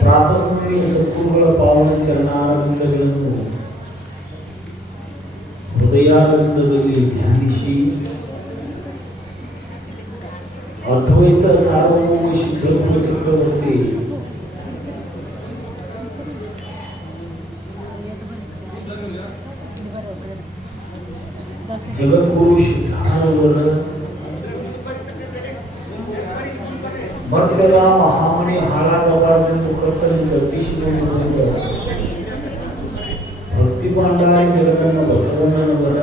ಪ್ರಾತಸ್ಮರಣೀಯ ಸದ್ಗುರುಗಳ ಪಾವನ ಚರಣಾರವಿಂದಗಳನ್ನು ಹೃದಯಾನಂದದಲ್ಲಿ ಧ್ಯಾನಿಸಿ ಅದ್ವೈತ ಸಾರ್ವಭೌಮ ಸಿದ್ಧಗುರು ಚಕ್ರವರ್ತಿ ಜಗದ್ಗುರು ಸಿದ್ಧಾರೂಢರ ಮಧ್ಯದ ಮಹಾಮಣಿ ಹಾಳಾಗಬಾರದೆಂದು ಕರ್ತನಿಂದ ಅರ್ಪಿಸಿಕೊಂಡಿರುವುದರಿಂದ ಭಕ್ತಿ ಪಾಂಡಾರಿ ಜಗನ್ನ ಬಸವಣ್ಣನವರ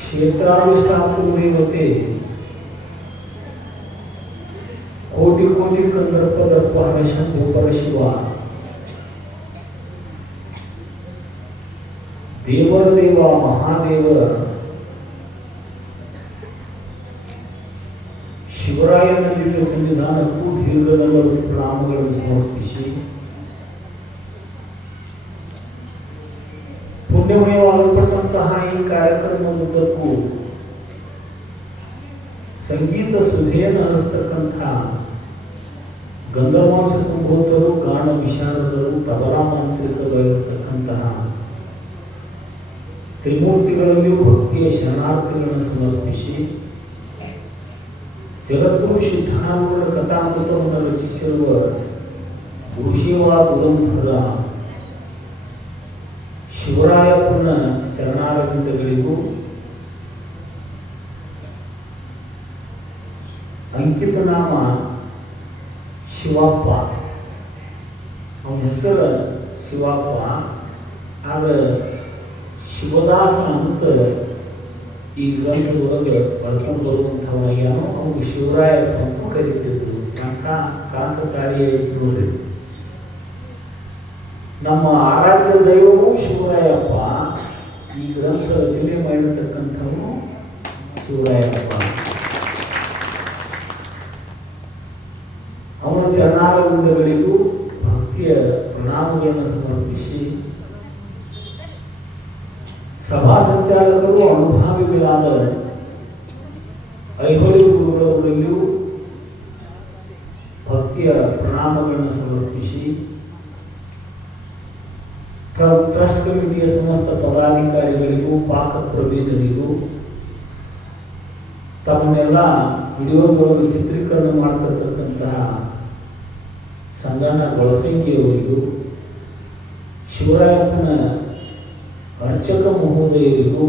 ಕ್ಷೇತ್ರಾಧಿಷ್ಠಾಪಕ ದೇವತೆ ಕೋಟಿ ಕೋಟಿ ಕಂದರ್ಪ ದರ್ಪ ಹಣಶ ಗೋಪರ ಶಿವ ದೇವರ ದೇವ ಮಹಾದೇವ ಶಿವರಾಯನ ದಿವ್ಯ ಸನ್ನಿಧಾನಕ್ಕೂ ದೀರ್ಘದಲ್ಲೂ ಪ್ರಣಾಮಗಳನ್ನು ಸಮರ್ಪಿಸಿ ಪುಣ್ಯಮಯವಾಗಲ್ಪಟ್ಟಂತಹ ಈ ಕಾರ್ಯಕ್ರಮದುದ್ದಕ್ಕೂ ಸಂಗೀತ ಸುಧೆಯನ್ನು ಹರಿಸ್ತಕ್ಕಂಥ ಗಂಧರ್ವಾಂಶ ಸಂಭೂತರು ಗಾನ ವಿಶಾರದರು ತಬಲಾ ಮಾಂತ್ರಿಕಗಳಿರ್ತಕ್ಕಂತಹ ತ್ರಿಮೂರ್ತಿಗಳಲ್ಲಿಯೂ ಭಕ್ತಿಯ ಶರಣಾರ್ಥಿಗಳನ್ನು ಸಮರ್ಪಿಸಿ ಜಗದ್ಗುರು ಸಿದ್ಧಾರೂಢರ ಕಥಾಮೃತವನ್ನು ರಚಿಸಿರುವ ಗುರುಶಿವ ಗುರುಂಧರ ಶಿವರಾಯಪ್ಪನ ಚರಣಾರವಿಂದಗಳಿಗೂ ಅಂಕಿತ ನಾಮ ಶಿವಪ್ಪ, ಅವನ ಹೆಸರು ಶಿವಪ್ಪ, ಆದರೆ ಶಿವದಾಸ ಅಂತ ಈ ಗ್ರಂಥದೊಳಗೆ ಬರ್ಕೊಂಡು ಬರುವಂಥವನಾಗ್ಯಾನು. ಅವನು ಶಿವರಾಯಪ್ಪ ಅಂತ ಕರೀತಿದ್ರು. ಅಂತ ಕಾಂತಕಾರಿ ಐತಿ ನೋಡ್ರಿ. ನಮ್ಮ ಆರಾಧ್ಯ ದೈವವು ಶಿವರಾಯಪ್ಪ. ಈ ಗ್ರಂಥ ರಚನೆ ಮಾಡಿರ್ತಕ್ಕಂಥವನು ಶಿವರಾಯಪ್ಪ. ಅವನ ಚರಣಾರವಿಂದಗಳಿಗೂ ಭಕ್ತಿಯ ಪ್ರಣಾಮಗಳನ್ನು ಸಮರ್ಪಿಸಿ ಸಭಾ ಸಂಚಾಲಕರು ಅನುಭಾವಿಗಳಾದ ಐಹೊಳಿ ಗುರುಗಳವರಲ್ಲಿಯೂ ಭಕ್ತಿಯ ಪ್ರಣಾಮಗಳನ್ನು ಸಮರ್ಪಿಸಿ ಟ್ರಸ್ಟ್ ಕಮಿಟಿಯ ಸಮಸ್ತ ಪದಾಧಿಕಾರಿಗಳಿಗೂ ಪಾಕ ಪ್ರವೀಣರಿಗೂ ತಮ್ಮನ್ನೆಲ್ಲ ವಿಡಿಯೋದೊಳಗೆ ಚಿತ್ರೀಕರಣ ಮಾಡ್ತಿರ್ತಕ್ಕಂತಹ ಸಂಗಣ್ಣ ಗೊಳಸಂಗಿಯವರಿಗೂ ಶಿವರಾಯಪ್ಪನ ಅರ್ಚಕ ಮಹೋದಯರಿಗೂ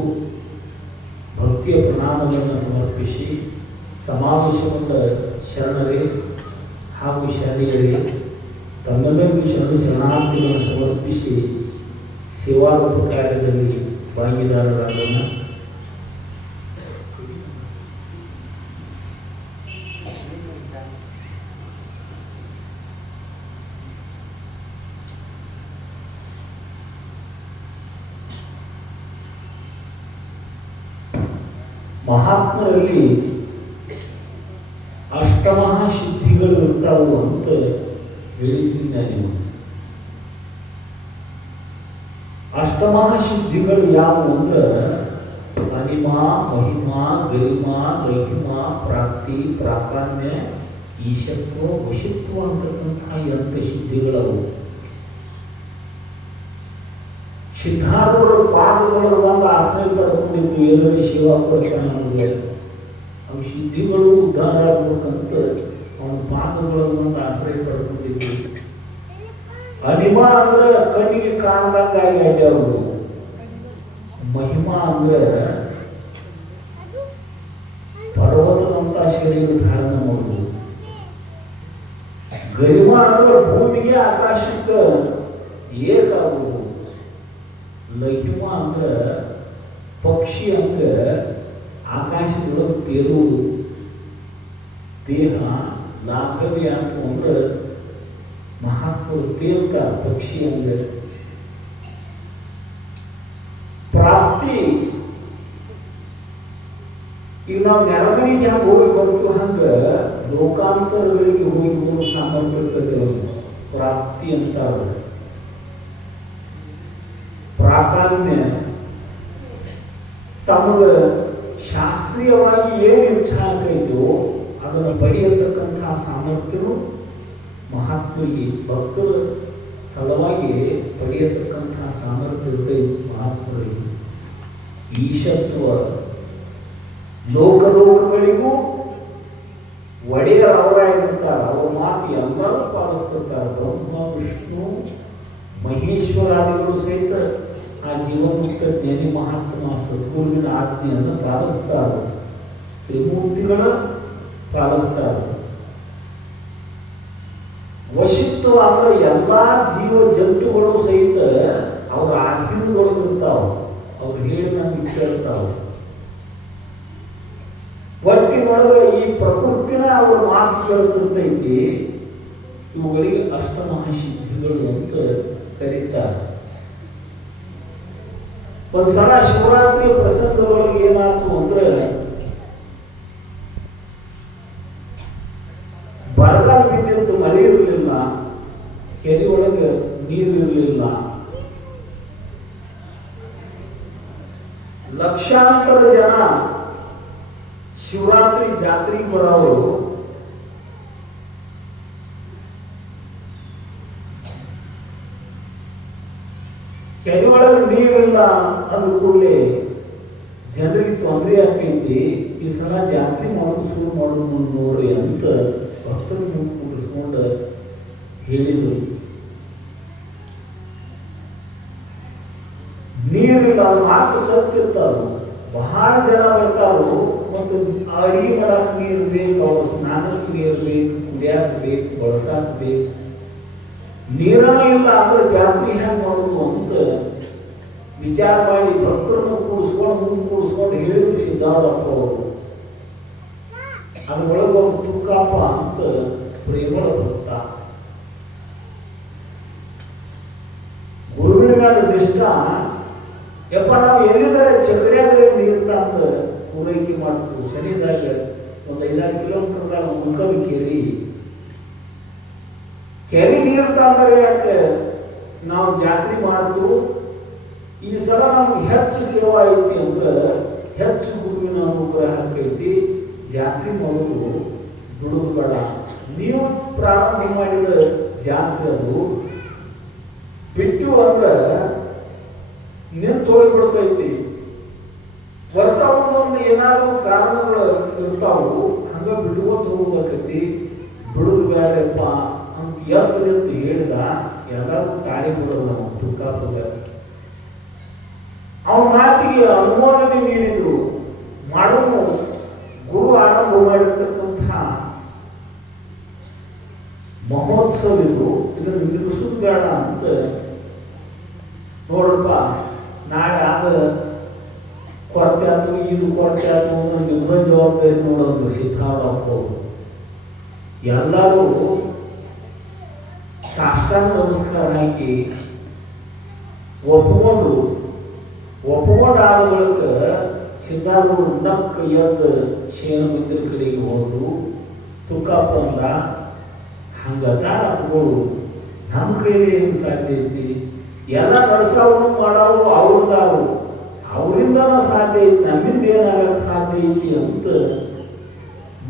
ಭಕ್ತಿಯ ಪ್ರಣಾಮಗಳನ್ನು ಸಮರ್ಪಿಸಿ ಸಮಾವೇಶಗೊಂಡ ಶರಣರೇ ಹಾಗೂ ಶರಣೆಯರೇ ತಮ್ಮೆಲ್ಲರಿಗೂ ಶರಣಾರ್ಥಿಗಳನ್ನು ಸಮರ್ಪಿಸಿ ಸೇವಾರೂಪ ಕಾರ್ಯದಲ್ಲಿ ಭಾಗಿದಾರರಾಗೋಣ. ಮಹಾತ್ಮರಲ್ಲಿ ಅಷ್ಟಮಹಾಸಿದ್ಧಿಗಳು ಇರ್ತಾವು ಅಂತ ಹೇಳಿದ್ದೀನಿ ನಾನು. ಅಷ್ಟಮಹಾಸಿದ್ಧಿಗಳು ಯಾವುವು ಅಂದ್ರೆ ಅನಿಮಾ, ಮಹಿಮಾ, ಗರಿಮಾ, ಲಘಿಮಾ, ಪ್ರಾಪ್ತಿ, ಪ್ರಾಕಾನ್ಯ, ಈಶತ್ವ, ವಶಿತ್ವ ಅಂತಕ್ಕಂತಹ 8 ಸಿದ್ಧಿಗಳವು. ಸಿದ್ಧಾರೂಢರ ಪಾದಗಳು ಒಂದು ಆಶ್ರಯ ಪಡ್ಕೊಂಡಿದ್ದು ಎಲ್ಲರಿಗೆ ಶಿವ ಕೊಡ್ತಾನೆ. ಅವು ಸಿದ್ಧಿಗಳು ಉದ್ಧಾರ ಆಗ್ಬೇಕಂತ ಅವನ ಪಾದಗಳು ಒಂದು ಆಶ್ರಯ ಪಡ್ಕೊಂಡಿದ್ದು. ಅನಿಮಾ ಅಂದ್ರೆ ಕಣ್ಣಿಗೆ ಕಾಣದಂಗಾಗಿ ಅಡ್ಡಾಡುವುದು. ಮಹಿಮಾ ಅಂದ್ರೆ ಪರ್ವತದಂತ ಶರೀರ ಧಾರಣ ಮಾಡುವುದು. ಗರಿಮಾ ಅಂದ್ರೆ ಭೂಮಿಗೆ ಆಕಾಶಕ್ಕೆ ಏಕಾಗುವುದು. ಲಘಿಮಾ ಅಂದ್ರೆ ಪಕ್ಷಿ ಅಂದ್ರೆ ಆಕಾಶದೊಳಗೆ ತೇಲುವುದು. ದೇಹ ಲಾಘವ್ಯ ಅಂತಂದ್ರೆ ಮಹಾತ್ಮರು ತೇಲ್ತಾರೆ ಪಕ್ಷಿ ಅಂದ್ರೆ. ಪ್ರಾಪ್ತಿ ಈಗ ನಾವು ನೆರಮನೆಗೆ ಹ್ಯಾಂಗ ಹೋಗಿ ಬರ್ತೀವಿ ಹಂಗ ಲೋಕಾಂತರಗಳಿಗೆ ಹೋಗಿ ಹೋಗೋ ಸಾಮರ್ಥ್ಯ ಪ್ರಾಪ್ತಿ ಅಂತಾರೆ. ಪ್ರಾಕಾನ್ಯ ತಮಗ ಶಾಸ್ತ್ರೀಯವಾಗಿ ಏನು ಇಚ್ಛಾ ಆಗೈತೋ ಅದನ್ನು ಪಡೆಯತಕ್ಕಂತಹ ಸಾಮರ್ಥ್ಯನು ಮಹಾತ್ಮರಿಗೆ, ಭಕ್ತರ ಸಲುವಾಗಿ ಪಡೆಯತಕ್ಕಂತಹ ಸಾಮರ್ಥ್ಯ ಇರಬೇಕು ಮಹಾತ್ಮರಿಗೆ. ಈಶತ್ವ ಲೋಕಗಳಿಗೂ ಒಡೆಯರ ಅವರಾಗಿರ್ತಾರೆ. ಅವ್ರ ಮಾತು ಎಲ್ಲರೂ ಪಾಲಿಸ್ತಿರ್ತಾರೆ. ಬ್ರಹ್ಮ, ವಿಷ್ಣು, ಮಹೇಶ್ವರಾದಿಗಳು ಸಹಿತ ಆ ಜೀವನ್ಮುಕ್ತ ಜ್ಞಾನಿ ಮಹಾತ್ಮ ಸದ್ಗುರುವಿನ ಆಜ್ಞೆಯನ್ನು ಪಾಲಿಸ್ತಾರೆ. ತ್ರಿಮೂರ್ತಿಗಳ ಪಾಲಿಸ್ತಾರೆ. ವಶಿತ್ವ ಅಂದ್ರೆ ಎಲ್ಲಾ ಜೀವ ಜಂತುಗಳು ಸಹಿತ ಅವ್ರ ಆಧೀನದೊಳಗಿರ್ತಾವ. ಅವ್ರು ಹೇಳಿ ನಮ್ಗೆ ಕೇಳ್ತಾವ. ಒಟ್ಟಿನೊಳಗೆ ಈ ಪ್ರಕೃತಿನ ಅವ್ರ ಮಾತು ಕೇಳ್ತಿರ್ತೈತಿ. ಇವುಗಳಿಗೆ ಅಷ್ಟಮಹಾಸಿದ್ಧಿಗಳು ಅಂತ ಕರೀತಾರೆ. ಒಂದ್ಸಲ ಶಿವರಾತ್ರಿ ಪ್ರಸಂಗದೊಳಗೆ ಏನಾಯ್ತು ಅಂದ್ರೆ ಬರಗಾಲ ಬಿದ್ದಿತ್ತು. ಮಳೆ ಇರಲಿಲ್ಲ, ಕೆರೆ ಒಳಗೆ ನೀರು ಇರಲಿಲ್ಲ. ಲಕ್ಷಾಂತರ ಜನ ಶಿವರಾತ್ರಿ ಜಾತ್ರೆಗೆ ಬರೋರು ಕೆರೆ ಒಳಗೆ ನೀರಿಲ್ಲ ಅಂದ ಕೂಡಲೇ ಜನರಿಗೆ ತೊಂದರೆ ಆಗ್ತೈತಿ. ಈ ಸಲ ಜಾತ್ರೆ ಮಾಡೋದು ಶುರು ಮಾಡೋದು ನೋಡ್ರಿ ಅಂತ ಭಕ್ತರು ಮುಂದೆ ಕೂಡಿಸ್ಕೊಂಡು ಹೇಳಿದ್ರು. ನೀರಿಲ್ಲ, ಅದು ಮಾತು ಸತ್ತಿರ್ತಾರು. ಬಹಳ ಜನ ಬರ್ತಾರು. ಮತ್ತು ಅಡಿಗೆ ಮಾಡಕ್ಕೆ ನೀರು ಬೇಕು, ಅವ್ರು ಸ್ನಾನಕ್ಕೆ ನೀರು ಬೇಕು, ಕುಡಿಯಾಕ ಬೇಕು, ಬಳಸಾಕ ಬೇಕು. ನೀರನ ಇಲ್ಲ ಅಂದ್ರೆ ಜಾತ್ರೆ ಹೆಂಗೆ ಮಾಡೋದು ಅಂತ ವಿಚಾರ ಮಾಡಿ ಭಕ್ತರನ್ನು ಕೂಡಿಸ್ಕೊಂಡು ಮುಂದೆ ಕೂಡಿಸ್ಕೊಂಡು ಹೇಳಿದ್ರು ಸಿದ್ಧಾರೂಢಪ್ಪ ಅವರು. ಅದ್ರೊಳಗೆ ಒಂದು ತುಕ್ಕಪ್ಪ ಅಂತ ಪ್ರೇಮಳ ಭಕ್ತ. ಗುರುವಿನ ಮೇಲೆ ನಿಷ್ಠ. ಯಪ್ಪ ನಾವು ಎಲ್ಲಿದ್ದಾರೆ ಚಕಡ್ಯಾಗ ನೀರು ತಂದು ಪೂರೈಕೆ ಮಾಡ್ತೀವಿ. ಶನಿದಾಗ ಒಂದು 5-6 ಕಿಲೋಮೀಟರ್ದಾಗ ಮುಖದ ಕೆರೆ ನೀರು ತಂದರೆ ಯಾಕೆ ನಾವು ಜಾತ್ರೆ ಮಾಡ್ತೀವಿ. ಈ ಸಲ ನಮ್ಗೆ ಹೆಚ್ಚು ಸೇವಾ ಐತಿ ಅಂದ್ರೆ ಹೆಚ್ಚು ಗುರುವಿನ ಅನುಗ್ರಹ ಹಾಕೈತಿ. ಜಾತ್ರೆ ಮಾಡೋದು ಬಿಡುವುದು ಬೇಡ. ನೀವು ಪ್ರಾರಂಭ ಮಾಡಿದ ಜಾತ್ರೆ ಅದು ಬಿಟ್ಟು ಅಂದ್ರೆ ನಿಂತು ಹೋಗ್ಬಿಡ್ತೈತಿ. ವರ್ಷ ಒಂದೊಂದು ಏನಾದರೂ ಕಾರಣಗಳು ಇರ್ತಾವು. ಹಂಗ ಬಿಡುವಂತ ಹೋಗ್ಬೇಕೈತಿ. ಬಿಡುದು ಬೇಡಪ್ಪ ಅಂತ ಎದ್ದು ಹೇಳಿದ. ಎಲ್ಲರೂ ತಾಳಿ ಬಿಡೋದು ನಮ್ಮ ತುಕ್ಕಾಪದ. ಅವನ ಮಾತಿಗೆ ಅನುಮೋದನೆ ನೀಡಿದ್ರು. ಮಾಡೋನು ಗುರು ಆರಂಭ ಮಾಡಿರ್ತಕ್ಕಂಥ ಮಹೋತ್ಸವ ಇದು. ಇದನ್ನು ನಿಲ್ಲಿಸೋದು ಬೇಡ ಅಂತ ನೋಡಪ್ಪ. ನಾಳೆ ಆದ ಕೊರತೆ ಆಯ್ತು, ಇದು ಕೊರತೆ ಆಯ್ತು ಅಂದ್ರೆ ನಿಮ್ಮ ಜವಾಬ್ದಾರಿ ನೋಡೋದು ಸಿದ್ಧಾರೂಢಪ್ಪ. ಎಲ್ಲರೂ ಸಾಷ್ಟಾಂಗ ನಮಸ್ಕಾರ ಹಾಕಿ ಒಪ್ಪಿಕೊಂಡು ಆದ ಬಳಿಕ ಸಿದ್ಧಾರೂಢ ನಕ್ಕ ಎದ್ದು ಶೇಣ ಮಂದಿರ ಕಡೆಗೆ ಹೋದ್ರು. ತುಕ್ಕಪ್ಪ ಅಂದ, ಹಂಗದಾರ ಅಪ್ಪಗಳು, ನಮ್ಮ ಕೈಲಿ ಏನು ಸಾಧ್ಯ ಐತಿ? ಎಲ್ಲ ನಡ್ಸವ್ರು ಮಾಡಾವು ಅವ್ರದಾರು, ಅವರಿಂದನೂ ಸಾಧ್ಯ ಐತಿ, ನಮ್ಮಿಂದ ಏನಾಗಕ್ಕೆ ಸಾಧ್ಯ ಐತಿ ಅಂತ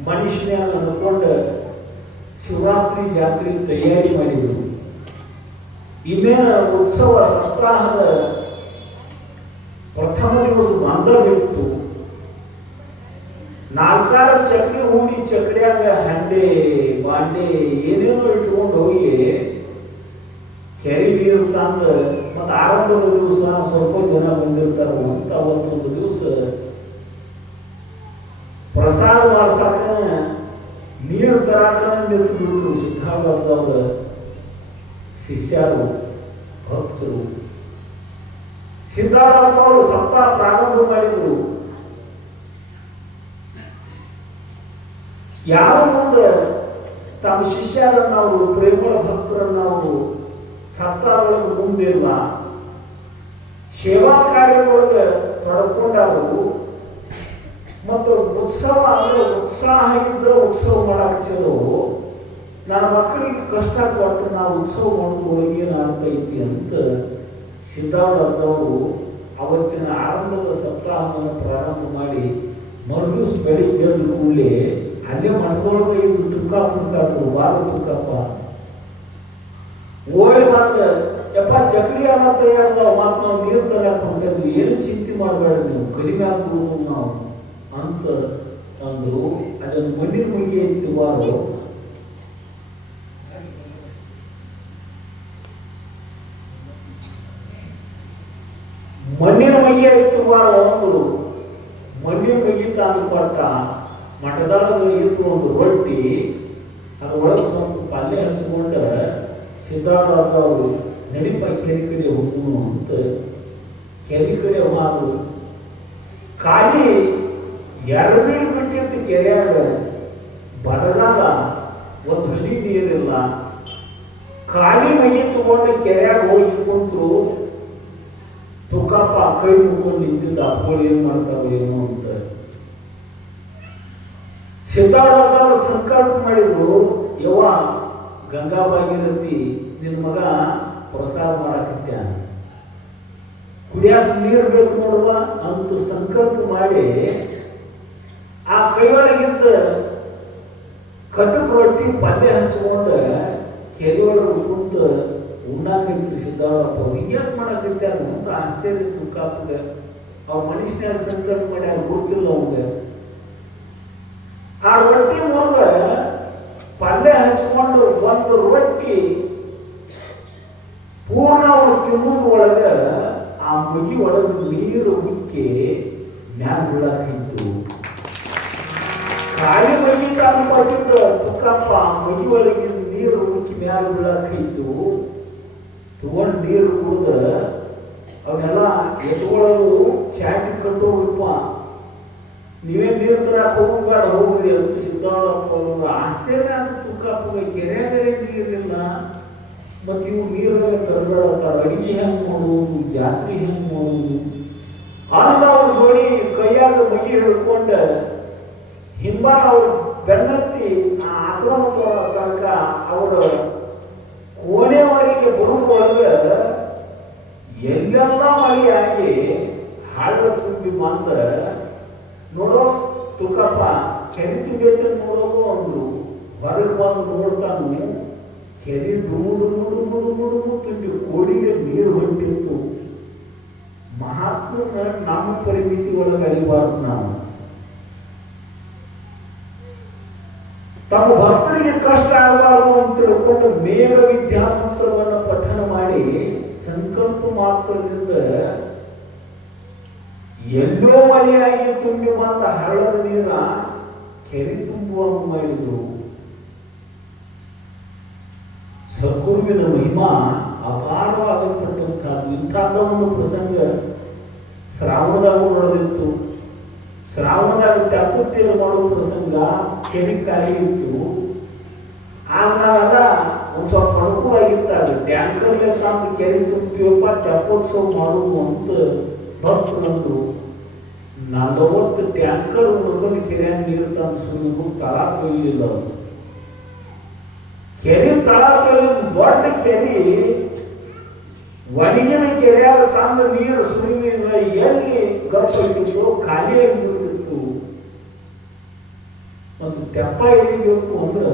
ಮನುಷ್ಯನ ಅಂದ್ಕೊಂಡು ಶಿವರಾತ್ರಿ ಜಾತ್ರೆ ತಯಾರಿ ಮಾಡಿದರು. ಇನ್ನೇನು ಉತ್ಸವ ಸಪ್ತಾಹದ ಪ್ರಥಮ ದಿವಸ ಬಂದ ಬಿಟ್ಟು 4 ಚಕ್ರಿ ಹೂಡಿ ಚಕ್ರಿಯಾಗ ಹಂಡೆ ಬಾಂಡೆ ಏನೇನೋ ಇಟ್ಕೊಂಡು ಹೋಗಿ ಕೆರೆ ನೀರು ತಂದು ಮತ್ತು ಆರಂಭದ ದಿವಸ ಸ್ವಲ್ಪ ಜನ ಬಂದಿರ್ತಾರೆ ಅಂತ ಅವತ್ತೊಂದು ದಿವಸ ಪ್ರಸಾದ ಮಾಡ್ಸಾಕ ನೀರು ತರಾಕ ನಿಂತು ಬಿಟ್ಟರು ಸಿದ್ಧಾರೂಢ ಶಿಷ್ಯರು ಭಕ್ತರು. ಸಿದ್ಧಾರೂಢ ಅವರು ಸಪ್ತಾಹ ಪ್ರಾರಂಭ ಮಾಡಿದರು. ಯಾವ ಮುಂದೆ ತಮ್ಮ ಶಿಷ್ಯರನ್ನವರು ಪ್ರೇಮಳ ಭಕ್ತರನ್ನವರು ಸಪ್ತಾಹದೊಳಗೆ ಮುಂದಿಲ್ಲ, ಸೇವಾ ಕಾರ್ಯದೊಳಗೆ ತೊಡಕೊಂಡವರು. ಮತ್ತು ಉತ್ಸವ ಅಂದ್ರೆ ಉತ್ಸಾಹ ಇದ್ರೆ ಉತ್ಸವ ಮಾಡಕ್ಕೆ ಚಲೋ. ನನ್ನ ಮಕ್ಕಳಿಗೆ ಕಷ್ಟ ಕೊಟ್ಟು ನಾವು ಉತ್ಸವ ಮಾಡೋದ್ರೊಳಗೆ ಏನು ಅರ್ಥ ಐತಿ ಅಂತ ಸಿದ್ಧಾರೂಢ ಅವರು ಅವತ್ತಿನ ಆರಂಭದ ಸಪ್ತಾಹವನ್ನು ಪ್ರಾರಂಭ ಮಾಡಿ ಮರುದಿವಸ ಬೆಳಿಗ್ಗೆ ಎದ್ದು ಕೂಡಲೇ ಅಲ್ಲೇ ಮಠದೊಳಗೆ ಇದ್ದು ತುಕ್ಕಪ್ಪನ ವಾರ ತುಕ್ಕಪ್ಪ ಓಡಿ ಬಂದ, ಯಪ್ಪ ಚಕ್ಲಿ ಅನ್ನ ತಯಾರದಾವ, ಮತ್ತು ನಾವು ನೀರು ತರಕ್ಕೆ ಹೊಂಟಿದ್ವಿ, ಏನು ಚಿಂತೆ ಮಾಡಬೇಡ, ನೀವು ಕಡಿಮೆ ಆಗ್ಬೋದು ನಾವು ಅಂತ ಅಂದ್ರು. ಅದನ್ನು ಮಣ್ಣಿನ ಮುಗಿ ಐತಿ ವಾರ. ಮಣ್ಣಿನ ಮಗಿ ಐತಿ ವಾರ ಅಂದ್ರು. ಮಣ್ಣಿನ ಮಗಿ ತಂದು ಕೊಟ್ಟ. ಮಠದೊಳಗೆ ಇದ್ದು ಒಂದು ರೊಟ್ಟಿ, ಅದರೊಳಗೆ ಸ್ವಲ್ಪ ಪಲ್ಯ ಹಚ್ಕೊಂಡ ಸಿದ್ಧಾರೂಢ ಅವರು ನಡಿಪ ಕೆರೆ ಕಡೆ ಹೋಗುನು ಅಂತ ಕೆರೆ ಕಡೆ ಹೋದ್ರು. ಖಾಲಿ ಎರಬೀಳು ಬಿಟ್ಟಿತ್ತು ಕೆರೆಯಾಗ, ಬರಗಾಲ, ಒಂದು ಹನಿ ನೀರಿಲ್ಲ. ಖಾಲಿ ಮೈ ತಗೊಂಡು ಕೆರೆಯಾಗ ಹೋಗಿ ಕುಂತರು. ತುಕ್ಕಪ್ಪ ಕೈ ಮುಕ್ಕೊಂಡು ನಿಂತಿದ್ದ, ಅಪ್ಪಗಳು ಏನ್ ಮಾಡ್ತಾವ ಏನೋ ಅಂತ. ಸಿದ್ಧಾರೂಢ ಅವರು ಸಂಕಲ್ಪ ಮಾಡಿದ್ರು, ಯವ್ವ ಗಂಗಾ ಭಾಗೀರಥಿ ನಿನ್ನ ಮಗ ಪ್ರಸಾದ ಮಾಡಾಕತ್ಯ, ಕುಡಿಯಾಕ ನೀರು ಬೇಕು ನೋಡುವ ಅಂತ ಸಂಕಲ್ಪ ಮಾಡಿ ಆ ಕೈಯೊಳಗಿದ್ದ ಕಟಕ್ ರೊಟ್ಟಿ ಪಲ್ಯ ಹಚ್ಕೊಂಡು ಕೆರೆಯೊಳಗೆ ಕುಂತ ಉಣ್ಣಾಕೈತ್ರಿ ಸಿದ್ಧಾರೂಢಪ್ಪ. ಹಿಂಗ್ಯಾಕೆ ಮಾಡಾಕತ್ಯಾರ ಅಂತ ಆಶ್ಚರ್ಯ ತುಕ್ಕಪ್ಪಗೆ. ಅವ್ರ ಮನುಷ್ಯನಾಗ ಸಂಕಲ್ಪ ಮಾಡಿ ಅವ್ರು ಗೊತ್ತಿಲ್ಲ ಅವಂಗೆ. ಆ ರೊಟ್ಟಿ ಮುರಿದ ಪಲ್ಯ ಹಚ್ಕೊಂಡು ಒಂದು ರೊಟ್ಟಿ ಪೂರ್ಣ ಅವ್ರು ತಿನ್ನುವುದ್ರೊಳಗೆ ಆ ಮುಗಿ ಒಳಗೆ ನೀರು ಉಕ್ಕಿ ಮ್ಯಾಲ ಬೀಳಾಕಿತ್ತು. ಖಾಲಿ ಮಗಿ ತಂದು ಕೊಟ್ಟಿದ್ದ ತುಕ್ಕಪ್ಪ ಮಗಿ ಒಳಗೆ ನೀರು ಉಕ್ಕಿ ಮ್ಯಾಲ ಬೀಳಾಕಿತ್ತು. ತಗೊಂಡು ನೀರು ಕುಡಿದ ಅವನ್ನೆಲ್ಲ ಎತ್ಕೊಳ್ಳೋದು ಚಾಟಿ ಕಟ್ಟೋಗಪ್ಪ, ನೀವೇನು ನೀರು ತರಕ್ಕೆ ಹೋಗ್ಬೇಡ ಹೋಗ್ರಿ ಅಂತ ಸಿದ್ಧಾರೂಢಪ್ಪ ಅವರು ಆಶ್ಚರ್ಯ ಆದ ತುಕ್ಕಪ್ಪಗೆ. ಕೆರೆಯಾಗರೆ ನೀರಿಲ್ಲ, ಮತ್ತು ಇವು ನೀರೆಲ್ಲ ತರಬೇಡತ್ತಾರ, ಅಡಿಗೆ ಹೆಂಗೆ ಮಾಡುವುದು, ಜಾತ್ರೆ ಹೆಂಗೆ ಮಾಡುವುದು ಅಂದ ಅವ್ರ ಜೋಡಿ ಕೈಯಾಗ ಮಗಿ ಹಿಡ್ಕೊಂಡ ಹಿಂಬಾಲ ಅವ್ರು ಬೆನ್ನತ್ತಿ ಆ ಆಶ್ರಮ ತನಕ ಅವರ ಕೋಣೆವರೆಗೆ ಬರುವುದೊಳಗೆ ಎಲ್ಲೆಲ್ಲ ಮಳೆಯಾಗಿ ಹಳ್ಳ ತುಂಬಿ ಬಂದ ನೋಡೋ ತುಕ್ಕಪ್ಪ ಕೆರೆ ತುಂಬೈತೆ ನೋಡೋದು ಅಂದ್ರು. ಹೊರಗೆ ಬಂದು ನೋಡ್ತಾನು, ಕೆರೆ ಡುಡು ಡುಡು ಡುಡು ಡುಡು ತುಂಬಿ ಕೋಡಿಗೆ ನೀರು ಹೊಂಟಿತ್ತು. ಮಹಾತ್ಮನ ನಮ್ಮ ಪರಿಮಿತಿ ಒಳಗೆ ಅಳಿಬಾರ್ದು. ನಾವು ತಮ್ಮ ಭಕ್ತರಿಗೆ ಕಷ್ಟ ಆಗಬಾರದು ಅಂತ ತಿಳ್ಕೊಂಡು ಮೇಘ ವಿದ್ಯಾಮಂತ್ರವನ್ನು ಪಠಣ ಮಾಡಿ ಸಂಕಲ್ಪ ಮಾತ್ರದಿಂದ ಎಲ್ಲೋ ಮಳೆಯಾಗಿ ತುಂಬಿ ಬಂದ ಹಳ್ಳದ ನೀರ ಕೆರೆ ತುಂಬುವಂತೆ ಮಾಡಿದರು. ಸದ್ಗುರುವಿನ ಮಹಿಮಾ ಅಪಾರವಾಗಲ್ಪಟ್ಟಂಥದ್ದು. ಇಂಥದ್ದ ಒಂದು ಪ್ರಸಂಗ ಶ್ರಾವಣದಾಗ ನಡೆದಿತ್ತು. ಶ್ರಾವಣದಾಗ ತೆಪ್ಪತ್ತೇರು ಮಾಡುವ ಪ್ರಸಂಗ ಕೆರೆ ಖಾಲಿ ಇತ್ತು. ಆಗ ನಾವೆಲ್ಲ ಒಂದು ಸ್ವಲ್ಪ ಅನುಕೂಲವಾಗಿರ್ತಾರೆ. ಟ್ಯಾಂಕರ್ಲೆ ತಂದು ಕೆರೆ ತುಂಬ್ತೀವಪ್ಪ ತೆಪ್ಪೋತ್ಸವ ಮಾಡುವುದು ಅಂತ ಭಕ್ತರಂದು 40 ಟ್ಯಾಂಕರ್ ಹುಡುಗನ ಕೆರೆಯ ನೀರು ತಂದು ಸುಮ್ಮನೆ ತಳ ಕೊಯ್ಲಿಲ್ಲ. ಕೆರೆ ತಳ ಕೊಯ್ಲಿಲ್ಲ, ದೊಡ್ಡ ಕೆರೆ ಒಣಗಿನ ಕೆರೆಯಾಗ ತಂದ ನೀರು ಸುರಿವಿಲ್ಲ, ಎಲ್ಲಿ ಗಪ್ಪಿತ್ತು ಖಾಲಿಯಾಗಿ ಬಿಡ್ತಿತ್ತು. ಮತ್ತು ತೆಪ್ಪ ಹಿಡಿಬೇಕು ಅಂದ್ರೆ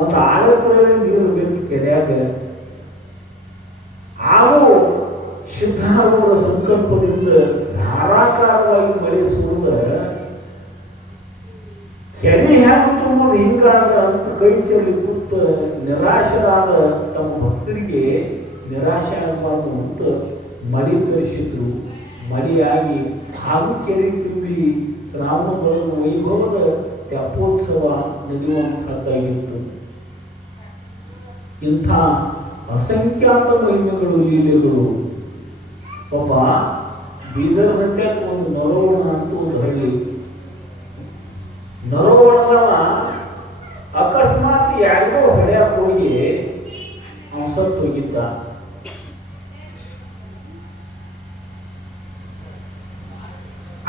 ಒಂದು ಆಳದಲ್ಲಿ ನೀರು ಬೇಕು ಕೆರೆಯಾಗ. ಹಾಗೂ ಸಿದ್ಧಾರೂಢರ ಸಂಕಲ್ಪದಿಂದ ಧಾರಾಕಾರವಾಗಿ ಮಳೆ ಸುರಿದ ಕೆರೆ ಹ್ಯಾಂಗ ತುಂಬುದು ಹಿಂಗಾದ ಅಂತ ಕೈ ಚೆಲ್ಲಿ ಕೂತ ನಿರಾಶರಾದ ತಮ್ಮ ಭಕ್ತರಿಗೆ ನಿರಾಶೆ ಆಗಬಾರ್ದು ಅಂತ ಮಡಿ ತರಿಸಿದ್ರು. ಮಡಿಯಾಗಿ ಹಾಗೂ ಕೆರೆ ತುಂಬಿ ಶ್ರಾವಣ ವೈಭವದ ತೆಪ್ಪೋತ್ಸವ ನಡೆಯುವಂತಹದ್ದಾಗಿತ್ತು. ಇಂಥ ಅಸಂಖ್ಯಾತ ಮಹಿಮೆಗಳು ಲೀಲೆಗಳು. ಪಾಪ ಬೀದರ್ನಲ್ಲೇ ಒಂದು ನರೋಣ ಅಂತ ಒಂದು ಹಳ್ಳಿ. ನರೋಣದವ ಅಕಸ್ಮಾತ್ ಯಾರಿಗೋ ಹೊಡೆಯಕ್ಕೆ ಹೋಗಿ ಅವನು ಸತ್ತು ಹೋಗಿದ್ದ.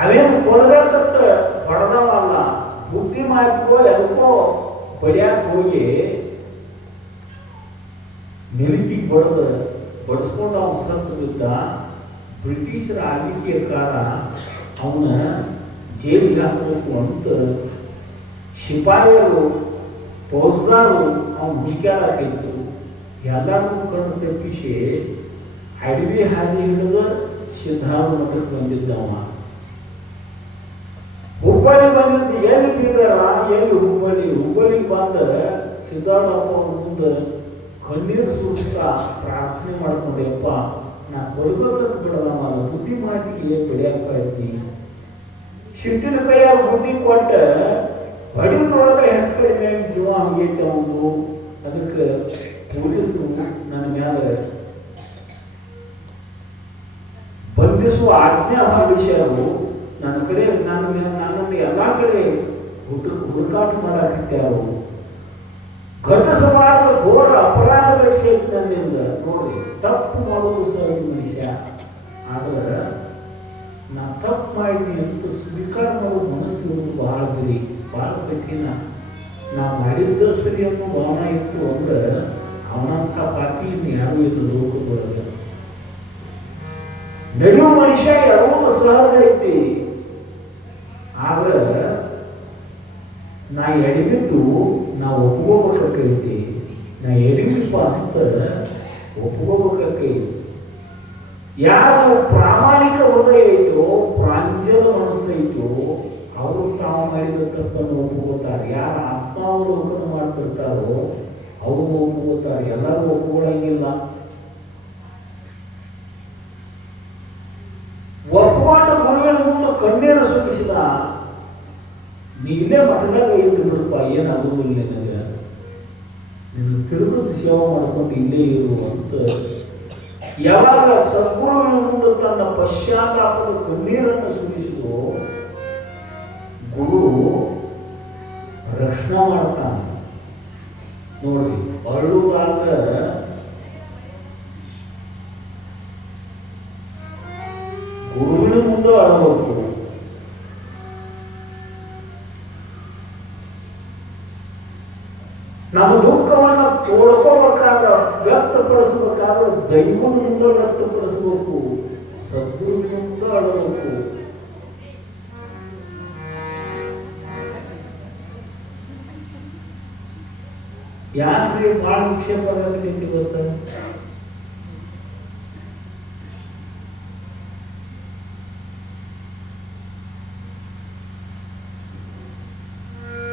ಅವೇನು ಕೊಡ್ಬೇಕಂತ ಹೊಡೆದವಲ್ಲ, ಬುದ್ಧಿ ಮಾತಿಗೋ ಎದಕ್ಕೋ ಹೊಡೆಯಕ್ಕೆ ಹೋಗಿ ನೆಲಕಿಗೆ ಬಡಿಸ್ಕೊಂಡು ಅವನು ಸತ್ತು ಬಿದ್ದ. ಬ್ರಿಟಿಷರ ಆಳ್ವಿಕೆಯ ಕಾಲ ಅವನ ಜೈಲಿಗೆ ಹಾಕಬೇಕು ಅಂತ ಶಿಪಾಯಿಯರು ಫೌಜ್ದಾರು ಅವನು ಹುಡುಕ್ಯಾಡಾಕಿತ್ತು. ಎಲ್ಲರೂ ಕಣ್ಣು ತಪ್ಪಿಸಿ ಅಡವಿ ಹಾದಿ ಹಿಡಿದು ಸಿದ್ಧಾರೂಢ ಮಠಕ್ಕೆ ಬಂದಿದ್ದವ. ಹುಬ್ಬಳ್ಳಿ ಬಂದಿದ್ದು ಎಲ್ಲಿ ಬೀದರ ಎಲ್ಲಿ ಹುಬ್ಬಳ್ಳಿಗೆ ಬಂದ ಸಿದ್ಧಾರೂಢಪ್ಪ ಅವ್ರ ಮುಂದೆ ಕಣ್ಣೀರು ಸುರಿಸ್ತಾ ಪ್ರಾರ್ಥನೆ ಮಾಡ್ಕೊಂಡೆಪ್ಪ, ನಾ ಕೊಡ್ಬೇಕಂತ ಬಿಡೋದಲ್ಲ, ಬುದ್ಧಿ ಮಾತಿಗೆ ಬೆಳೆಯಪ್ಪಾಯ್ತಿ. ಶಿಟ್ಟಿನ ಕೈಯಾಗ ಬುದ್ಧಿ ಕೊಟ್ಟ ಬಡಿದ್ರೊಳಗೆ ಹೆಚ್ಚು ಕಡಿಮೆ ಜೀವ ಹಂಗೈತೆ ಅವನು. ಅದಕ್ಕೆ ಪೊಲೀಸರು ನನ್ನ ಮ್ಯಾಲೆ ಬಂಧಿಸುವ ಆಜ್ಞಾ ಹೊರಡಿಸ್ಯಾರು. ನನ್ನ ಕಡೆ ನನ್ನನ್ನು ಎಲ್ಲ ಕಡೆ ಹುಡುಕಾಟ ಮಾಡಾಕಿತ್ಯಾರು. ಘಟಿಸಬಾರದ ಘೋರ ಅಪರಾಧ ಘಟಿಸೈತಿ ನನ್ನಿಂದ. ನೋಡ್ರಿ, ತಪ್ಪು ಮಾಡೋದು ಸಹಜ ಮನುಷ್ಯ. ಆದ್ರೆ ನಾ ತಪ್ಪು ಮಾಡಿದ್ದೀನಿ ಅಂತ ಸ್ವೀಕಾರ ಮಾಡೋ ಮನಸ್ಸು ಇರೋದು ಬಹಳ ಬಿರಿ, ಬಹಳ ಕಠಿಣ. ನಾ ಮಾಡಿದ್ದ ಸರಿ ಅನ್ನೋ ಭಾವನೆ ಇತ್ತು ಅಂದ್ರೆ ಅವನಂಥ ಪಾಪಿ ಇನ್ನು ಯಾರೂ ಇದು ಲೋಕದೊಳಗೆ. ನಡೆಯುವ ಮನುಷ್ಯ ಎಡವುದು ಸಹಜ ಐತಿ. ಆದ್ರೆ ನಾ ಎಡವಿದ್ದು ನಾ ಒಪ್ಕೋಬೇಕಾಕೈತಿ. ನಾ ಎಡವಿಪ್ಪ ಅಂತ ಒಪ್ಕೋಬೇಕಾಕೈತಿ. ಯಾರು ಪ್ರಾಮಾಣಿಕ ಹೃದಯ ಐತೋ, ಪ್ರಾಂಜಲ ಮನಸ್ಸು ಐತೋ, ಅವರು ತಾವು ಮಾಡಿದ ತಪ್ಪನ್ನು ಒಪ್ಕೋತಾರೆ. ಯಾರು ಆತ್ಮಾವಲೋಕನ ಮಾಡ್ತಿರ್ತಾರೋ ಅವರು ಒಪ್ಕೋತಾರೆ. ಎಲ್ಲರೂ ಒಪ್ಕೊಳ್ಳಂಗಿಲ್ಲ. ಒಪ್ಕೊಂಡ ಗುರುವಿನ ಮುಂದೆ ಕಣ್ಣೀರು ಸುರಿಸಿದ. ನೀ ಇಲ್ಲೇ ಮಠದಾಗ ಇದ್ದು ಬಿಡಪ್ಪ, ಏನಾಗುವುದಿಲ್ಲ ನನಗೆ, ನಿನ್ನ ತಿಳಿದು ಸೇವೆ ಮಾಡ್ಕೊಂಡು ಇಲ್ಲೇ ಇರು ಅಂತ ಯಾವಾಗ ಸದ್ಗುರುವಿನ ಮುಂದೆ ತನ್ನ ಪಶ್ಚಾತ್ತಾಪದ ಕಣ್ಣೀರನ್ನು ಸುರಿಸಿದೋ ಗುರು ರಕ್ಷಣೆ ಮಾಡ್ತಾನೆ. ನೋಡ್ರಿ, ಅಳುವುದಾದ್ರೆ ಗುರುವಿನ ಮುಂದೆ ಅಳಬೇಕು. ನಮ್ಮ ದುಃಖವನ್ನು ತೋಡ್ಕೋಬೇಕಾದ್ರೆ, ವ್ಯಕ್ತಪಡಿಸಬೇಕಾದ್ರೆ ದೈವದ ಮುಂದೆ ವ್ಯಕ್ತಪಡಿಸಬೇಕು, ಸದ್ಗುರುವಿನ ಮುಂದೆ ಅಳಬೇಕು. ಯಾಕ್ರಿ ಭಾಳ ವಿಕ್ಷೇಪ ಆಗತೈತಿ ಗೊತ್ತ?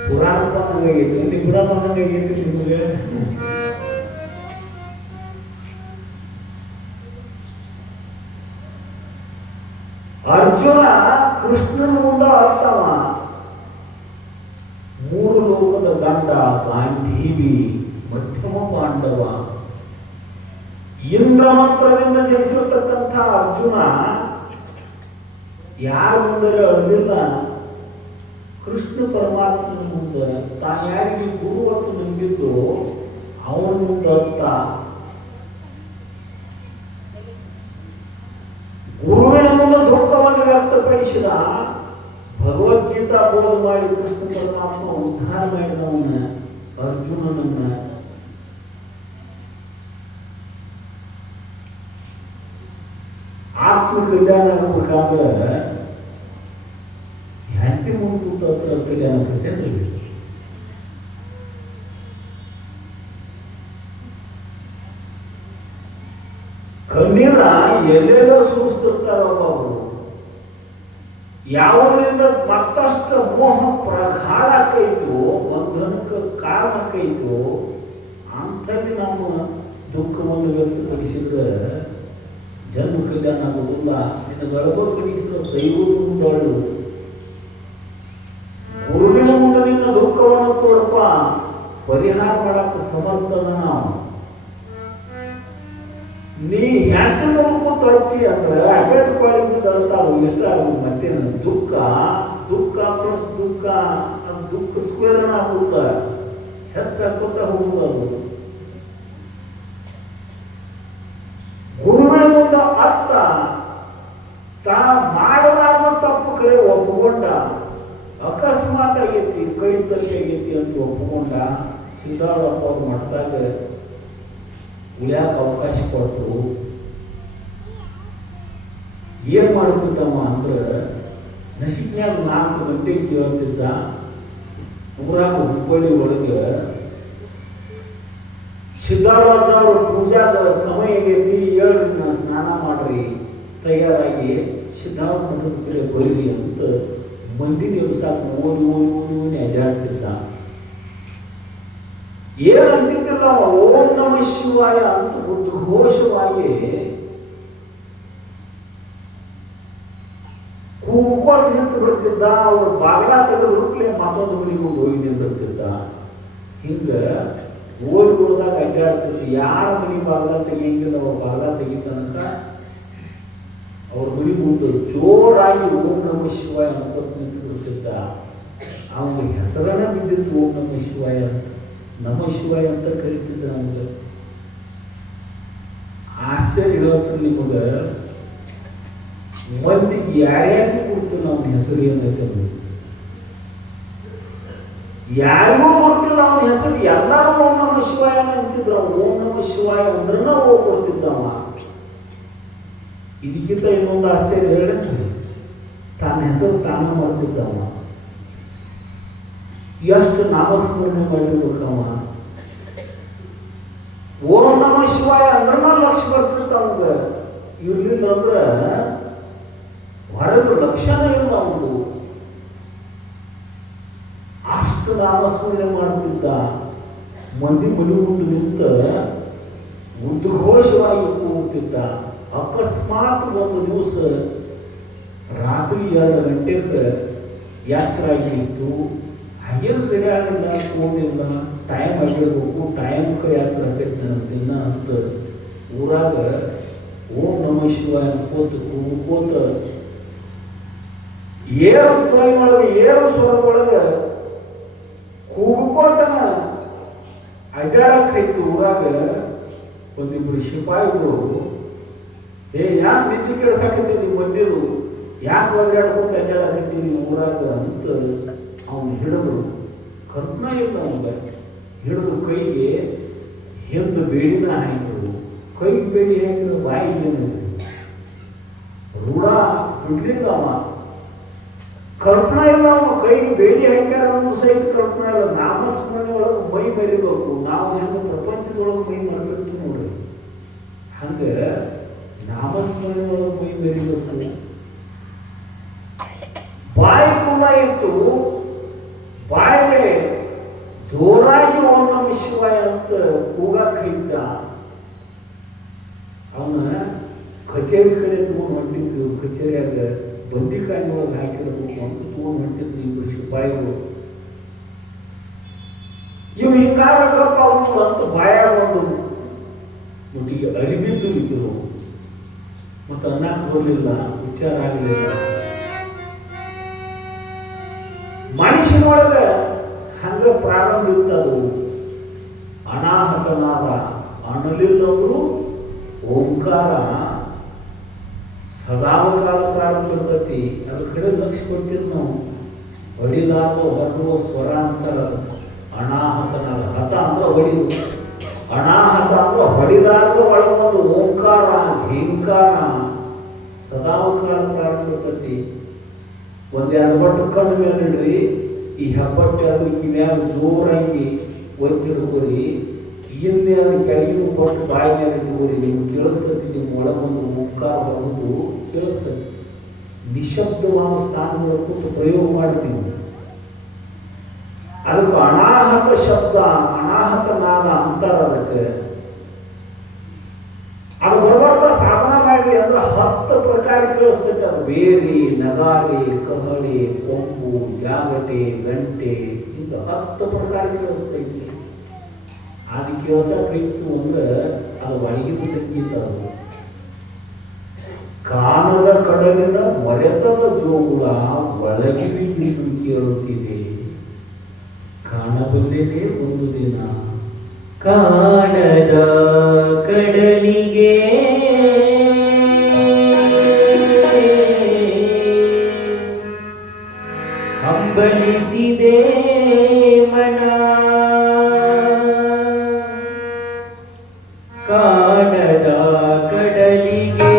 ಪುರಾಣ ಬಂದಂಗಾಗೈತಿ, ನಿಗುಡ ಬಂದಂಗಾಗೈತಿ ನಿಮಗೆ. ಅರ್ಜುನ ಕೃಷ್ಣನ ಮುಂದೆ ಅರ್ಥವ. ಮೂರು ಲೋಕದ ಗಂಡ ಗಾಂಧೀವಿ, ಮಧ್ಯಮ ಪಾಂಡವ, ಇಂದ್ರ ಮಂತ್ರದಿಂದ ಜನಿಸಿರ್ತಕ್ಕಂಥ ಅರ್ಜುನ ಯಾರ ಮುಂದರೆ ಅಳಲಿಲ್ಲ? ಕೃಷ್ಣ ಪರಮಾತ್ಮನ ಮುಂದೆ. ತಾನು ಯಾರಿಗೆ ಗುರುವತ್ತು ನಂಬಿದ್ದು ಅವನ ಮುಂದೆ ಅರ್ಥ. ಗುರುವಿನ ಮುಂದೆ ದುಃಖವನ್ನು ವ್ಯಕ್ತಪಡಿಸಿದ. ಭಗವದ್ಗೀತಾ ಬೋಧ ಮಾಡಿ ಕೃಷ್ಣ ಪರಮಾತ್ಮ ಉದ್ಧಾರ ಮಾಡಿದವನ್ನ ಅರ್ಜುನನನ್ನ ಆತ್ಮ ಕಲ್ಯಾಣ ಆಗಬೇಕಾದ್ರೆ ಹೆಂಡತಿ ಮುಂದ್ಬಿಟ್ಟು ಹತ್ರ ಕಲ್ಯಾಣ ಆಗ್ತದೆ. ಕಣ್ಣೀರ ಎಲ್ಲೆಲ್ಲೋ ಸುರಿಸ್ತಿರ್ತಾರ ಒಬ್ಬೊಬ್ರು. ಯಾವುದರಿಂದ ಮತ್ತಷ್ಟು ಮೋಹ ಪ್ರಗಾಢ ಆಕೈತು, ಬಂಧನಕ್ಕೆ ಕಾರಣ ಆಕೈತು, ಅಂಥಲ್ಲಿ ನಾವು ದುಃಖವನ್ನು ವ್ಯಕ್ತಪಡಿಸಿದ್ರೆ ಜನ್ಮ ಕಲ್ಯಾಣ ಆಗೋದಿಲ್ಲ. ನಿನ್ನ ಬೆಳಬಡಿಸಿದ ದೈವದ ಮುಂದಾಳು, ಗುರುವಿನ ಮುಂದೆ ನಿನ್ನ ದುಃಖವನ್ನು ತೋಡಪ್ಪ, ಪರಿಹಾರ ಮಾಡಕ್ಕೆ ಸಮರ್ಥನ ನಾವು. ನೀ ಹೆಂಡತಿ ಬದುಕುತ್ತ ಹತ್ತಿ ಅಂದ್ರೆ ಅಗೇಟ್ ಪಾಳಿಗೆ ದಳ್ತಾವು ಎಷ್ಟು ಆಗುದು. ಮತ್ತೇನು ದುಃಖ ದುಃಖ ಪ್ಲಸ್ ದುಃಖ, ಅದು ದುಃಖ ಸ್ಕ್ವೇರ್ ಆಗುತ್ತ ಹೆಚ್ಚಾಕೋತ ಹೋಗುದು. ಅದು ಗುರುವಿನ ಮುಂದೆ ಅತ್ತ ತಾ ಮಾಡಲಾರ್ದ ತಪ್ಪು ಕರೆ ಒಪ್ಪಿಕೊಂಡ, ಅಕಸ್ಮಾತ್ ಆಗೈತಿ ಕೈ ತಪ್ಪಿ ಆಗೈತಿ ಅಂತ ಒಪ್ಪಿಕೊಂಡ. ಸಿದ್ಧಾರೂಢಪ್ಪ ಅವ್ರು ಮಠದಾಗ ಉಳಿಯಾಕ ಅವಕಾಶ ಕೊಟ್ಟರು. ಏನ್ ಮಾಡ್ತಿದ್ದವ ಅಂದ್ರೆ ನಸಿಕ್ನ್ಯಾಗ 4 ಗಂಟೆಗೆ ಕೇಳ್ತಿದ್ದ. ಊರಾಗ ಹುಬ್ಬಳ್ಳಿ ಒಳಗೆ ಸಿದ್ಧಾರೂಢ ಅವ್ರ ಪೂಜಾದ ಸಮಯ ಆಗೈತಿ, ಹೇಳ್ರಿ ನಾ ಸ್ನಾನ ಮಾಡ್ರಿ, ತಯಾರಾಗಿ ಸಿದ್ಧಾರೂಢ ಮಠದ ಕಡೆ ಬರ್ರಿ ಅಂತ ಮಂದಿ ದಿವಸಾಕ ಓದಿ ಅಡ್ಡಾಡ್ತಿದ್ದ. ಏನಂತಿದ್ದಿಲ್ಲ, ಓಂ ನಮ ಶಿವಾಯ ಅಂತ ಉದ್ಘೋಷವಾಗಿ ಕೂಗೋದ್ ನಿಂತು ಬಿಡ್ತಿದ್ದ. ಅವ್ರ ಬಾಗ್ಲ ತೆಗೆದ್ರುಕ್ಲೆ ಮತ್ತೊಂದು ಮನೆಗೆ ಹೋಗಿ ನಿಂತಿರ್ತಿದ್ದ. ಹಿಂಗ ಓಡಿ ಉಳಿದಾಗ ಅಡ್ಡಾಡ್ತಿದ್ದ. ಯಾರ ಮನೆ ಬಾಗ್ಲ ತೆಗಿಯಂಗಿಲ್ಲ ಅವ್ರ ಬಾಗ್ಲ ತೆಗಿತನಕ ಅವ್ರ ಮನೆ ಮುಂದೆ ಜೋರಾಗಿ ಓಂ ನಮ ಶಿವಾಯ ಅಂತ ನಿಂತು ಬಿಡ್ತಿದ್ದ. ಅವನಿಗೆ ಹೆಸರನ್ನ ಬಿದ್ದಿತ್ತು ಓಂ ನಮ ಶಿವಾಯ, ನಮ ಶಿವಾಯ ಅಂತ ಕರಿತಿದ್ದ. ನಮಗೆ ಆಶ್ಚರ್ಯ ಹೇಳ್ತಾರೆ ನಿಮಗೆ, ಮಂದಿಗೆ ಯಾರ್ಯಾರಿಗೂ ಗೊತ್ತಿಲ್ಲ ಅವನ ಹೆಸರು ಏನೈತೆ, ಯಾರಿಗೂ ಗೊತ್ತಿಲ್ಲ ಅವನ ಹೆಸರು. ಎಲ್ಲರೂ ಓಂ ನಮ ಶಿವಾಯ ಅಂತಿದ್ರು. ಓಂ ನಮ ಶಿವಾಯ ಅಂದ್ರನ ಹೋಗಿ ಕೊಡ್ತಿದ್ದವ. ಇದಕ್ಕಿಂತ ಇನ್ನೊಂದು ಆಶ್ಚರ್ಯ ಹೇಳಿ, ತನ್ನ ಹೆಸರು ತಾನೇ ಮಾಡ್ತಿದ್ದವ. ಎಷ್ಟು ನಾಮಸ್ಮರಣೆ ಮಾಡಿರ್ಬೇಕವ. ಓಂ ನಮ ಶಿವಾಯ ಅಂದ್ರನ ಲಕ್ಷ ಬರ್ತಿರ್ತ ಅವಂಗ. ಇರ್ಲಿಲ್ಲ ಅಂದ್ರ ಹೊರಗೆ ಲಕ್ಷಣ ಇಲ್ಲ ಅವನು. ಅಷ್ಟು ನಾಮಸ್ಮರಣೆ ಮಾಡ್ತಿದ್ದ. ಮಂದಿ ಮನೆ ಮುಂದೆ ನಿಂತ ಉದ್ಘೋಷವಾಗಿ ಕೂಗುತ್ತಿದ್ದ. ಅಕಸ್ಮಾತ್ ಒಂದು ದಿವಸ ರಾತ್ರಿ 2 ಗಂಟೆಗೆ ಯಾತ್ರಾಗಿತ್ತು. ಹಾಗೇನು ರೆಡಿ ಆಗಿಲ್ಲ, ಕೂಡಿಲ್ಲ, ಟೈಮ್ ಆಗಿರ್ಬೇಕು, ಟೈಮ್ಗೆ ಯಾತ್ರೆ ಆಗೈತೆ ದಿನ ಅಂತ ಊರಾಗ ಓಂ ನಮ ಶಿವಾಯ ಅನ್ಕೋತ ಕೂಗೋತ ಏರು ಧ್ವನಿ ಒಳಗೆ, ಏರು ಸ್ವರದೊಳಗೆ ಕೂಗೋತನ ಅಡ್ಡಾಡಕ್ಕೈತು. ಊರಾಗ ಒಂದಿಬ್ರು ಶಿಪಾಯಿಗಳು, ಯಾಕೆ ನಿದ್ದೆ ಕೆಡ್ಸಾಕತ್ತೀರಿ ಮಂದಿರು, ಯಾಕೆ ಒದರಾಡ್ಕೊಂತ ಅಡ್ಡಾಡಕತ್ತೀರಿ ಊರಾಗ ಅಂತ ಅವನು ಹಿಡಿದ್ರು. ಕರ್ನ ಇಲ್ಲ ಅವನಿಗೆ. ಹಿಡಿದು ಕೈಗೆ ಹಿಂದೆ ಬೇಡಿನ ಹಾಕಿದ್ರು. ಕೈಗೆ ಬೇಡಿ ಹಾಕಿದ್ರು, ಬಾಯಿಗೆ ರೂಢ ಬಿಡ್ಲಿಲ್ಲ ಅವ. ಕಲ್ಪನಾ ಇಲ್ಲ ಅವ. ಕೈಗೆ ಬೇಡಿ ಹಾಕ್ಯಾರ ಅನ್ನೋ ಸಹಿತ ಕಲ್ಪನಾ ಇಲ್ಲ. ನಾಮಸ್ಮರಣೆ ಒಳಗೆ ಮೈ ಮರಿಬೇಕು. ನಾವು ಹೆಂಗೆ ಪ್ರಪಂಚದೊಳಗೆ ಮೈ ಮರ್ತಿರ್ತೀವಿ ನೋಡ್ರಿ, ಹಂಗೆ ನಾಮಸ್ಮರಣೆ ಒಳಗೆ ಮೈ ಮರಿಬೇಕು. ಬಾಯಿ ಕೂಡ ಇತ್ತು, ಬಾಯಿಗೆ ಜೋರಾಗಿ ಓಂ ನಮ ಶಿವಾಯ ಅಂತ ಕೂಗಾಕೈದ್ದ. ಅವನ ಕಚೇರಿ ಕಡೆ ತಗೊಂಡು ಹೊಂಟಿದ್ದು. ಕಚೇರಿಯಾಗ ಬಂದಿಕಾಯಿ ಒಳಗೆ ಹಾಕಿರಬೇಕು ಅಂತ ತಗೊಂಡು ಹೊಂಟಿದ್ದು ಇಬ್ಬರು ಶಿಪಾಯಿಗಳು. ಇವು ಹಿಂಗಾಗಬೇಕಪ್ಪ ಅವನು ಅಂತ ಬಾಯಾಗ ಒಂದು ಮುಟ್ಟಿಗೆ ಅರಿಬಿದ್ದು ಇದ್ರು. ಮತ್ತು ಅನ್ನಕ್ಕೆ ಬರಲಿಲ್ಲ, ವಿಚಾರ ಆಗಲಿಲ್ಲ. ಮನುಷ್ಯನೊಳಗೆ ಹಂಗ ಪ್ರಾರಂಭ ಇತ್ತದು. ಅನಾಹತನಾದ, ಅಣಲಿಲ್ಲಂದ್ರು ಓಂಕಾರ ಸದಾವಕಾಲ ಪ್ರಾರಂಭ ಇರ್ತೈತಿ. ಅದ್ರ ಕಡೆ ಲಕ್ಷ್ಯ ಕೊಟ್ಟಿದ್ದು ನಾವು. ಹೊಡಿಲಾರ್ದ ಹೊರಡುವ ಸ್ವರ ಅಂತಾರ. ಅನಾಹತನಾದ, ಹತ ಅಂದ್ರೆ ಹೊಡಿದು, ಅನಾಹತ ಅಂದ್ರೆ ಹೊಡಿಲಾರ್ದ ಒಳಗೊಂದು ಓಂಕಾರ, ಝೀಂಕಾರ ಸದಾವಕಾಲ ಪ್ರಾರಂಭ ಇರ್ತೈತಿ. ಒಂದೆರಡು ಬಟ್ಟು ಕಣ್ಣು ಮೇಲೆ ಇಡ್ರಿ, ಈ ಹೆಬ್ಬಟ್ಟೆ ಅದ್ರ ಕಿವ್ಯಾಗ ಜೋರಾಗಿ ಒತ್ತಿಡ್ಕೊರಿ, ಇಲ್ಲಿ ಅದು ಕೆಳಗಿನ ಕೊಟ್ಟು ಬಾಯಿ ಮೇಲೆ ಇಟ್ಕೊರಿ. ನೀವು ಕೇಳಿಸ್ತೈತಿ, ನಿಮ್ಮ ಒಳಗೊಂದು ಓಂಕಾರ ಬರುವುದು ಕೇಳಿಸ್ತೈತಿ. ನಿಶಬ್ದವಾದ ಸ್ಥಾನಗಳ ಕೂತು ಪ್ರಯೋಗ ಮಾಡಿ ನೀವು. ಅದಕ್ಕೆ ಅನಾಹತ ಶಬ್ದ, ಅನಾಹತ ನಾದ ಅಂತಾರ. ಅದಕ್ಕೆ ಅದು ಬರುವಂತ ಸಾಧನ ಮಾಡಿ ಅಂದ್ರೆ 10 ಪ್ರಕಾರ ಕೇಳಿಸ್ತೈತೆ. ಅದು ಬೇರಿ, ನಗಾರಿ, ಕಹಳಿ, ಕೊಂಬು, ಜಾಗಟೆ, ಗಂಟೆ, ಇಂದ 10 ಪ್ರಕಾರ ಕೇಳಿಸ್ತೈತಿ. ಅದು ಕೇಳಿಸಕೈತು ಅಂದ್ರೆ ಅದು ಒಳಗಿನ ಸಂಗೀತ. ಅದು ಕಾಣದ ಕಡಲಿನ ಮೊರೆತದ ಜೋಗುಳ ಒಳಗಿನ ಕೇಳುತ್ತಿದೆ. ಕಾಣಬಲ್ಲೆನೇ ಒಂದು ದಿನ. ಕಾಣದ ಕಡಲಿಗೆ ಹಂಬಲಿಸಿದೆ ಮನ. ಕಾಣದ ಕಡಲಿಗೆ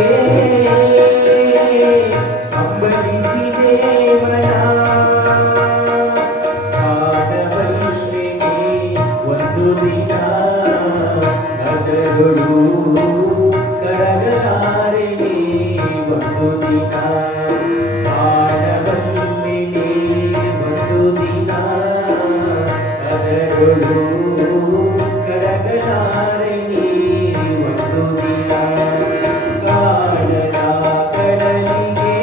ಹಂಬಲಿಸಿದೆ ಮನ. ಕಾಣಬಲ್ಲೆಗೆ ಒಂದು ದಿನ ಅದರೊಳು ಕರಗಲಾರೆಗೆ ಒಂದು ದಿನ. ಕಾಣಬಲ್ಲೆಗೆ ಒಂದು ದಿನ ಅದರೊಳು ಕರಗಲಾರೆಗೆ ಒಂದು ದಿನ. ಕಾಣದ ಕಡಲಿಗೆ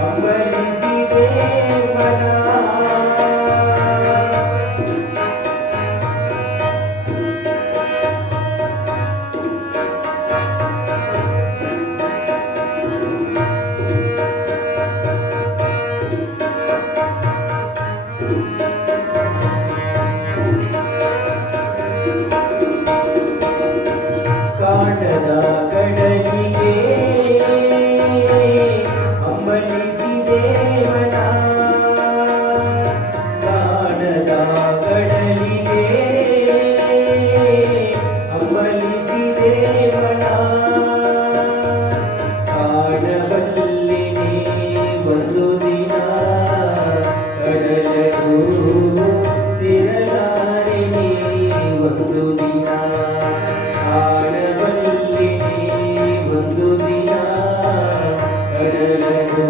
ಹಂಬಲಿಸಿದೆ ಮನ. ಕಾಣದ ಕಡಲಿಗೆ ಹಂಬಲಿಸಿದೆ ಮನ. ಕಾಣದ ಕಡಲಿಗೆ ಹಂಬಲಿಸಿದೆ ಮನ. ಕಾಣಬಲ್ಲೆನೆ ಒಂದು ದಿನ ಕಡಲರು ಸೇರಲಾರೆನೆ ಒಂದು ದಿನ. ಕಾಣಬಲ್ಲೆನೆ ಒಂದು ದಿನ ಕಡಲರು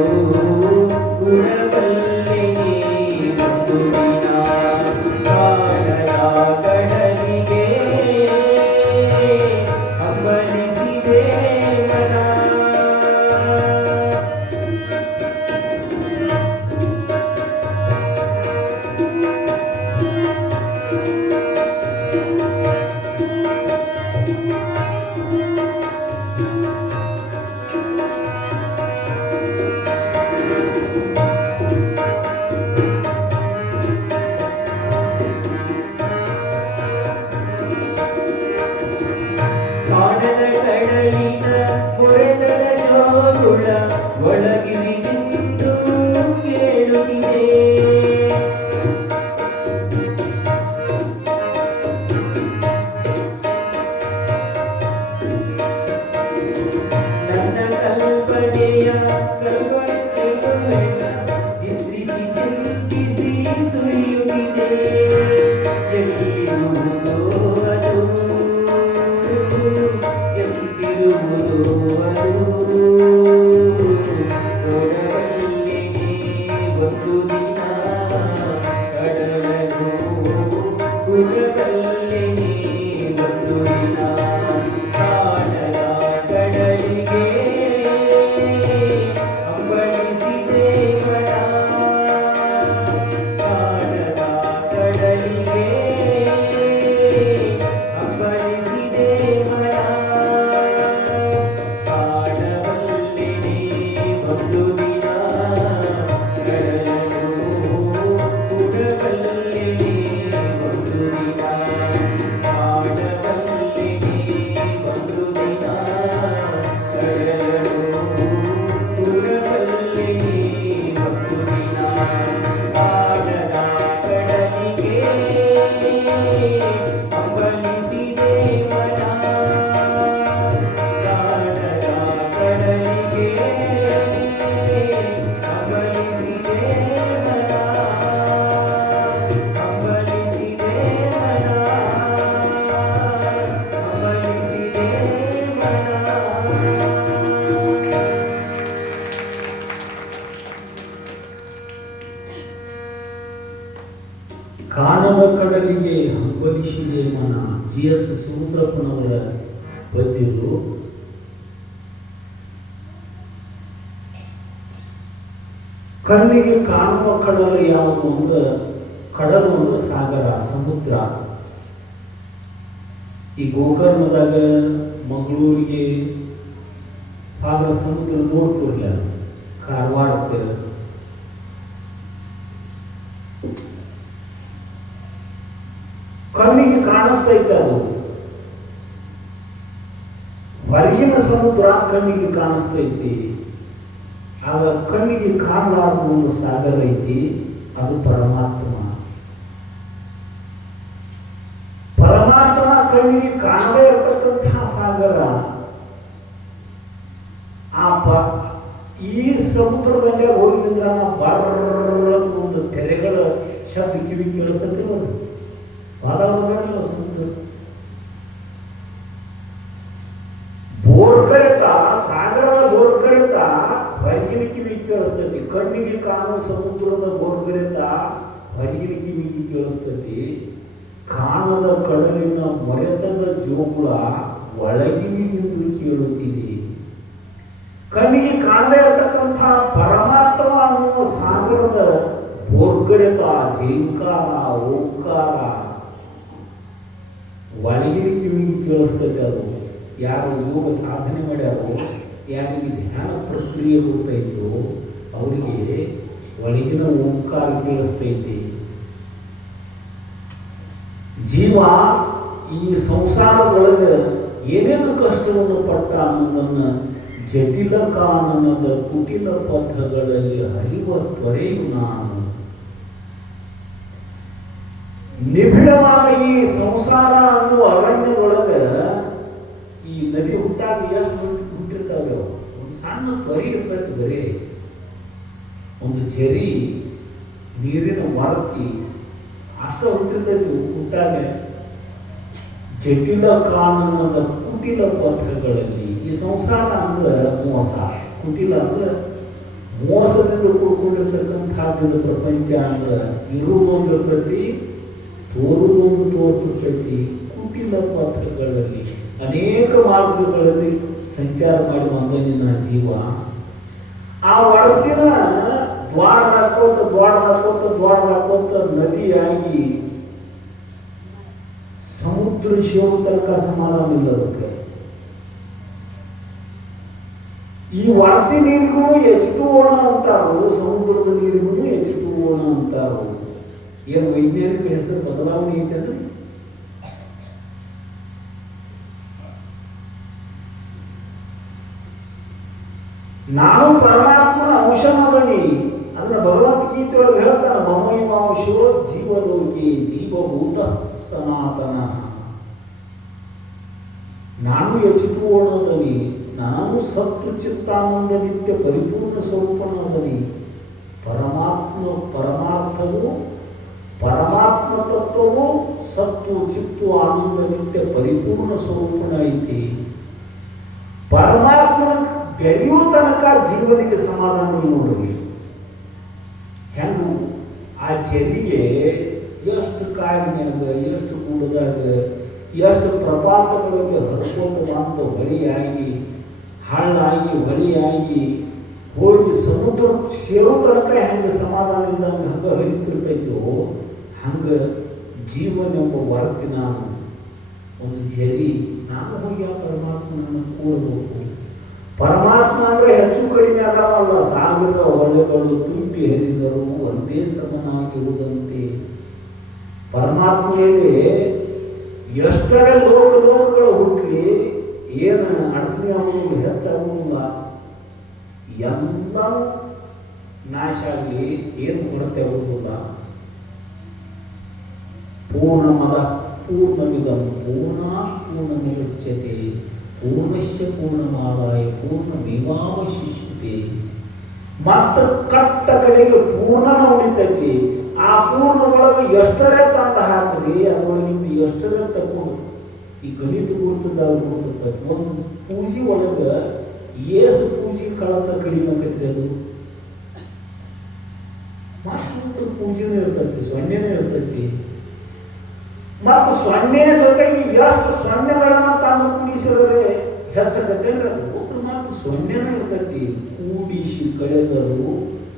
ಗುಣಬಲ್ಲೆನೆ ಒಂದು ದಿನ. ಕಾಣದ ಕಡಲಿಗೆ ಹಂಬಲಿಸಿದೆ ಮನ. ಕಾಣದ ಕಡಲಿನ ಮೊರೆತದ ಜೋಗುಳ ಒಳಗಿನಿಂದು ಕೇಳುತ್ತಿದೆ. ನನ್ನ ಕಲ್ಪನೆಯ ಕಲ್ಪನೆಗಳ ಚಿತ್ರಿಸಿ ಚಿಂತಿಸಿ ಸುರಿಯುತ್ತಿದೆ. ಎಲ್ಲಿರುವುದೋ ಅದು, ಎಂತಿರುವುದೋ ಅದು, ನೋಡಬಲ್ಲೆ ಕಾಣದ ಕಡಲಿಗೆ ಹಂಬಲಿಸಿದೆ ಮನ. GS ಸುರುದ್ರಪ್ಪನವರ ಬಂದಿದ್ದು. ಕಣ್ಣಿಗೆ ಕಾಣುವ ಕಡಲು ಯಾವುದು ಅಂದ್ರೆ, ಕಡಲು ಅಂದ್ರೆ ಸಾಗರ, ಸಮುದ್ರ. ಈ ಗೋಕರ್ಣದಾಗ ಮಂಗಳೂರಿಗೆ ಆದ್ರ ಸಮುದ್ರ ನೋಡ್ತಿರ್ಲಿಲ್ಲ, ಕಾರವಾರಕ್ಕೆ. ಕಣ್ಣಿಗೆ ಕಾಣಿಸ್ತೈತೆ ಅದು, ಹೊರಗಿನ ಸಮುದ್ರ ಕಣ್ಣಿಗೆ ಕಾಣಿಸ್ತೈತಿ. ಆಗ ಕಣ್ಣಿಗೆ ಕಾಣಲಾರ್ದ ಒಂದು ಸಾಗರ ಐತಿ, ಅದು ಪರಮಾತ್ಮ. ಪರಮಾತ್ಮ ಕಣ್ಣಿಗೆ ಕಾಣದೇ ಇರತಕ್ಕಂತಹ ಸಾಗರ. ಈ ಸಮುದ್ರದಲ್ಲೇ ಹೋಗಿ ನಿಂದ್ರ ಬರ್ರ ಒಂದು ತೆರೆಗಳ ಶಬ್ದ ಕಿವಿ ಕೇಳಿಸ್ತೈತಿ. ವಾತಾವರಣದಲ್ಲ ಸಮುದ್ರ ಬೋರ್ಕರಿತ, ಸಾಗರದ ಬೋರ್ಕರಿತ ಹೊರಗಿನ ಕಿವಿ ಕೇಳಿಸ್ತೈತಿ. ಕಣ್ಣಿಗೆ ಕಾಣುವ ಸಮುದ್ರದ ಬೋರ್ಕರಿತ ಹೊರಗಿನ ಕಿವಿಗೆ ಕೇಳಿಸ್ತೈತಿ. ಕಾಣದ ಕಡಲಿನ ಮೊರೆತದ ಜೋಗುಳ ಒಳಗಿನಿಂದ ಕೇಳುತ್ತಿದೆ. ಕಣ್ಣಿಗೆ ಕಾಣದೇ ಇರತಕ್ಕಂಥ ಪರಮಾತ್ಮ ಅನ್ನುವ ಸಾಗರದ ಬೋರ್ಗರೆತ, ಜೇಂಕಾರ, ಓಂಕಾರ ಒಳಗಿನ ಕಿವಿಗೆ ಕೇಳಿಸ್ತೈತೆ. ಅದು ಯಾರು ಯೋಗ ಸಾಧನೆ ಮಾಡ್ಯಾರೋ, ಯಾರಿಗೆ ಧ್ಯಾನ ಪ್ರಕ್ರಿಯೆ ಗೊತ್ತೈತೋ ಅವರಿಗೆ ಒಳಗಿನ ಓಂಕಾರ ಕೇಳಿಸ್ತೈತಿ. ಜೀವ ಈ ಸಂಸಾರದೊಳಗೆ ಏನೇನು ಕಷ್ಟವನ್ನು ಪಟ್ಟ ಅನ್ನೋದನ್ನು ಜಟಿಲ ಕಾನನದ ಕುಟಿಲ ಪಥಗಳಲ್ಲಿ ಹರಿವ ತ್ವರೆಯು ನಾನು. ನಿಬಿಡವಾದ ಈ ಸಂಸಾರ ಅನ್ನುವ ಅರಣ್ಯದೊಳಗೆ ಈ ನದಿ ಹುಟ್ಟಾಗ ಎಷ್ಟು ಹುಟ್ಟಿರ್ತಾವೆ. ಒಂದು ಸಣ್ಣ ತ್ವರೆ ಇರ್ತೈತೆ, ಬರೀ ಒಂದು ಜರಿ ನೀರಿನ ವಾರ್ತಿ ಅಷ್ಟ ಹುಟ್ಟಿರ್ತೈತಿ ಹುಟ್ಟಾಗ. ಜಟಿಲ ಕಾನನದ ಕುಟಿಲ ಪಥಗಳಲ್ಲಿ ಈ ಸಂಸಾರ ಅಂದ್ರೆ ಮೋಸ, ಕುಟಿಲ ಅಂದ್ರೆ ಮೋಸದಿಂದ ಕೂಡ್ಕೊಂಡಿರ್ತಕ್ಕಂಥದ್ದು ಪ್ರಪಂಚ. ಅಂದ್ರೆ ಇರುವುದೊಂದು ಪ್ರತಿ, ತೋರುವುದೊಂದು ತೋರ್ತಿರ್ತೈತಿ. ಕುಟಿಲ ಪಥಗಳಲ್ಲಿ ಅನೇಕ ಮಾರ್ಗಗಳಲ್ಲಿ ಸಂಚಾರ ಮಾಡಿ ಬಂದ ಜೀವ ಆ ವರ್ತಿನ ದ್ವಾರ ಹಾಕೋತ ನದಿಯಾಗಿ ಸಮುದ್ರ ಸೇರೋ ತನಕ ಸಮಾಧಾನ ಇಲ್ಲ ಅದಕ್ಕೆ. ಈ ವರ್ತಿ ನೀರಿಗೂ H2O ಅಂತಾರು, ಸಮುದ್ರದ ನೀರಿಗೂ H2O ಅಂತಾರು. ಏನು ವೈಜ್ಞಾನಿಕ ಹೆಸರು ಬದಲಾವಣೆ ಐತೆ. ನಾನು ಪರಮಾತ್ಮನ ಅಂಶನವನಿ. ಅದನ್ನ ಭಗವದ್ಗೀತೆಯೊಳಗೆ ಹೇಳ್ತಾನೆ, ಮಮೈವಾಂಶೋ ಜೀವಲೋಕಿ ಜೀವಭೂತ ಸನಾತನ. ನಾನು H2O, ನಾನು ಸತ್ತು ಚಿತ್ತಾನಂದ ನಿತ್ಯ ಪರಿಪೂರ್ಣ ಸ್ವರೂಪನಾದನಿ. ಪರಮಾರ್ಥವು ಪರಮಾತ್ಮ ತತ್ವವು ಸತ್ತು ಚಿತ್ತು ಆನಂದ ನಿತ್ಯ ಪರಿಪೂರ್ಣ ಸ್ವರೂಪನ ಐತಿ. ಪರಮಾತ್ಮನ ಬೆರೆಯೋ ತನಕ ಜೀವನಿಗೆ ಸಮಾಧಾನ ನೋಡ್ರಿ. ಹೆಂಗ ಆ ಜರಿಗೆ ಎಷ್ಟು ಕಾಡಿನಾಗ, ಎಷ್ಟು ಗುಡದಾಗ, ಎಷ್ಟು ಪ್ರಪಾತಗಳಲ್ಲಿ ಹರ್ಕೊಂಡು ಬಂದು ಹೊಳಿಯಾಗಿ, ಹಳ್ಳಾಗಿ, ಹೊಳಿಯಾಗಿ ಹೋಗಿ ಸಮುದ್ರ ಸೇರೋ ತನಕ ಹೆಂಗೆ ಸಮಾಧಾನ ಇದ್ದಂಗೆ ಹಂಗೆ ಹರಿತಿರ್ತೈತೋ, ಹಂಗೆ ಜೀವನೆಂಬ ವರ್ತಿನ ಒಂದು ಜರಿ. ನಾನು ಹೋಗಿ ಆ ಪರಮಾತ್ಮನನ್ನು ಕೂಡಬೇಕು. ಪರಮಾತ್ಮ ಅಂದರೆ ಹೆಚ್ಚು ಕಡಿಮೆ ಆಗವಲ್ಲ. ಸಾವಿರ ಹೊಳೆಗಳು ತುಂಬಿ ಹರಿದರು ಒಂದೇ ಸಮನಾಗಿರುವುದಂತೆ. ಪರಮಾತ್ಮನಲ್ಲಿ ಎಷ್ಟರೇ ಲೋಕಗಳು ಹುಟ್ಟಲಿ ಏನು ಅಡಚಣೆ ಆಗುವುದಿಲ್ಲ, ಹೆಚ್ಚಾಗುವುದಿಲ್ಲ. ಎಲ್ಲ ನಾಶ ಆಗಲಿ, ಏನು ಕೊರತೆ ಆಗುವುದಿಲ್ಲ. ಪೂರ್ಣಮದ ಪೂರ್ಣಮಿದಂ ಪೂರ್ಣಮುದಚ್ಯತೆ ಪೂರ್ಣಸ್ಯ ಪೂರ್ಣಮಾದಾಯ ಪೂರ್ಣಮೇವಾವಶಿಷ್ಯತೆ. ಮತ್ತು ಕಟ್ಟ ಕಡೆಗೆ ಪೂರ್ಣನ ಉಳಿತೈತಿ. ಆ ಪೂರ್ಣದೊಳಗೆ ಎಷ್ಟರೇ ತಂಡ ಹಾಕ್ರಿ, ಅದರೊಳಗಿಂದ ಎಷ್ಟರೇ ತಕೊಂಡು ಈ ಗಣಿತ ಗುರುತದಾಗ ಗುರುತೈತಿ. ಒಂದು ಪೂಜೆ ಒಳಗೆ ಏಸು ಪೂಜೆ ಕಳತ ಕಡಿಮೆ ಆಕೈತಿ. ಅದು ಮಾಸ್ಟರ್ ಪೂಜೆನೂ ಇರ್ತೈತಿ, ಸೊನ್ನೆನೂ ಇರ್ತೈತಿ. ಮತ್ತು ಸೊನ್ನೆ ಜೊತೆಗೆ ಎಷ್ಟು ಸೊನ್ನೆಗಳನ್ನು ತಂದು ಕೂಡಿಸಿದರೆ ಹೆಚ್ಚಕತ್ತೇನ್ರಿ ಅದು ಮತ್ತು ಸೊನ್ನೆನೇ ಇರ್ತೈತಿ. ಕೂಡಿಸಿ ಕಳೆದರು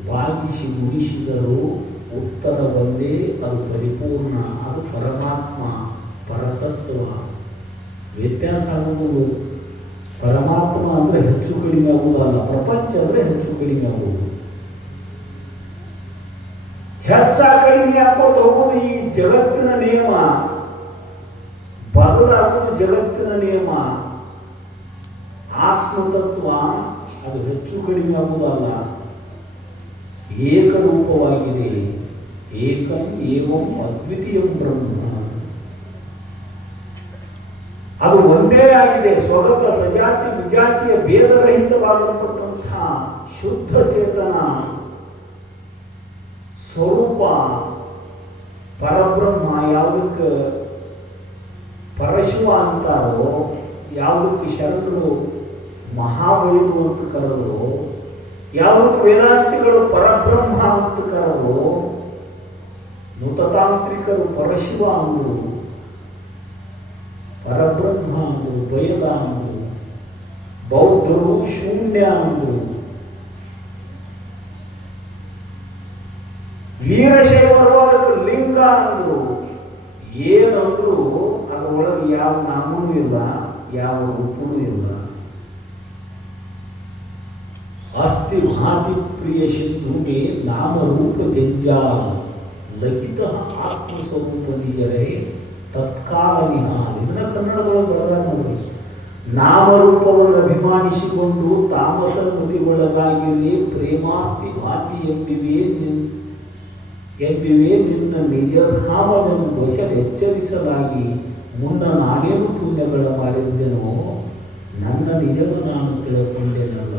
ಭಾಗಿಸಿ ಗುಣಿಸಿದರು ಉತ್ತರ ಬಂದೇ ಅದು ಪರಿಪೂರ್ಣ. ಅದು ಪರಮಾತ್ಮ ಪರತತ್ವ. ವ್ಯತ್ಯಾಸ ಆಗುವುದು ಪರಮಾತ್ಮ ಅಂದರೆ ಹೆಚ್ಚು ಕಡಿಮೆ ಆಗುವುದಲ್ಲ, ಪ್ರಪಂಚ ಅಂದರೆ ಹೆಚ್ಚು ಕಡಿಮೆ ಆಗುವುದು. ಹೆಚ್ಚ ಕಡಿಮೆ ಹಾಕೋದು ಹೋಗುವುದು ಈ ಜಗತ್ತಿನ ನಿಯಮ, ಬದಲಾಗುವುದು ಜಗತ್ತಿನ ನಿಯಮ. ಆತ್ಮತತ್ವ ಅದು ಹೆಚ್ಚು ಕಡಿಮೆ ಆಗುವುದಲ್ಲ, ಏಕರೂಪವಾಗಿದೆ. ಏಕಂ ಏವಂ ಅದ್ವಿತೀಯಂ ಬ್ರಹ್ಮ. ಅದು ಒಂದೇ ಆಗಿದೆ. ಸ್ವಗತ ಸಜಾತಿ ವಿಜಾತಿಯ ಭೇದರಹಿತವಾಗಲ್ಪಟ್ಟಂತಹ ಶುದ್ಧ ಚೇತನ ಸ್ವರೂಪ ಪರಬ್ರಹ್ಮ. ಯಾವುದಕ್ಕೆ ಪರಶಿವ ಅಂತಾರೋ, ಯಾವುದಕ್ಕೆ ಶರಣರು ಮಹಾಬಲಿಗಳು ಅಂತ ಕರೆದ್ರು, ಯಾವುದಕ್ಕೆ ವೇದಾಂತಿಗಳು ಪರಬ್ರಹ್ಮ ಅಂತ ಕರೆದ್ರು, ನೂತತಾಂತ್ರಿಕರು ಪರಶಿವ ಅಂದರು, ಪರಬ್ರಹ್ಮ ಅಂದರು, ಬಯಲ ಅಂದರು, ಬೌದ್ಧರು ಶೂನ್ಯ ಅಂದರು, ವೀರಶೈವರು ಅದಕ್ಕೆ ಲಿಂಗ ಅಂದರು. ಏನಂದ್ರು ಅದರೊಳಗೆ ಯಾವ ನಾಮನೂ ಇಲ್ಲ, ಯಾವ ರೂಪನೂ ಇಲ್ಲ. ಅಸ್ತಿ ಭಾತಿ ಪ್ರಿಯ ಸಿಂಧುಗೆ ನಾಮರೂಪ ಜಂಜಾಲ ಲಕಿತ ಆತ್ಮಸ್ವರೂಪ ನಿಜರೇ ತತ್ಕಾಲ ನಿಹಾಲ. ಇದನ್ನ ಕನ್ನಡದೊಳಗೆ ಬರೆದ ನೋಡಿ. ನಾಮರೂಪವನ್ನು ಅಭಿಮಾನಿಸಿಕೊಂಡು ತಾಮಸ ಮೃತಿಗೊಳಗಾಗಿರಲಿ ಪ್ರೇಮಾಸ್ತಿ ಭಾತಿ ಎಂಬಿವೆ ನಿನ್ನ ನಿಜಧಾಮವನ್ನು ವಶ ಎಚ್ಚರಿಸಲಾಗಿ ಮುನ್ನ ನಾನೇನು ಪುಣ್ಯಗಳ ಮಾಡಿದ್ದೇನೋ ನನ್ನ ನಿಜವ ನಾನು ತಿಳ್ಕೊಂಡೇನಲ್ಲ.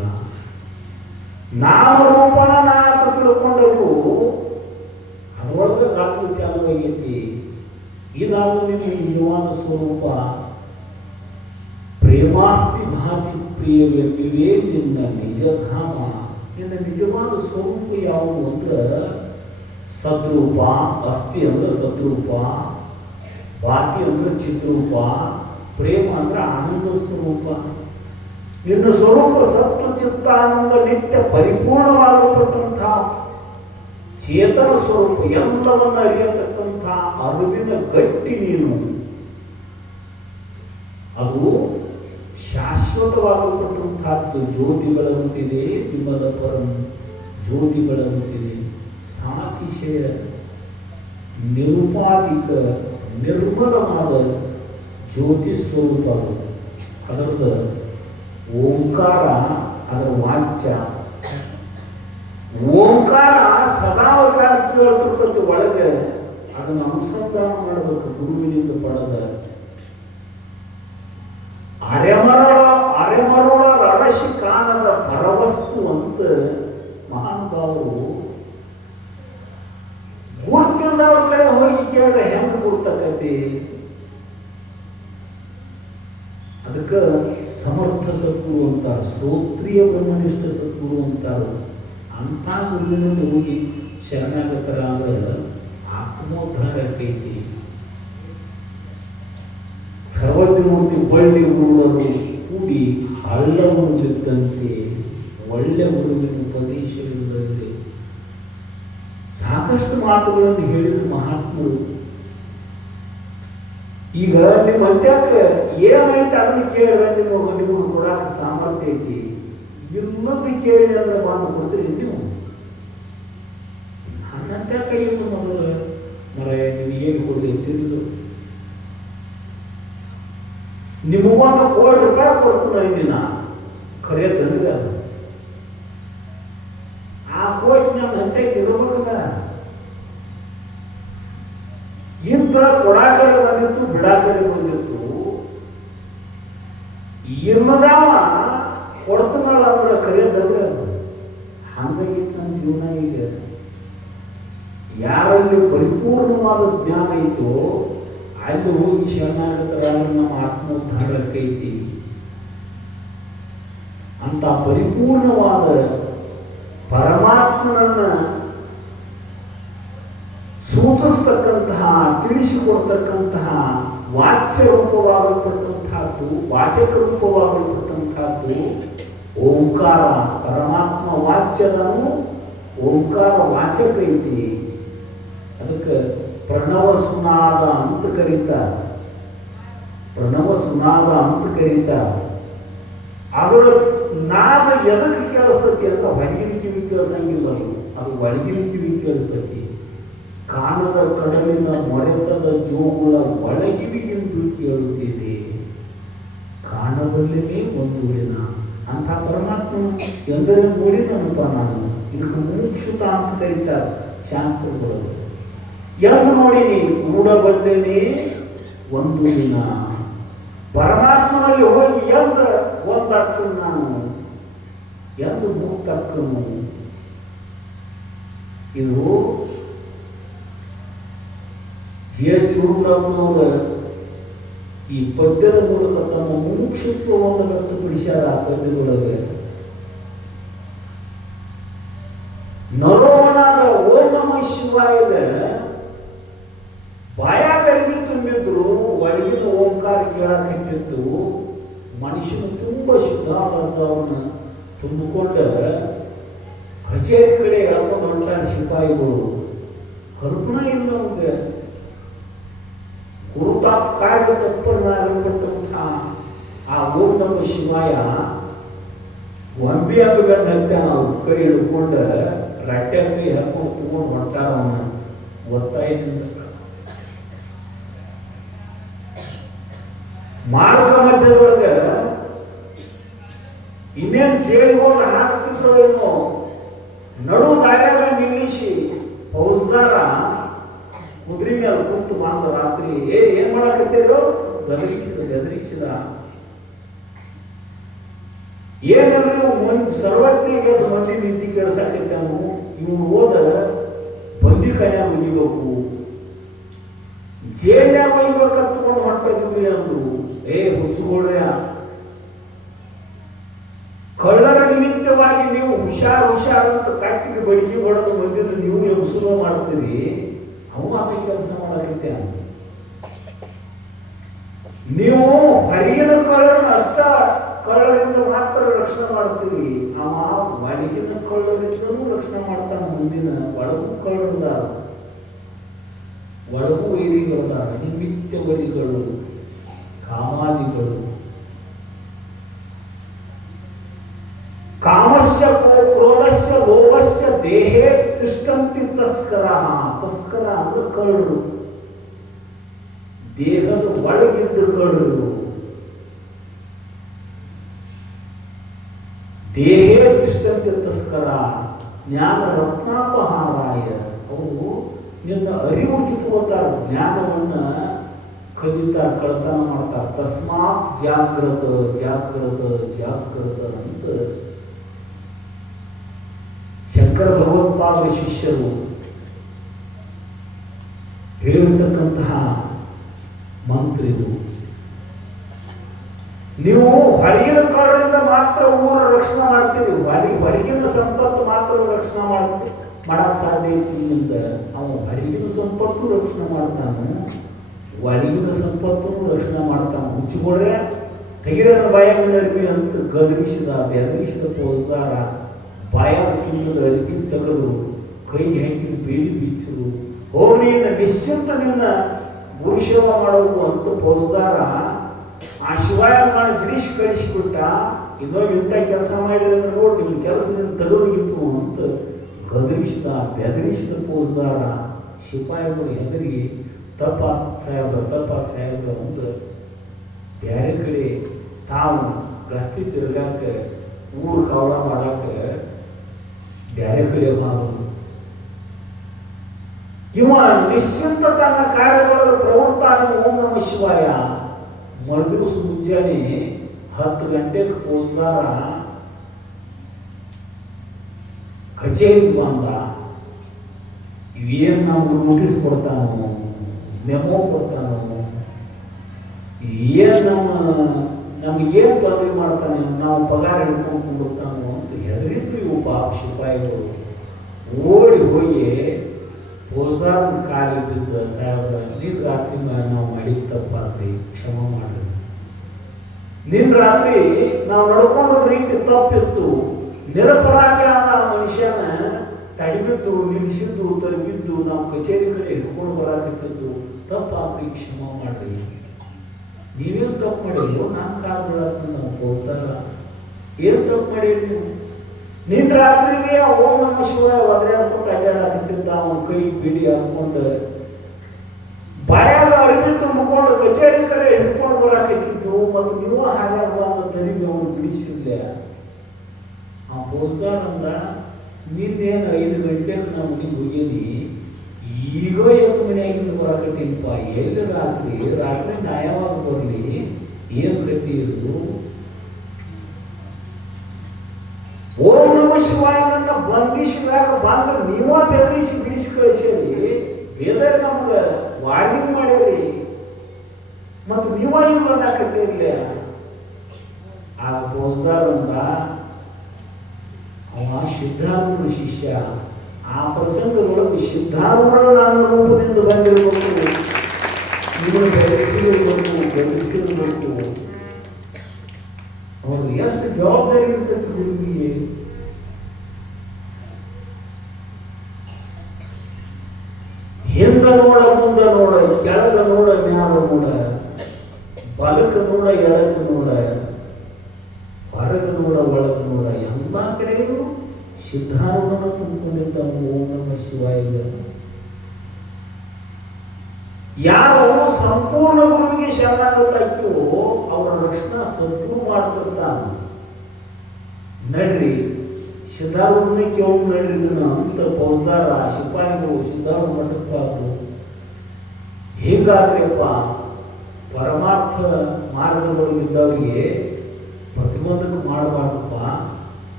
ನಾಮರೂಪನ ನಾತ ತಿಳ್ಕೊಂಡರು ಅದರೊಳಗೆ ಗಾತ್ರ ಚಾಲುವಾಗೈತಿ. ಇದಾವು ನಿಮ್ಮ ನಿಜವಾದ ಸ್ವರೂಪ. ಪ್ರೇಮಾಸ್ತಿ ಭಾತಿ ಪ್ರಿಯವೆಂಬಿವೆ ನಿನ್ನ ನಿಜಧಾಮ. ನಿನ್ನ ನಿಜವಾದ ಸ್ವರೂಪ ಯಾವುದು ಅಂದ್ರೆ ಸದ್ರೂಪ. ಅಸ್ಥಿ ಅಂದ್ರೆ ಸದ್ರೂಪ, ಭಾತಿ ಅಂದ್ರೆ ಚಿದ್ರೂಪ, ಪ್ರೇಮ ಅಂದ್ರೆ ಆನಂದ ಸ್ವರೂಪ. ನಿನ್ನ ಸ್ವರೂಪ ಸತ್ವ ಚಿತ್ತಾನಂದ ನಿತ್ಯ ಪರಿಪೂರ್ಣವಾಗಲ್ಪಟ್ಟಂಥ ಚೇತನ ಸ್ವರೂಪ. ಎಲ್ಲವನ್ನ ಅರಿಯತಕ್ಕಂಥ ಅರಿವಿನ ಗಟ್ಟಿ ನೀನು. ಅದು ಶಾಶ್ವತವಾಗಲ್ಪಟ್ಟಂತಹದ್ದು. ಜ್ಯೋತಿ ಬೆಳಗುತ್ತಿದೆ ವಿಮಲ ಪರಂ, ಜ್ಯೋತಿ ಬೆಳಗುತ್ತಿದೆ. ಸಾತಿಶಯ ನಿರುಪಾಧಿಕ ನಿರ್ಮಲವಾದ ಜ್ಯೋತಿ ಸ್ವರೂಪ. ಅದರದ ಓಂಕಾರ ಅದರ ವಾಚ್ಯ. ಓಂಕಾರ ಸದಾವಕಾರ ತಿಳ್ತಿರ್ತದೆ ಒಳಗೆ. ಅದನ್ನು ಅನುಸಂಧಾನ ಮಾಡಬೇಕು ಗುರುವಿನಿಂದ ಪಡೆದ. ಅರೆಮರಳ ರರಶಿ ಕಾಣದ ಪರವಸ್ತು ಅಂತ ಮಹಾನುಭಾವರು ಗುರುತಿಲ್ಲದವ್ರ ಕಡೆ ಹೋಗಿ ಕೇಳಿದ್ರೆ ಹೆಂಗೆ ಗುರ್ತಕತಿ? ಅದಕ್ಕೆ ಸಮರ್ಥ ಸದ್ಗುರು ಅಂತಾರೆ, ಶ್ರೋತ್ರಿಯ ಬ್ರಹ್ಮನಿಷ್ಠ ಸದ್ಗುರು ಅಂತಾರೆ. ಅಂಥ ಗುರುವಿನಲ್ಲಿ ಹೋಗಿ ಶರಣಾಗತರಾದ್ರೆ ಆತ್ಮೋದ್ಧಾರ ಆಕೈತಿ. ಸರ್ವಜ್ಞಮೂರ್ತಿ ಬಳ್ಳಿ ಉರುಳರು ಕೂಡಿ ಹಳ್ಳವನ್ನು ಬಿದ್ದಂತೆ ಒಳ್ಳೆ ಗುರುವಿನ ಉಪದೇಶವಿಲ್ಲದೆ ಸಾಕಷ್ಟು ಮಾತುಗಳನ್ನು ಹೇಳಿದ ಮಹಾತ್ಮರು. ಈಗ ನಿಮ್ಮ ಅಂತ್ಯಕ್ಕೆ ಏನೈತೆ ಅದನ್ನು ಕೇಳಿದ್ರೆ ನಿಮಗೆ ಕೊಡಾಕ ಸಾಮರ್ಥ್ಯ ಐತಿ. ಇನ್ನೊಂದು ಕೇಳಿ ಅಂದ್ರೆ ಬಂದು ಕೊಡ್ತೀರಿ ನೀವು. ನನ್ನಂತ್ಯಕ್ಕೆ ಏನು ಮೊದಲು ಮರ ನೀವು ಏನು ಕೊಡದೆ ತಿಳಿದು ನಿಮಗೊಂದು ₹1,00,00,000 ಕೊಡ್ತೀನಿ ನಿನ್ನ ಖರೆ ತಂದ್ರೆ ಅದು ಆ ಕೋಟಿ ನಮ್ಮ ಅಂತ್ಯಕ್ಕೆ ಇರಬೇಕದ. ಇದ್ರ ಕೊಡಾಕರೆ ಬಂದಿತ್ತು, ಬಿಡಾಕರೆ ಬಂದಿತ್ತು. ಇಲ್ಲದಾವ ಕೊಡ್ತನಲ್ಲ ಅಂದ್ರೆ ಕರೆಯದಂದ್ರೆ ಅದು ಹಂಗಾಗಿತ್ತು ನಮ್ಮ ಜೀವನ. ಈಗ ಯಾರಲ್ಲಿ ಪರಿಪೂರ್ಣವಾದ ಜ್ಞಾನ ಐತೋ ಅಲ್ಲಿ ಹೋಗಿ ಶರಣಾಗತರ ನಮ್ಮ ಆತ್ಮೋದ್ಧಾರಕ್ಕೈತಿ. ಅಂತ ಪರಿಪೂರ್ಣವಾದ ಪರಮಾತ್ಮನನ್ನ ಸೂಚಿಸ್ತ ತಿಳಿಸ್ತಕ್ಕಂತಹ ತಿಳಿಸಿಕೊಡ್ತಕ್ಕಂತಹ ವಾಚ್ಯ ರೂಪವಾಗಲ್ಪಟ್ಟಂತಹದ್ದು, ವಾಚಕ ರೂಪವಾಗಲ್ಪಟ್ಟಂತಹದ್ದು ಓಂಕಾರ. ಪರಮಾತ್ಮ ವಾಚ್ಯದನು, ಓಂಕಾರ ವಾಚಕ ಐತಿ. ಅದಕ್ಕೆ ಪ್ರಣವ ಸುನಾದ ಅಂತ ಕರೀತಾರೆ. ಪ್ರಣವ ಸುನಾದ ಅಂತ ಕರೀತಾರೆ. ಅದರ ನಾದ ಎದಕ್ಕೆ ಕೇಳಿಸ್ತತಿ ಅಂದ್ರೆ ಹೊರಗಿನ ಕಿವಿ ಕೇಳಿಸಂಗಿಲ್ಲ, ಅದು ಒಳಗಿನ ಕಿವಿ ಕೇಳಿಸ್ತತಿ. ಕಾಣದ ಕಡಲಿನ ಮೊರೆತದ ಜೋಗುಳ ಒಳಗಿವಿಗಿಂದು ಕೇಳುತ್ತಿದೆ, ಕಾಣಬಲ್ಲೇ ಒಂದು ದಿನ ಅಂತ ಪರಮಾತ್ಮ ಎಂದರೆ ನೋಡಿ ನನಪ್ಪ ನಾನು. ಇದಕ್ಕೆ ಮೋಕ್ಷುತ ಅಂತ ಕರೀತಾರೆ ಶಾಸ್ತ್ರಗಳು. ಎಂದು ನೋಡಿನಿ ಕೂಡಬಲ್ಲೆನೇ ಒಂದು ದಿನ. ಪರಮಾತ್ಮನಲ್ಲಿ ಹೋಗಿ ಎಂದು ಒಂದಕ್ಕನು ನಾನು, ಎಂದು ಮುಕ್ತಕ್ಕನು. ಇದು ಶಿವರಾಮನವರ ಈ ಪದ್ಯದ ಮೂಲಕ ತಮ್ಮ ಮುಮುಕ್ಷತ್ವವನ್ನು ವ್ಯಕ್ತಪಡಿಸ್ಯಾರ. ಆ ಪದ್ಯದೊಳಗೆ ನರೋವನಾದ ಓಂ ನಮ ಶಿವಾಯದ ಬಾಯಾಗ ಅರಿವಿ ತುಂಬಿದ್ರು, ಒಳಗಿನ ಓಂಕಾರ ಕೇಳಕ್ಕಿಟ್ಟಿದ್ದು. ಮನುಷ್ಯನ ತುಂಬ ಶುದ್ಧಾವನ್ನ ತುಂಬಿಕೊಂಡ ಕಚೇರಿ ಕಡೆ ಎಳ್ಕೊಂಡು ಹೊಂಟಾರ ಸಿಪಾಯಿಗಳು. ಕಲ್ಪನಾ ಇಲ್ಲ ನಮಗೆ. ಕುರುತಾ ಕಾರ್ಯ ತಪ್ಪನ್ನಾಗಲ್ಪಟ್ಟಂತಹ ಆ ಓಂ ನಮ ಶಿವಾಯ ಒಂಬಿ ಹಬ್ಬಗಂಡ ಹತ್ಯ ನಾವು ಕೈ ಹಿಡ್ಕೊಂಡ ರಟ್ಟೆ ಕೈ ಹಾಕೊಂಡು ಕೂತ್ಕೊಂಡು ಹೊಂಟಾರ. ಅವನ ಒತ್ತಾಯದಿಂದ ಮಾರ್ಗ ಮಧ್ಯದೊಳಗೆ ಇನ್ನೇನು ಜೈಲಿಗೆ ಹಾಕ್ತಿದ್ರು ಏನೋ, ನಡು ದಾರ್ಯಾಗ ನಿಲ್ಲಿಸಿ ಫೌಜ್ದಾರ ಕುದುರೆ ಮೇಲೆ ಕುಂತು ಬಂದ ರಾತ್ರಿ ಏನ್ ಮಾಡಕತ್ತೀರೋ ಗದರಿಸಿದ ಏನಲ್ರಿ ಮಂದಿ ಸರ್ವಜ್ಞಗೆ ಮಂದಿ ನಿಂತಿ ಕೇಳಿಸಾಕೈತಾನು. ಇವನು ಹೋದ ಬಂದಿ ಕೈಯಾಗ ಒಯ್ಯಬೇಕು, ಜೇಲ್ಯಾಗ ಒಯ್ಬೇಕಂತಕೊಂಡು ಹೊಂಟಿದ್ವಿ ಅಂದ್ರು. ಹುಚ್ಚುಗೊಳ್ಳ್ಯ, ಕಳ್ಳರ ನಿಮಿತ್ತವಾಗಿ ನೀವು ಹುಷಾರ್ ಅಂತ ಕಟ್ಟಿಗೆ ಬಡಿಗೆ ಹೊಡೆದು ಬಂದಿದ್ದು ನೀವು ಎಬ್ಸುವ ಮಾಡ್ತೀರಿ. ಅವು ಅದೇ ಕೆಲಸ ಮಾಡಕೈತೆ. ನೀವು ಹರಿಯನ ಕಳ್ಳರನ್ನ ಅಷ್ಟ ಕಳ್ಳರಿಂದ ಮಾತ್ರ ರಕ್ಷಣೆ ಮಾಡ್ತೀರಿ. ಅವ ಒಳಗಿನ ಕಳ್ಳರಿಂದನೂ ರಕ್ಷಣೆ ಮಾಡ್ತಾನೆ. ಮುಂದಿನ ಒಳಗು ಕಳ್ಳರದಾರ, ಒಳಗು ವೈರಿಗಳದಾರ, ನಿಮಿತ್ತ ವೈರಿಗಳು, ಕಾಮಾದಿಗಳು. ಕಾಮಸ್ಯ ಕ್ರೋಧಸ್ಯ ಲೋಭಸ್ಯ ದೇಹೇ ತಿಷ್ಟಂತಿ ತಸ್ಕರ. ತಸ್ಕರ ಅಂದ್ರೆ ಕಳ್ಳರು, ದೇಹದ ಒಳಗಿದ್ದ ಕಳ್ಳರು. ದೇಹೇ ತಿಷ್ಟಂತಿ ತಸ್ಕರ ಜ್ಞಾನ ರತ್ನಾಪಹಾರಾಯ. ಅವರು ನಿನ್ನ ಅರಿವು ಕಿತ್ಕೋತಾರ, ಜ್ಞಾನವನ್ನ ಕದೀತಾರ, ಕಳ್ತನ ಮಾಡ್ತಾರ. ತಸ್ಮಾತ್ ಜಾಗ್ರತ ಜಾಗ್ರತ ಜಾಗ್ರತ ಅಂತ ಶಂಕರ ಭಗವತ್ಪಾದರ ಶಿಷ್ಯರು ಹೇಳಿರ್ತಕ್ಕಂತಹ ಮಂತ್ರ ಇದು. ನೀವು ಹೊರಗಿನ ಕಳ್ಳರಿಂದ ಮಾತ್ರ ಊರ ರಕ್ಷಣೆ ಮಾಡ್ತೀರಿ, ಹೊರಗಿನ ಸಂಪತ್ತು ಮಾತ್ರ ರಕ್ಷಣೆ ಮಾಡಕ್ ಸಾಧ್ಯ ಐತಿ. ಅವನು ಹೊರಗಿನ ಸಂಪತ್ತು ರಕ್ಷಣೆ ಮಾಡ್ತಾನೆ, ಒಳಗಿನ ಸಂಪತ್ತು ರಕ್ಷಣೆ ಮಾಡ್ತಾನೆ. ಹುಚ್ಚಿಕೊಳ್ಳೆ ತೆಗಿರದ ಬಾಯಾಗ ಅರಿವಿ ಅಂತ ಗದರಿಸಿದ ಬೆದರಿಸಿದ ಫೌಜ್ದಾರ ಬಾಯಾಗ ತುಂಬಿದ ಅರಿವಿ ತೆಗೆದು ಕೈಗೆ ಹಾಕಿದ ಬೇಡಿ ಬೀಚರು. ನೀನು ನಿಶ್ಚಿಂತ ನಿನ್ನ ಗುರುಸೇವಾ ಮಾಡೋದು ಅಂತ ಫೌಜ್ದಾರ ಆ ಶಿವಾಯ ಮಾಡಿ ಬಿಡಿಸಿ ಕಳಿಸಿಬಿಟ್ಟ. ಇನ್ನೊಬ್ಬ ಇಂಥ ಕೆಲಸ ಮಾಡಿದ್ರೆ ನೋಡಿ ನಿಮ್ಮ ಕೆಲಸದಿಂದ ತೆಗೆದೋಗಿತ್ತು ಅಂತ ಗದರಿಸಿದ ಬೆದರಿಸಿದ ಫೌಜ್ದಾರ. ಸಿಪಾಯಿಗಳು ಹೆದರಿ ತಪ್ಪ ಸಾಹೇಬ್ರ ಅಂತ ಬೇರೆ ಕಡೆ ತಾವು ರಸ್ತೆ ತಿರುಗಾಕ ಊರು ಕಾವಳ ಮಾಡಾಕ ಬೇರೆ ಕಡೆ ಮಾಡೋದು. ಇವ ನಿಶ್ಚಿಂತ ತನ್ನ ಕಾರ್ಯದೊಳಗೆ ಪ್ರವೃತ್ತಾದ ಓಂ ನಮ ಶಿವಾಯ. ಮರುದಿವಸ ಮುಂಜಾನೆ 10 ಗಂಟೆಗೆ ಫೌಜ್ದಾರ ಕಚೇರಿಗೆ ಬಂದ. ಇವೇನು ನಾವು ನೋಟಿಸ್ ಕೊಡ್ತಾನೋ, ಮೆಮೋ ಕೊಡ್ತಾನೋ, ಏನು ನಮಗೇನು ತೊಂದರೆ ಮಾಡ್ತಾನೆ, ನಾವು ಪಗಾರ ಹಿಡ್ಕೊಂಡು ಕುಂಡಿರ್ತಾನೋ ಅಂತ ಹೆದರಿದ್ರು ಇವು ಪಾಪ ಸಿಪಾಯಿಗಳು. ಓಡಿ ಹೋಗಿ ಫೌಜ್ದಾರ್ ಕಾಲಿ ಬಿದ್ದ ಸಾಹೇಬ್ರ ನಿನ್ನ ರಾತ್ರಿ ನಾವು ಮಾಡಿದ ತಪ್ಪಾದ್ರಿ ಕ್ಷಮ ಮಾಡ್ರಿ. ನಿನ್ನ ರಾತ್ರಿ ನಾವು ನಡ್ಕೊಂಡ ರೀತಿ ತಪ್ಪಿತ್ತು. ನಿರಪರಾಧಿ ಆದ ಮನುಷ್ಯನ ತಡಿಬಿದ್ದು ನಿಲ್ಲಿಸಿದ್ದು ತರಬಿದ್ದು ನಾವು ಕಚೇರಿ ಕಡೆ ಹಿಡ್ಕೊಂಡು ಬರಾಕತ್ತಿದ್ದು ತಪ್ಪಾದ್ರಿ ಕ್ಷಮ ಮಾಡ್ರಿ. ನೀವೇನು ತಪ್ಪು ಮಾಡಿದ್ರು ನಾನು ಕಾಲು ಬೀಳತ್ತ ನಾವು ಫೌಜ್ದಾರ ಏನು ತಪ್ಪು ಮಾಡಿರಿ ನೀವು? ನಿನ್ನ ರಾತ್ರಿಗೆ ಓಂ ನಮಃ ಶಿವಾಯ ಒದರಾಡ್ಕೊಂಡು ಅಡ್ಡಾಡಕತ್ತಿದ್ದ ಅವನ ಕೈ ಬಿಡಿ ಹಾಕೊಂಡು ಬಾಯಾಗ ಅರಿವಿ ತುಂಬಿಕೊಂಡು ಕಚೇರಿ ಕಡೆ ಹಿಡ್ಕೊಂಡು ಬರಾಕತ್ತಿದ್ದು ಮತ್ತು ನೀವು ಹಾಗೆ ಅಂತ ತಲೆಗೆ ಅವನು ಬಿಡಿಸಿಲ್ಲ. ಆ ಫೌಜ್ದಾರ್ ಅಂದ ನಿನ್ನೇನು 5 ಗಂಟೆಗೆ ನಾವು ಮನೆಗೆ ಹೋಗೀನಿ, ಈಗ ಎದ್ದು ಮನೆಯಾಗಿದ್ದು ಬರಾಕತ್ತೀನಪ್ಪ. ಎಲ್ಲಿ ರಾತ್ರಿ ನ್ಯಾಯವಾಗ ಬರಲಿ, ಏನು ಗತಿ ಇದು? ಓಂ ನಮಃ ಶಿವಾಯನನ್ನ ಬಂಧಿಸಿದಾಗ ಬಂದು ನೀವ ಬೆದರಿಸಿ ಬಿಡಿಸಿ ಕಳಿಸಿರಿ, ಬೇರೆ ನಮ್ಗೆ ವಾರ್ನಿಂಗ್ ಮಾಡ್ಯಾರಿ, ಮತ್ತು ನೀವ ಈಗ ಬಂದಾಕತ್ತಿರ್ಲ. ಆ ಫೌಜ್ದಾರಂದ ಅವ ಸಿದ್ಧಾರೂಢ ಶಿಷ್ಯ. ಆ ಪ್ರಸಂಗದೊಳಗೆ ಸಿದ್ಧಾರೂಢ ನನ್ನ ರೂಪದಿಂದ ಬಂದಿರಬೇಕು, ಇವನು ಬೆದರಿಸಿರಬೇಕು. ಅವರು ಎಷ್ಟು ಜವಾಬ್ದಾರಿ ಇರ್ತದೆ ಗುರುವಿಗೆ. ಹಿಂದ ನೋಡ ಮುಂದ ನೋಡ ಕೆಳಗ ನೋಡ ಮ್ಯಾಲ ನೋಡ ಬಲಕ ನೋಡ ಎಳಕ ನೋಡ ಹೊರಗ ನೋಡ ಒಳಗ ನೋಡ ಎಲ್ಲ ಕಡೆಗೂ ಸಿದ್ಧಾರೂಢನ ತುಂಬಿಕೊಂಡಿದ್ದ ಓಂ ನಮಃ ಶಿವಾಯ. ಯಾರು ಸಂಪೂರ್ಣ ಗುರುವಿಗೆ ಶರಣಾಗತಾಕ್ಯೋ ಅವರ ರಕ್ಷಣಾ ಸದ್ಗುರು ಮಾಡ್ತಿರ್ತಾನ. ನಡ್ರಿ ಸಿದ್ಧಾರೂಢನೇ ಕೇಳಿ ನಡ್ರಿ ಇದನ್ನ ಅಂತ ಫೌಜ್ದಾರ ಸಿಪಾಯಿಗಳು ಸಿದ್ಧಾರೂಢ ಮಠಕ್ಕೆ ಹೀಗಾದ್ರಪ್ಪ ಪರಮಾರ್ಥ ಮಾರ್ಗದೊಳಗಿದ್ದವರಿಗೆ ಪ್ರತಿಬಂಧಕ ಮಾಡಬಾರ್ದಪ್ಪ.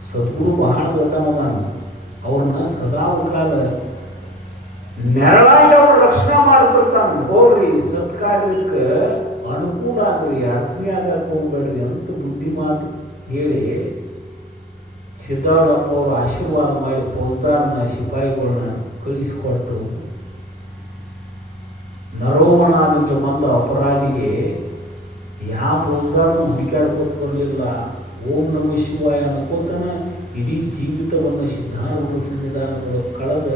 ಸದ್ಗುರು ಬಹಳ ದೊಡ್ಡವನ, ಅವ್ರನ್ನ ಸದಾ ಕಾಲ ನೆರಳಾಗಿ ಅವ್ರ ರಕ್ಷಣೆ ಮಾಡ್ತಿರ್ತಾನ. ಹೋಗ್ರಿ ಸತ್ಕಾರ್ಯಕ್ಕೆ ಅನುಕೂಲ ಆಗ್ರಿ, ಅಡಚಣೆ ಆಗಕ್ಕೆ ಹೋಗ್ಬೇಡ್ರಿ ಅಂತ ಬುದ್ಧಿ ಮಾತು ಹೇಳಿ ಸಿದ್ಧಾರೂಢಪ್ಪ ಅವರು ಆಶೀರ್ವಾದ ಮಾಡಿ ಫೌಜ್ದಾರನ ಸಿಪಾಯಿಗಳನ್ನ ಕಳಿಸಿಕೊಟ್ಟರು. ನರೋಮಣದಿಂದ ಬಂದ ಅಪರಾಧಿಗೆ ಯಾವ ಫೌಜ್ದಾರನು ಹುಡುಕಾಡ್ಕೊತ ಬರಲಿಲ್ಲ. ಓಂ ನಮಃ ಶಿವಾಯ ಅನ್ಕೋತಾನ ಇಡೀ ಜೀವಿತವನ್ನು ಸಿದ್ಧಾರೂಢ ಸನ್ನಿಧಾನಗಳು ಕಳೆದ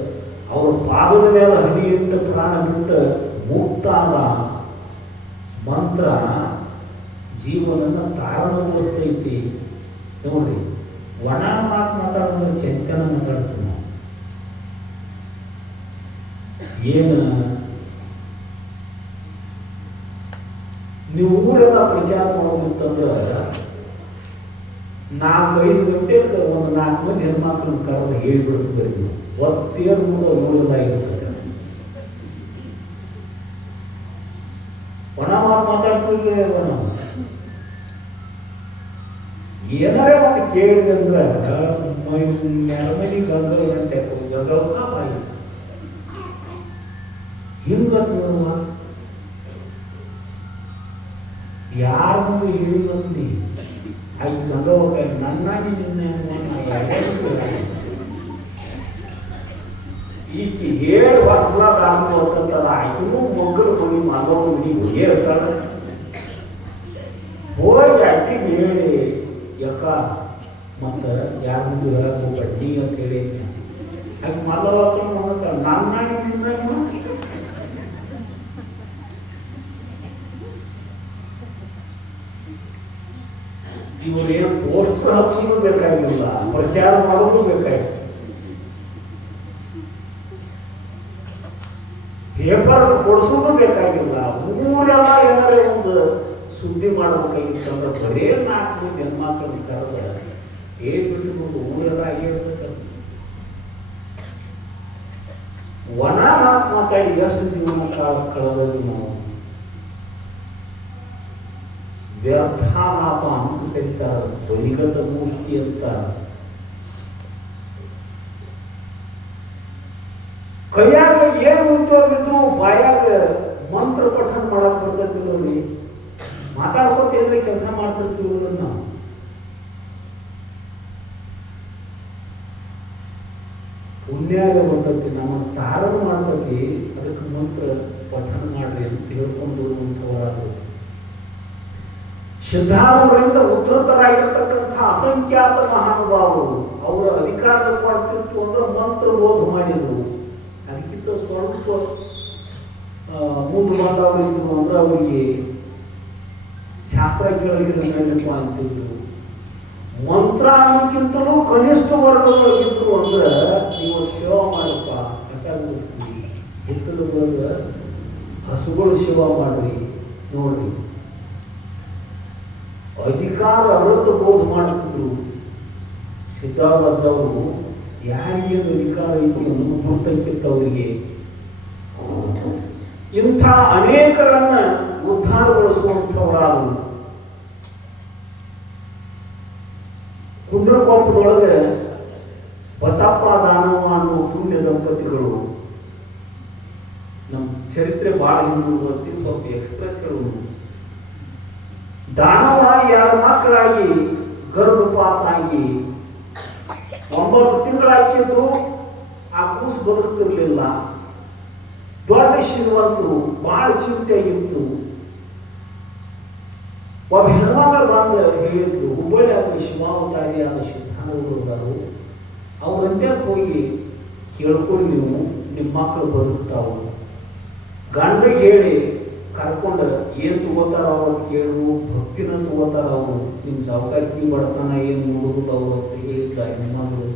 ಅವರ ಪಾದದ ಮೇಲೆ ಹಣಿ ಇಟ್ಟು ಪ್ರಾಣ ಬಿಟ್ಟು ಮುಕ್ತಾದ ಮಂತ್ರ ಜೀವನನ್ನ ತಾರಣಗೊಳಿಸ್ತೈತಿ. ನೋಡ್ರಿ, ಒಣ ಮಾತು ಮಾತಾಡಿದ್ರೆ ಚಂತನ ಮಾತಾಡ್ತೀವಿ ನಾವು. ಏನು ನೀವು ಊರೆಲ್ಲ ಪ್ರಚಾರ ಮಾಡೋದಿತ್ತಂದ್ರೆ 4-5 ಗಂಟೆಗೆ ಒಂದು 4 ಮಂದಿ ಹೆಣ್ಮಕ್ಳನ್ನ ಕರೆದು ಹೇಳಿಬಿಡ್ತೀವಿ. ಒತ್ತೇರು ಕೂಡ ಊರಲ್ಲಾಗಿರ್ತದೆ. ಒಣ ಮಾತು ಮಾತಾಡ್ತೀವಿ. ಏನಾರೇ ಒಂದು ಕೇಳಿದಂದ್ರೆ ನೆರಮನಿ ಗಂಗಲ್ ಗಂಟೆ ಗಂಗಲ್ಕ ಬಾಯಿ ಹಿಂಗ ನೋಡುವ ಯಾರ ಮುಂದೆ ಹೇಳಿ ಬಂದಿ ಆಯ್ತು ಗಂಗವಕ ನನ್ನಾಗಿ ಈಕಿ 7 ವರ್ಷದಾಗ ಆಗ್ತದ ಆಯ್ತು ಮಗ್ಗಲು ಹೋಗಿ ಮಾಧವ ಮನೆಗೆ ಹೇಳ್ತಾಳ. ಹೋಗಿ ಆಕಿಗೆ ಹೇಳಿ ಯಾಕ ಮತ್ತು ಯಾರ ಮುಂದೆ ಹೇಳಕ್ ಹೋಗ್ಬೇಡಿ ಅಂತ ಹೇಳಿ ಆಕೆ ಮಾಧವಕ್ಕ ನನ್ನಾಗಿ ನಿನ್ನಾಗಿ ಇವರು ಏನು ಪೋಸ್ಟರ್ ಹಚ್ಚೋದು ಬೇಕಾಗಿಲ್ಲ, ಪ್ರಚಾರ ಮಾಡೋದು ಬೇಕಾಗಿಲ್ಲ, ಪೇಪರ್ ಕೊಡಿಸೋದು ಬೇಕಾಗಿಲ್ಲ. ಊರೆಲ್ಲ ಏನಾರೇ ಒಂದು ಸುದ್ದಿ ಮಾಡಬೇಕಾಗಿತ್ತು ಅಂದ್ರೆ ಬರೇ 4 ಮಂದಿ ಹೆಣ್ಮಕ್ಳನ್ನ ಕರೆದ ಹೇಳ್ಬಿಟ್ಟು ಊರೆಲ್ಲ ಆಗಿರ್ಬೇಕಲ್ಲ. ಒಣ ಮಾತು ಮಾತಾಡಿ ಎಷ್ಟು ಜೀವನ ಕಳೆದ್ವಿ ನಾವು. ವ್ಯರ್ಥ ಮಾತು ಅಂತ ಕರೀತಾರೆ, ಬಲಿಗತ ಮೂರ್ತಿ ಅಂತ. ಕೈಯಾಗ ಏನು ಉದ್ಯೋಗಿದ್ರು ಬಾಯಾಗ ಮಂತ್ರ ಪಠಣ ಮಾಡಕ್ ಬರ್ತೈತಿ. ಮಾತಾಡ್ಕೊತ ಏನ್ರಿ ಕೆಲಸ ಮಾಡ್ತಿರ್ತೀವಿ ನಾವು. ಪುಣ್ಯಾಗ ಬರ್ತೈತಿ, ನಮ್ಮನ್ನು ತಾರಣ ಮಾಡ್ತೈತಿ, ಅದಕ್ಕೆ ಮಂತ್ರ ಪಠನ ಮಾಡ್ರಿ ಅಂತ ಹೇಳ್ಕೊಂಡು ಬರುವಂಥವರಾದರು. ಸಿದ್ಧಾರೂಢರಿಂದ ಉದ್ಧತರಾಗಿರ್ತಕ್ಕಂಥ ಅಸಂಖ್ಯಾತ ಮಹಾನುಭಾವರು ಅವರ ಅಧಿಕಾರದ ಕೊಡ್ತಿತ್ತು ಅಂದ್ರೆ ಮಂತ್ರ ಬೋಧ ಮಾಡಿದರು. ಅದಕ್ಕಿಂತ ಸ್ವಲ್ಪ ಮುಂದೆ ಬಂದವರಿದ್ರು ಅಂದ್ರೆ ಅವರಿಗೆ ಶಾಸ್ತ್ರ ಕೇಳಲಿಲ್ಲ ಅಂತಿದ್ರು. ಮಂತ್ರ ಅನ್ನೋಕ್ಕಿಂತಲೂ ಕನಿಷ್ಠ ವರ್ಗದೊಳಗಿದ್ರು ಅಂದ್ರೆ ನೀವು ಸೇವಾ ಮಾಡಪ್ಪ, ಕಸ ಗುಡಿಸ್ರಿ, ಹಿತ್ತಲ ಒಳಗೆ ಹಸುಗಳು ಸೇವಾ ಮಾಡ್ರಿ. ನೋಡ್ರಿ, ಅಧಿಕಾರ ಅರದ್ದು ಬೋಧ ಮಾಡ್ತಿದ್ರು. ಸಿದ್ಧಾರೂಢರು ಯಾರಿಗೇನು ಅಧಿಕಾರ ಐತಿ ಅನ್ನೋದು ಗುರ್ತಕ್ಕಿತ್ತು ಅವರಿಗೆ. ಇಂಥ ಅನೇಕರನ್ನ ಉದ್ಧಾರಗೊಳಿಸುವಂಥವರಾದರು. ಕುಂದ್ರಕೊಪ್ಪದೊಳಗೆ ಬಸಪ್ಪ ದಾನವ ಅನ್ನೋ ಪುಣ್ಯ ದಂಪತಿಗಳು, ನಮ್ಮ ಚರಿತ್ರೆ ಭಾಳ ಹಿಂದುಳಿದಂತೆ ಸ್ವಲ್ಪ ಎಕ್ಸ್ಪ್ರೆಸ್ ಹೇಳೋದು. ದಾನವ 2 ಮಕ್ಕಳಾಗಿ ಗರ್ಭಪಾತ ಆಗಿ 9 ತಿಂಗಳಾಕಿದ್ರು. ಆ ಕೂಸು ಬದುಕ್ತಿರ್ಲಿಲ್ಲ. ದೊಡ್ಡ ಶ್ರೀಮಂತರು, ಭಾಳ ಚಿಂತೆಯಾಗಿತ್ತು. ಒಬ್ಬ ಹೆಣ್ಮಗಳು ಬಂದು ಹೇಳಿದ್ರು, ಹುಬ್ಬಳ್ಳಿಯಾಗ ಶಿವಾವತಾರಿಯಾದ ಸಿದ್ಧಾರೂಢರು ಅವ್ರಂತೆ ಹೋಗಿ ಕೇಳ್ಕೊಂಡು ನೀವು ನಿಮ್ಮ ಮಕ್ಕಳು ಬದುಕ್ತಾವು. ಗಂಡಿಗೆ ಹೇಳಿ ಕರ್ಕೊಂಡು ಏನು ತಗೋತಾರ ಅವ್ರು ಕೇಳು, ಭಕ್ತಿನ ತಗೋತಾರ ಅವರು, ನಿಮ್ಮ ಸಾವುಕಾರಿಕೆ ಬಡತನ ಏನು ನೋಡುವುದು ಅವರು ಅಂತ ಹೇಳಿದ್ದ ಹೆಣ್ಮಗಳು.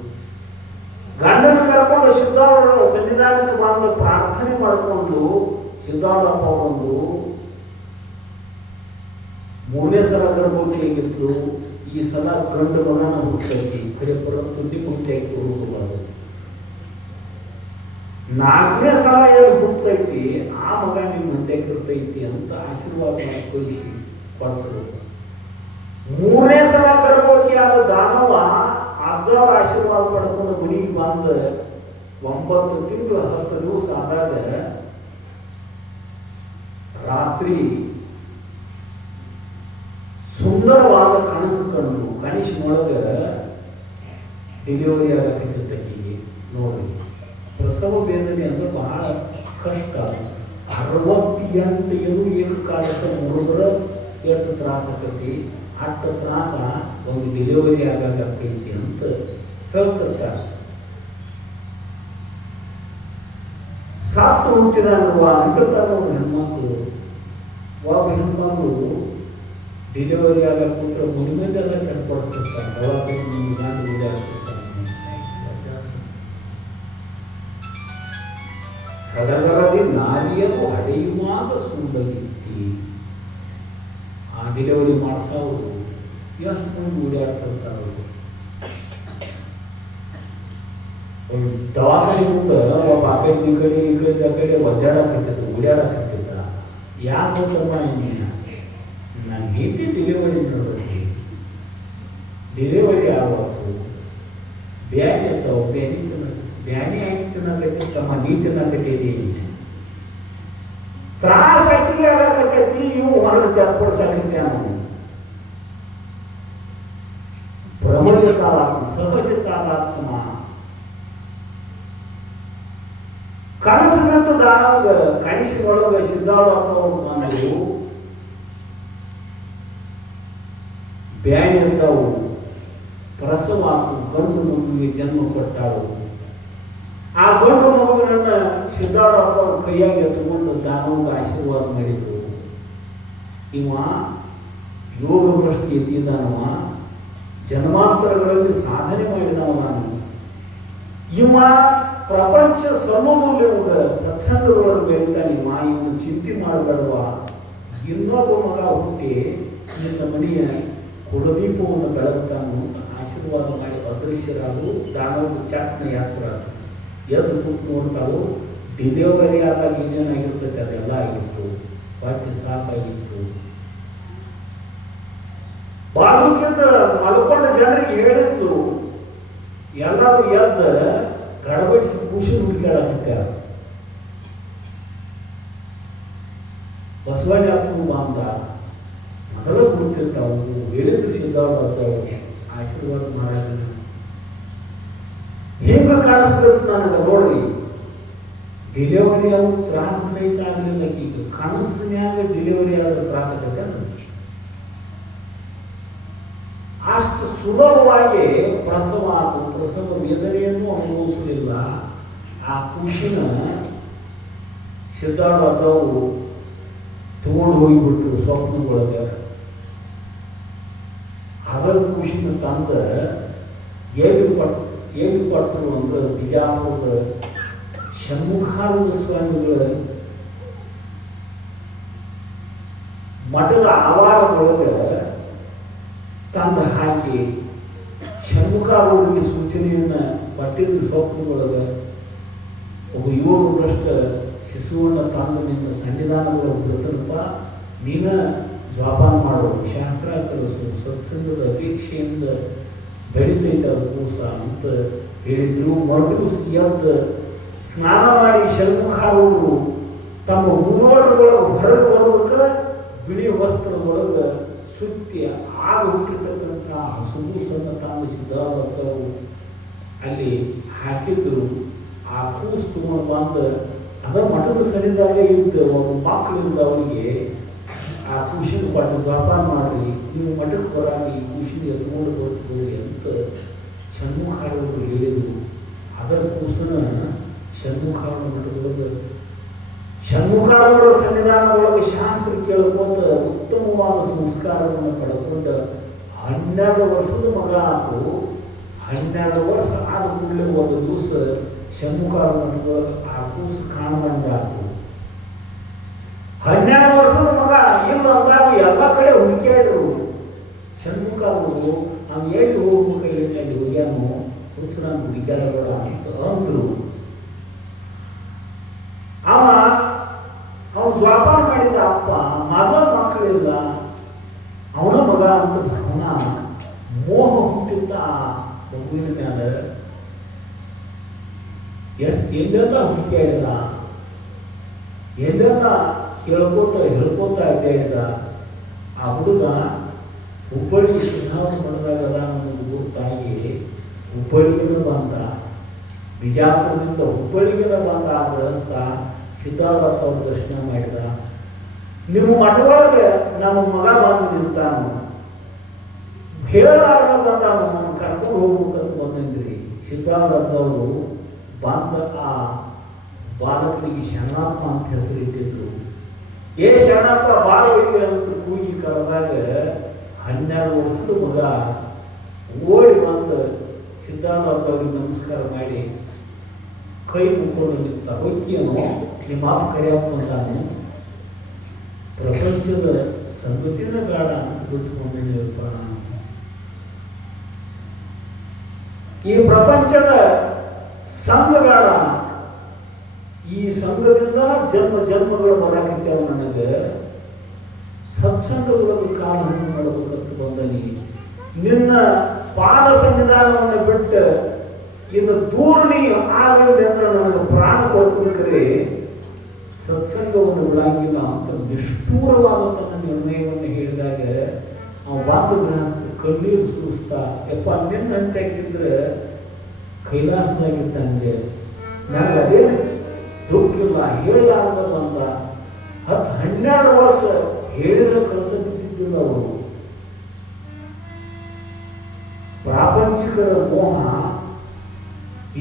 ಗಂಡನ ಕರ್ಕೊಂಡು ಸಿದ್ಧಾರೂಢರ ಸನ್ನಿಧಾನಕ್ಕೆ ಬಂದು ಪ್ರಾರ್ಥನೆ ಮಾಡಿಕೊಂಡು ಸಿದ್ಧಾರೂಢಪ್ಪ ಅವರೊಂದು 3ನೇ ಸಲ ಗರ್ಭವತಿಯಾಗಿತ್ತು. ಈ ಸಲ ಗಂಡು ಮಗನ ಹುಟ್ಟೈತಿ, ಕಡೆ ತುಂಡಿ ಕುಂಟಿ ಹಾಕಿ ಹುಡುಗಬಾರ್ದು. 4ನೇ ಸಲ ಏನು ಹುಟ್ಟೈತಿ, ಆ ಮಗ ನಿಮ್ಮ ಮಂತ್ಯಾಕಿರ್ತೈತಿ ಅಂತ ಆಶೀರ್ವಾದ ಮಾಡಿ ಕಳಿಸಿ ಕೊಡ್ತರು. 3ನೇ ಸಲ ಗರ್ಭವತಿಯಾದ ದಾನವ ಅಜ್ಜವರ ಆಶೀರ್ವಾದ ಪಡ್ಕೊಂಡು ಮನೆಗೆ ಬಂದು 9 ತಿಂಗಳು 10 ದಿವಸ ಆದಾಗ ರಾತ್ರಿ ಸುಂದರವಾದ ಕನಸು ಕಂಡು, ಕನಸಿನೊಳಗೆ ಡೆಲಿವರಿ ಆಗತಕ್ಕಿಗೆ ನೋಡ್ರಿ. ಪ್ರಸವ ವೇದನೆ ಅಂದ್ರೆ ಬಹಳ ಕಷ್ಟ. 68 ಏನು ಏಕಕಾಲಕ್ಕೆ ಮುರುದ್ರ ಎಷ್ಟು ತ್ರಾಸ ಆಕೈತಿ, ಅಷ್ಟು ತ್ರಾಸ ಒಂದು ಡೆಲಿವರಿ ಆಗಾಕೈತಿ ಅಂತ ಹೇಳ್ತಾರೆ. ಸಾತ್ತು ಹುಟ್ಟಿದಾಗ ಅಂತಿರ್ತಾರೆ ಅವ್ರ ಹೆಣ್ಮಕ್ಳು. ಒಬ್ಬ ಹೆಣ್ಮಕ್ಳು ಡೆಲಿವರಿ ಆಗ ಕೂತ್ರೆ ಮನೆ ಮಂದೆಲ್ಲ ಚಡ್ಪಡಿಸ್ತಿರ್ತಾರೆ. ಸಡಗರದಿ ನಾರಿಯರು ಹಡೆಯುವಾಗ ಸುಂದರಿತ್ತಿ. ಆ ಡೆಲಿವರಿ ಮಾಡಿಸೋರು ಎಷ್ಟು ಮಂದಿ ಓಡಾಡ್ತಿರ್ತಾರೆ. ದವಾಖಾನೆ ಮುಂದೆ ಒಬ್ಬ ಆ ಕಡೆ ಈ ಕಡೆ ಆ ಕಡೆ ಒದ್ದಾಡಕತ್ತಿದ್ದ, ಓಡಾಡಕತ್ತಿದ್ದ. ಯಾಕೆ ಗೊತ್ತಮ್ಮ, ನಾನು ಹೆಂಡತಿ ಡೆಲಿವರಿ ನೋಡ್ರಿ, ಡೆಲಿವರಿ ಆವತ್ತು ಬ್ಯಾನಿ ಇರ್ತಾವ, ಬ್ಯಾನಿ ಆಗಿ ತಿನ್ನಕೈತಿ, ತಮ್ಮ ನೀ ತಿನ್ನಕೈತಿ, ತ್ರಾಸ ಆಕಿಗೆ ಆಗಕತ್ತೈತಿ, ಇವು ಹೊರಗೆ ಚರ್ಪಡಿಸಾಕೈತಿ. ನಾವು ಪ್ರಮಜಕಾಲಾತ್ಮ, ಸಹಜಕಾಲಾತ್ಮ ಕನಸಿನಂತ ದಾನವ ಕನಸಿನೊಳಗೆ ಸಿದ್ಧಾರೂಢರು ಬಂದು ಬ್ಯಾಣಿ ಇರ್ತಾವು, ಪ್ರಸವ ಗಂಡು ಮಗುವಿಗೆ ಜನ್ಮ ಕೊಟ್ಟಾವು. ಆ ಗಂಡು ಮಗುವಿನನ್ನ ಸಿದ್ಧಾರೂಢಪ್ಪ ಅವ್ರ ಕೈಯಾಗಿ ಎತ್ತುಕೊಂಡು ದಾನವಗೆ ಆಶೀರ್ವಾದ ಮಾಡಿದ್ರು. ಇವ ಯೋಗ ಭ್ರಷ್ಟಿ ಎದ್ದಿದ್ದಾನವ, ಜನ್ಮಾಂತರಗಳಲ್ಲಿ ಸಾಧನೆ ಮಾಡಿದವ. ನಾನು ಇವ ಪ್ರಪಂಚ ಸಮೂಲ ಸತ್ಸಂಗದೊಳಗೆ ಬೆಳಿತಾನೆ. ಇವನು ಚಿಂತೆ ಮಾಡಬೇಡವ, ಇನ್ನೊಬ್ಬ ಮಗ ಹುಟ್ಟಿ ನಿನ್ನ ಮನೆಯ ಕುಲದೀಪವನ್ನು ಬೆಳಗ್ತಾನು ಅಂತ ಆಶೀರ್ವಾದ ಮಾಡಿ ಅದೃಶ್ಯರಾದರು. ದಾನವ ಚಾಟ್ನ ಯಾತ್ರ ಎದ್ದು ಕೂತು ನೋಡ್ತಾವು. ಡೆಲಿವರಿ ಆದಾಗ ಏನೇನಾಗಿರ್ತೈತೆ ಅದೆಲ್ಲ ಆಗಿತ್ತು, ಬಾಕಿ ಸಾಕಾಗಿತ್ತು. ಬಾಜುಕ್ಕಿಂತ ಮಲ್ಕೊಂಡ ಜನರಿಗೆ ಹೇಳಿದ್ದು ಎಲ್ಲರೂ ಎದ್ದ ಗಡಬಡಿಸಿ ಖುಷಿ ಹುಡುಕಾಡಕ್ಕಾರ. ಬಸವಣ್ಣ ಬಾಂಧ ಮೊದಲ ಗೊತ್ತಿರ್ತಾವು, ಹೇಳಿದ್ರು ಸಿದ್ಧಾರೂಢ ಆಶೀರ್ವಾದ ಮಾಡೋದನ್ನ. ಹೆಂಗ ಕಾಣಿಸ್ಬೇಕು ನನಗೆ ನೋಡ್ರಿ. ಡೆಲಿವರಿ ಅವ್ರು ತ್ರಾಸ ಸಹಿತ ಆಗಲಿಲ್ಲ. ಈಗ ಕನಸಿನ್ಯಾಗ ಡೆಲಿವರಿ ಆದ್ರೆ ತ್ರಾಸ ಆಗತ್ತೆ. ಅಷ್ಟು ಸುಲಭವಾಗಿ ಪ್ರಸವ ಆತು. ಪ್ರಸವ ವೇದನೆಯನ್ನು ಅನುಭವಿಸಲಿಲ್ಲ. ಆ ಖುಷಿನ ಸಿದ್ಧಾರ್ಥ ಅಜ್ಜವರು ತಗೊಂಡು ಹೋಗಿಬಿಟ್ರು ಸ್ವಪ್ನದೊಳಗೆ. ಅದರ ಖುಷಿನ ತಂದ ಎಲ್ಲಿ ಪಟ್ಟರು ಅಂದ್ರೆ ಬಿಜಾಪುರದ ಷಣ್ಮುಖಾನಂದ ಸ್ವಾಮಿಗಳ ಮಠದ ಆವಾರದೊಳಗೆ ತಂದು ಹಾಕಿ ಷಣ್ಮುಖಾರೂಢಿಗೆ ಸೂಚನೆಯನ್ನು ಪಟ್ಟಿದ್ದು ಸ್ವಪ್ನದೊಳಗೆ. ಒಬ್ಬ 7 ವರ್ಷ ಶಿಶುವನ್ನು ತಂದು ನಿನ್ನ ಸನ್ನಿಧಾನಗಳ ಬರ್ತನಪ್ಪ, ನೀನ ಜೋಪಾನ ಮಾಡೋ, ಶಾಸ್ತ್ರ ಕಲಿಸು, ಸತ್ಸಂಗದ ಅಪೇಕ್ಷೆಯಿಂದ ಬೆಳೀತೈತೆ ಅದು ಕೂಸ ಅಂತ ಹೇಳಿದ್ರು. ಮರುದಿವಸ ಎದ್ದು ಸ್ನಾನ ಮಾಡಿ ಷಣ್ಮುಖಾರೂಢರು ತಮ್ಮ ಮುಗೋಟದೊಳಗೆ ಹೊರಗೆ ಬರೋದಕ್ಕೆ ಬಿಳಿ ವಸ್ತ್ರದೊಳಗೆ ಸುತ್ತಿ ಆಗ ಹುಟ್ಟಿರ್ತಕ್ಕಂಥ ಹಸುಗೂಸನ್ನು ತಂದು ಸಿದ್ಧಾರ್ಥರು ಅಲ್ಲಿ ಹಾಕಿದ್ರು. ಆ ಕೂಸು ತಗೊಂಡು ಬಂದು ಅದ ಮಠದ ಸರಿದಾಗ ಇದ್ದ ಒಂದು ಮಕ್ಕಳಿಂದ ಅವರಿಗೆ ಆ ಕೂಸಿನ ಪಟ್ಟು ಜೋಪಾನ ಮಾಡ್ರಿ, ನೀವು ಮಠಕ್ಕೆ ಬರಾಗಿ ಈ ಕೂಸಿನ ಎತ್ಕೊಂಡು ಬರ್ತೀವಿ ಅಂತ ಷಣ್ಮುಖಾರೂಢರು ಹೇಳಿದರು. ಅದರ ಕೂಸನ ಷಣ್ಮುಖಾರೂಢ ಮಠದೊಳಗೆ ಷಣ್ಮುಖಾರೂಢರ ಸನ್ನಿಧಾನದೊಳಗೆ ಶಾಸ್ತ್ರ ಕೇಳ್ಕೊಂತ ಉತ್ತಮವಾದ ಸಂಸ್ಕಾರವನ್ನು ಪಡ್ಕೊಂಡು 12 ವರ್ಷದ ಮಗ ಆತು. 12 ವರ್ಷ ಆದ ಕೂಡಲೇ ಒಂದು ದಿವಸ ಷಣ್ಮುಖಾರೂಢ ಮಠದೊಳಗೆ ಆ ಕೂಸು ಕಾಣದಂಗಾತು. 12 ವರ್ಷದ ಮಗ ಇಲ್ಲ ಅಂದಾಗ ಎಲ್ಲ ಕಡೆ ಹುಡುಕ್ಯಾಡ್ರು. ಷಣ್ಮುಖಾರೂಢರು ನಾವು ಎಲ್ಲಿ ಹೋಗ್ಬೇಕ ಏನಲ್ಲಿ ಹೋಗ್ಯಾನು ಹುಚ್ಚು ನಾನು ಹುಡುಕ್ಯಾಡಬೇಡ ಅಂತ ಅಂದ್ರು. ಅವನು ಜೋಪಾನ ಮಾಡಿದ ಅಪ್ಪ ಮೊದಲ ಮಕ್ಕಳಿಲ್ಲ, ಅವನ ಮಗ ಅಂತ ಅವನ ಮೋಹ ಹುಟ್ಟಿದ್ದ ಆ ಮಗುವಿನ ಮೇಲೆ. ಎಲ್ಲೆಲ್ಲ ಹುಡುಕ್ಯಾಡಿದ, ಎಲ್ಲೆಲ್ಲ ಹೇಳ್ಕೋತ ಅಡ್ಡಾಡಿದ. ಆ ಹುಡುಗ ಹುಬ್ಬಳ್ಳಿ ಶ್ರೀನಿವಾಸ ಮಠದಾಗದ ಅನ್ನೋದು ಗುರುತಾಗಿ ಹುಬ್ಬಳ್ಳಿಗೆ ಬಂದ. ಬಿಜಾಪುರದಿಂದ ಹುಬ್ಬಳ್ಳಿಗೆ ಬಂದ. ಆ ಗೃಹಸ್ಥ ಸಿದ್ಧಾರ್ಥ ಅವ್ರ ದರ್ಶನ ಮಾಡಿದ. ನಿಮ್ಮ ಮಠದೊಳಗೆ ನಮ್ಮ ಮಗ ಬಂದು ನಿಂತಾನು, ಹೇಳಾರ ಬಂದಾನು, ನಮ್ಮ ಕರ್ಕೊಂಡು ಹೋಗ್ಬೇಕಂತ ಬಂದಿದ್ರಿ. ಸಿದ್ಧಾರ್ಥ ಅವರು ಬಂದ ಆ ಬಾಲಕನಿಗೆ ಶರಣಪ್ಪ ಅಂತ ಹೆಸರು ಇಟ್ಟಿದ್ರು. ಏ ಶರಣಪ್ಪ ಬಾಲ ಇಲ್ಲಿ ಅಂತ ಕೂಗಿ ಕರೆದಾಗ 12 ವರ್ಷದ ಮಗ ಓಡಿ ಬಂದು ಸಿದ್ಧಾರ್ಥ ಅವ್ರಿಗೆ ನಮಸ್ಕಾರ ಮಾಡಿ ಕೈ ಮುಕ್ಕೊಂಡು ನಿಂತ. ಹೊಕ್ಕಿಯನು ನಿಮ್ಮ ಅಪ್ಪ ಕರೆಯಪ್ಪ ಅಂತಾನು, ಪ್ರಪಂಚದ ಸಂಗತಿನ ಬೇಡ ಅಂತ ಬಿಟ್ಕೊಂಡಿದ್ದೀವಪ್ಪ. ಈ ಪ್ರಪಂಚದ ಸಂಘ ಬೇಡ, ಈ ಸಂಘದಿಂದ ಜನ್ಮಗಳು ಬರಾಕಿದ್ದೇವೆ. ನನಗೆ ಸತ್ಸಂಗದೊಳಗೆ ಕಾಲ ಹಣ್ಣು ಮಾಡಬೇಕಂತ ಬಂದನಿ. ನಿನ್ನ ಪಾದ ಸಂವಿಧಾನವನ್ನು ಬಿಟ್ಟು ಇನ್ನು ದೂರ ನೀ ಆಗಲಿ ಅಂತ ನನಗೆ ಪ್ರಾಣ ಕೊಡ್ತಿದ್ರೆ ಸತ್ಸಂಗವನ್ನು ಬಿಡಂಗಿಲ್ಲ ಅಂತ ನಿಷ್ಠೂರವಾದಂಥ ನಿರ್ಣಯವನ್ನು ಹೇಳಿದಾಗ ನಾವು ಬಾಂಧ ಗೃಹಸ್ಥ ಕಣ್ಣೀರು ಸುರಿಸ್ತಾ, ಯಪ್ಪ ನಿನ್ನ ಅಂತ್ಯಾಕಿದ್ರೆ ಕೈಲಾಸದಾಗಿದ್ದಂಗೆ ನನಗೆ ಅದೇ ದುಃಖಿಲ್ಲ, ಹೇಳಲಾರ್ದಂತ 10-12 ವರ್ಷ ಹೇಳಿದ್ರೆ ಕಳಿಸಬಿಟ್ಟಿದ್ದಿಲ್ಲ ಅವರು. ಪ್ರಾಪಂಚಿಕರ ಮೋಹ,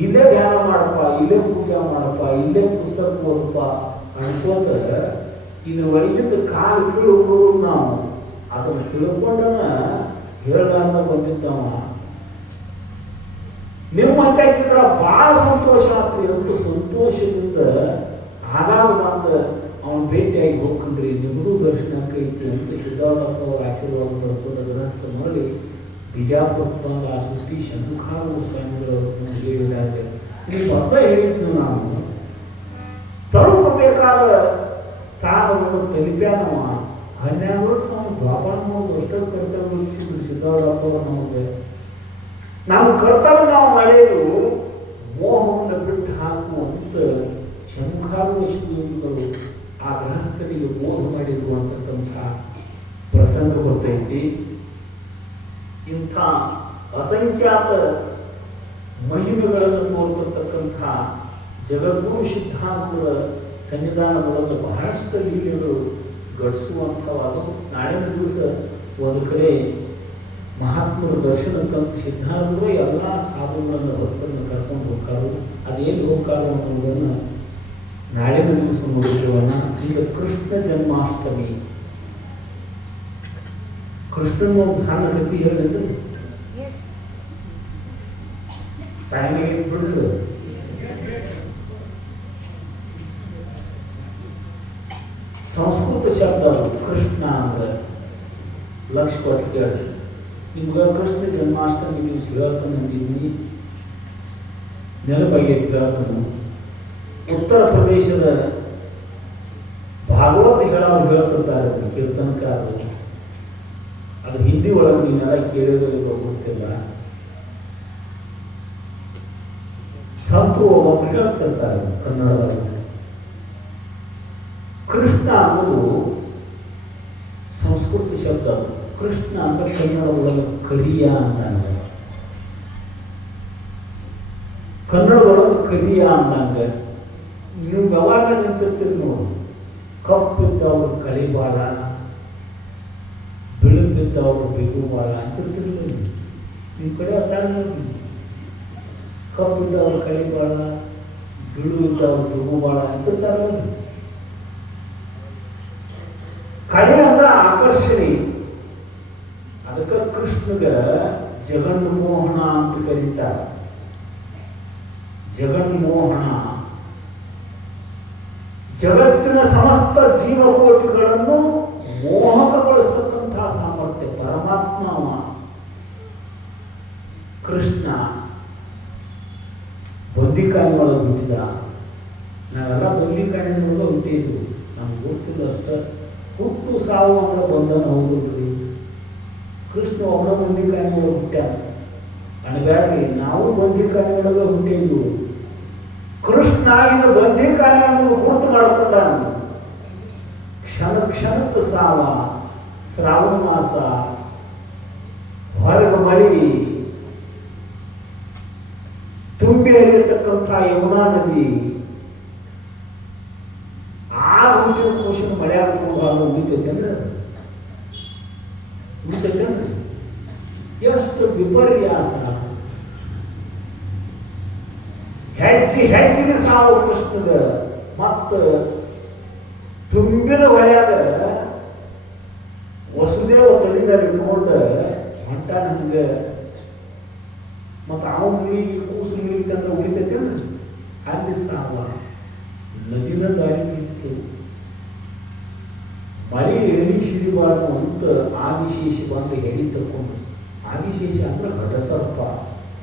ಇಲ್ಲೇ ಧ್ಯಾನ ಮಾಡಪ್ಪ, ಇಲ್ಲೇ ಪೂಜೆ ಮಾಡಪ್ಪ, ಇಲ್ಲೇ ಪುಸ್ತಕ ಓದಪ್ಪ ಅನ್ಕೋತ ಇದ್ರ ಒಳಗಿಂದ ಕಾಲು ಕೀಳು ನಾವು ಅದನ್ನು ತಿಳ್ಕೊಂಡನ ಹೇಳಲಾರ್ದ ಬಂದಿದ್ದವ. ನಿಮ್ಮ ಅಂತ್ಯಾಕಿದ್ರ ಭಾಳ ಸಂತೋಷ ಆಗ್ತದೆ ಅಂತ ಸಂತೋಷದಿಂದ ಆಗಾಗ ಬಂದು ಅವನು ಭೇಟಿಯಾಗಿ ಹೋಗ್ಕೊಂಡ್ರಿ, ನಿಮಗೂ ದರ್ಶನ ಐತಿ ಅಂತ ಸಿದ್ಧಾರ್ಥ ಅವರ ಆಶೀರ್ವಾದ ಬರ್ಕೋದ ಗೃಹಸ್ಥ ನೋಡಿ ಬಿಜಾಪುರ ಬಂದ ಆ ಸುದ್ದಿ ಷಣ್ಮುಖಾರೂಢ ಸ್ವಾಮಿಗಳು ಹೇಳಿದಾಗ ನೀವು ಹಬ್ಬ ಹೇಳಿದ್ನು. ನಾವು ತಲುಪಬೇಕಾದ ಸ್ಥಾನವನ್ನು ತಲುಪ್ಯಾನವ. 12 ವರ್ಷ ಅವನು ದ್ವಾಪಾನ ಮಾಡೋದು ಅಷ್ಟೇ ಕರ್ತವ್ಯ ಇಟ್ಟಿದ್ರು ಸಿದ್ಧಾರ್ಥ ನಮಗೆ. ನಮ್ಮ ಕರ್ತವ್ಯ ನಾವು ಮಾಡಿದ್ರು ಮೋಹವನ್ನು ಬಿಟ್ಟು ಹಾಕುವಂತ ಷಣ್ಮುಖಾರೂಢ ಶ್ರೀಗಳು ಆ ಗೃಹಸ್ಥನಿಗೆ ಮೋಹ ಮಾಡಿದ್ರು ಅಂತಕ್ಕಂಥ ಪ್ರಸಂಗ ಬರ್ತೈತಿ. ಇಂಥ ಅಸಂಖ್ಯಾತ ಮಹಿಮೆಗಳನ್ನು ತೋರ್ತಿರ್ತಕ್ಕಂಥ ಜಗದ್ಗುರು ಸಿದ್ಧಾಂತಗಳ ಸನ್ನಿಧಾನದೊಳಗೆ ಬಹಳಷ್ಟು ಲೀಲೆಗಳು ಘಟಿಸುವಂಥವಾದ ನಾಳಿನ ದಿವಸ ಒಂದು ಕಡೆ ಮಹಾತ್ಮರ ದರ್ಶನಕ್ಕಂತ ಸಿದ್ಧಾಂತಗಳು ಎಲ್ಲ ಸಾಧುಗಳನ್ನು ಭಕ್ತರನ್ನು ಕರ್ಕೊಂಡು ಹೋಗ್ತಾರೆ. ಅದೇನು ಹೋಗ್ತಾರೆ ಅನ್ನೋದನ್ನು ನಾಳಿನ ದಿವಸ ನೋಡಿಕೊಳ್ಳೋಣ. ಈಗ ಕೃಷ್ಣ ಜನ್ಮಾಷ್ಟಮಿ. ಕೃಷ್ಣನ ಒಂದು ಸಣ್ಣ ಕಥೆ ಹೇಳಿದ್ರೆ ಟೈಮ್ ಬಿಡ್ರು. ಸಂಸ್ಕೃತ ಶಬ್ದ ಕೃಷ್ಣ ಅಂದ್ರೆ ಲಕ್ಷ ಕೊಟ್ಟು ಕೇಳಿ. ನಿಮ್ಗೆ ಕೃಷ್ಣ ಜನ್ಮಾಷ್ಟಮಿ ದಿವಸ ಹೇಳ್ತಾನಿದ್ದೀನಿ, ನೆನಪಾಗೈತಿ ಹೇಳ್ತಾನು. ಉತ್ತರ ಪ್ರದೇಶದ ಭಾಗವತ ಹೇಳೋರು ಹೇಳ್ತಿರ್ತಾರೆ ಕೀರ್ತನಕಾರರು. ಅದು ಹಿಂದಿ ಒಳಗೆ ನೀವೆಲ್ಲ ಕೇಳಿದ್ರೆ ಗೊತ್ತಿಲ್ಲ. ಸಂತರು ಒಬ್ಬೊಬ್ರು ಹೇಳ್ತಿರ್ತಾರೆ ಕನ್ನಡದಲ್ಲಿ. ಕೃಷ್ಣ ಅನ್ನೋದು ಸಂಸ್ಕೃತ ಶಬ್ದ. ಕೃಷ್ಣ ಅಂದ್ರೆ ಕನ್ನಡ ಒಳಗೆ ಕರಿಯ ಅಂದಂಗ. ಕನ್ನಡದೊಳಗೆ ಕರಿಯ ಅಂದಂಗ. ನೀವು ಯಾವಾಗ ನಿಂತಿರ್ತೀರಿ ನೋಡಿ, ಕಪ್ಪಿದ್ದವ್ರು ಕಳಿಬಾಳ, ಬಿಳುಪಿದ್ದವ್ರು ಬಿಗುಬಾಳ ಅಂತಿರ್ತೀರಿ. ನಿಮ್ಮ ಕಡೆ ಅಟ್ಟಾಗ ನೋಡಿ, ಕಪ್ಪಿದ್ದವ್ರು ಕಳಿಬಾಳ, ಬಿಳು ಇದ್ದವ್ರು ಬಿಗುಬಾಳ ಅಂತಿರ್ತಾರೆ. ಕಳೆ ಅಂದ್ರೆ ಆಕರ್ಷಣೆ. ಅದಕ್ಕೆ ಕೃಷ್ಣಗ ಜಗನ್ಮೋಹನ ಅಂತ ಕರೀತಾರೆ. ಜಗನ್ಮೋಹನ ಜಗತ್ತಿನ ಸಮಸ್ತ ಜೀವಕೋಟಿಗಳನ್ನು ಮೋಹಕಗೊಳಿಸ್ತಕ್ಕಂತಹ ಸಾಮರ್ಥ್ಯ ಪರಮಾತ್ಮ ಅವ. ಕೃಷ್ಣ ಬಂದಿಕಾಯಿ ಒಳಗೆ ಹುಟ್ಟಿದ. ನಾವೆಲ್ಲ ಬಂದಿಕಾಯಿನೊಳಗೆ ಹುಟ್ಟಿದ್ವು, ನಮ್ಗೆ ಗೊತ್ತಿಲ್ಲ ಅಷ್ಟ. ಹುಟ್ಟು ಸಾವು ಅಂದ್ರೆ ಬಂಧನ ಹೋಗುದ್ರಿ. ಕೃಷ್ಣ ಒಬ್ಬ ಬಂದಿಕಾಯಿ ಒಳಗೆ ಹುಟ್ಟ್ಯಾನ ಅನ್ಬ್ಯಾಡ್ರಿ. ನಾವು ಬಂದಿಕಾಯಿ ಒಳಗೆ ಹುಟ್ಟಿದ್ವು. ಕೃಷ್ಣ ಇದು ಬಂದಿಕಾಯಿಯನ್ನು ಗುರುತು ಮಾಡಿಕೊಂಡ. ಕ್ಷಣ ಕ್ಷಣಕ್ಕೆ ಸಾವ, ಶ್ರಾವಣ ಮಾಸ, ಹೊರಗೆ ಮಳಿ, ತುಂಬಿ ಹರಿಯತಕ್ಕಂಥ ಯಮುನಾ ನದಿ, ಆ ಹುಟ್ಟಿದ ಕೋಶನ ಮಳೆ ಹಾಕೊಂಡು ಉಳಿತೈತೆ ಅಂದ್ರೆ ಉಳಿತೈತೆ ಅಂದ್ರೆ ಎಷ್ಟು ವಿಪರ್ಯಾಸ. ಹೆಚ್ಚಿಗೆ ಸಾವು ಕೃಷ್ಣಗ. ಮತ್ತು ತುಂಬಿದ ಹೊಳ್ಯಾಗ ವಸುದೇವ ತಲೆ ಮೇಲೆ ಇಟ್ಕೊಂಡು ಹೊಂಟಾನ ಹಂಗೆ. ಮತ್ತು ಅವನ ಮುಳಿಗೆ ಕೂಸು ಮುಳಿತಂದ್ರೆ ಉಳಿತೈತೆ ಅಲ್ಲಿ ಸಾವ. ನದಿನ ದಾರಿ ಇತ್ತು. ಮಳೆ ಎಳಿ ಸಿಡಿಬಾರ್ದು ಅಂತ ಆದಿಶೇಷ ಬಂದು ಎಳಿ ತಕ್ಕೊಂಡು. ಆದಿಶೇಷ ಅಂದ್ರೆ ಘಟಸರ್ಪ.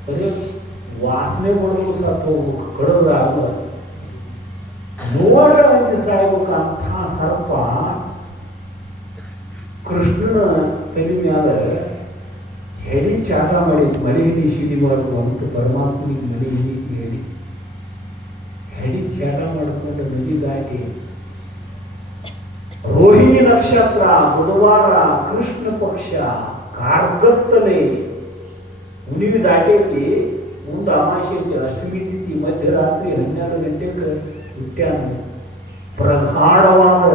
ಬರೀ ವಾಸನೆ ಮಾಡೋದು ಸಾಕು ಹೋಗ್ಬೇಕು, ಕಡೋದಾಗಲ್ಲ. ನೋಡ ಹಂಚಿ ಸಾಯ್ಬೇಕು ಅಂಥ ಸರ್ಪ ಕೃಷ್ಣನ ತಲೆ ಮ್ಯಾಲ ಹೆಡಿ ಚಾಟ ಮಾಡಿ ಮಳೆ ಹಿಡಿ ಸಿಡಿಬಾರ್ದು ಅಂತ ಪರಮಾತ್ಮನಿಗೆ ಮಳೆ ಹಿಡಿ ಹೇಳಿ ಹೆಡಿ ಚಾಟ ಮಾಡಿಕೊಂಡು ನದಿ ದಾಟಿ ರೋಹಿಣಿ ನಕ್ಷತ್ರ ಬುಧವಾರ ಕೃಷ್ಣ ಪಕ್ಷ ಕಾರ್ಗತ್ತಲೆ ಮುನಿವಿ ದಾಟೈತಿ. ಮುಂದೆ ಅಮಾಶೆ ಐತಿ, ಅಷ್ಟಮಿ ತಿಥಿ, ಮಧ್ಯರಾತ್ರಿ 12 ಗಂಟೆಗೆ ಹುಟ್ಟ್ಯಾನ. ಪ್ರಗಾಢವಾದ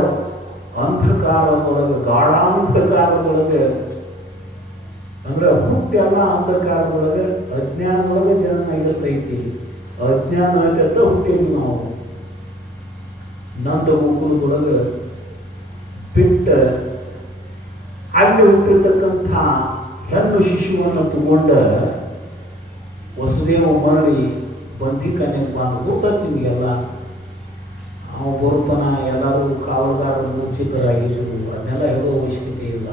ಅಂಧಕಾರದೊಳಗೆ, ಗಾಢಾಂಧಕಾರದೊಳಗೆ, ಅಂದ್ರೆ ಹುಟ್ಟೆಲ್ಲ ಅಂಧಕಾರದೊಳಗೆ ಅಜ್ಞಾನದೊಳಗೆ ಜನ ಇರುತ್ತೈತಿ. ಅಜ್ಞಾನ ಅಂತ ಹುಟ್ಟೇವಿ ನಾವು. ನಂದ ಗೋಕುಲದೊಳಗೆ ಬಿಟ್ಟ ಅಲ್ಲಿ ಹುಟ್ಟಿರ್ತಕ್ಕಂಥ ಹೆಣ್ಣು ಶಿಶುವನ್ನು ತಗೊಂಡ ವಸುದೇವ ಮರಳಿ ಬಂದಿಕಾನೆ ಗೊತ್ತದ ನಿಮಗೆಲ್ಲ. ಅವ ಬರುತ್ತಾನ, ಎಲ್ಲರೂ ಕಾವಲುಗಾರರು ಮುಂಚಿತರಾಗಿದ್ದರು. ಅದನ್ನೆಲ್ಲ ಹೇಳೋ ಅವಶ್ಯಕತೆ ಇಲ್ಲ.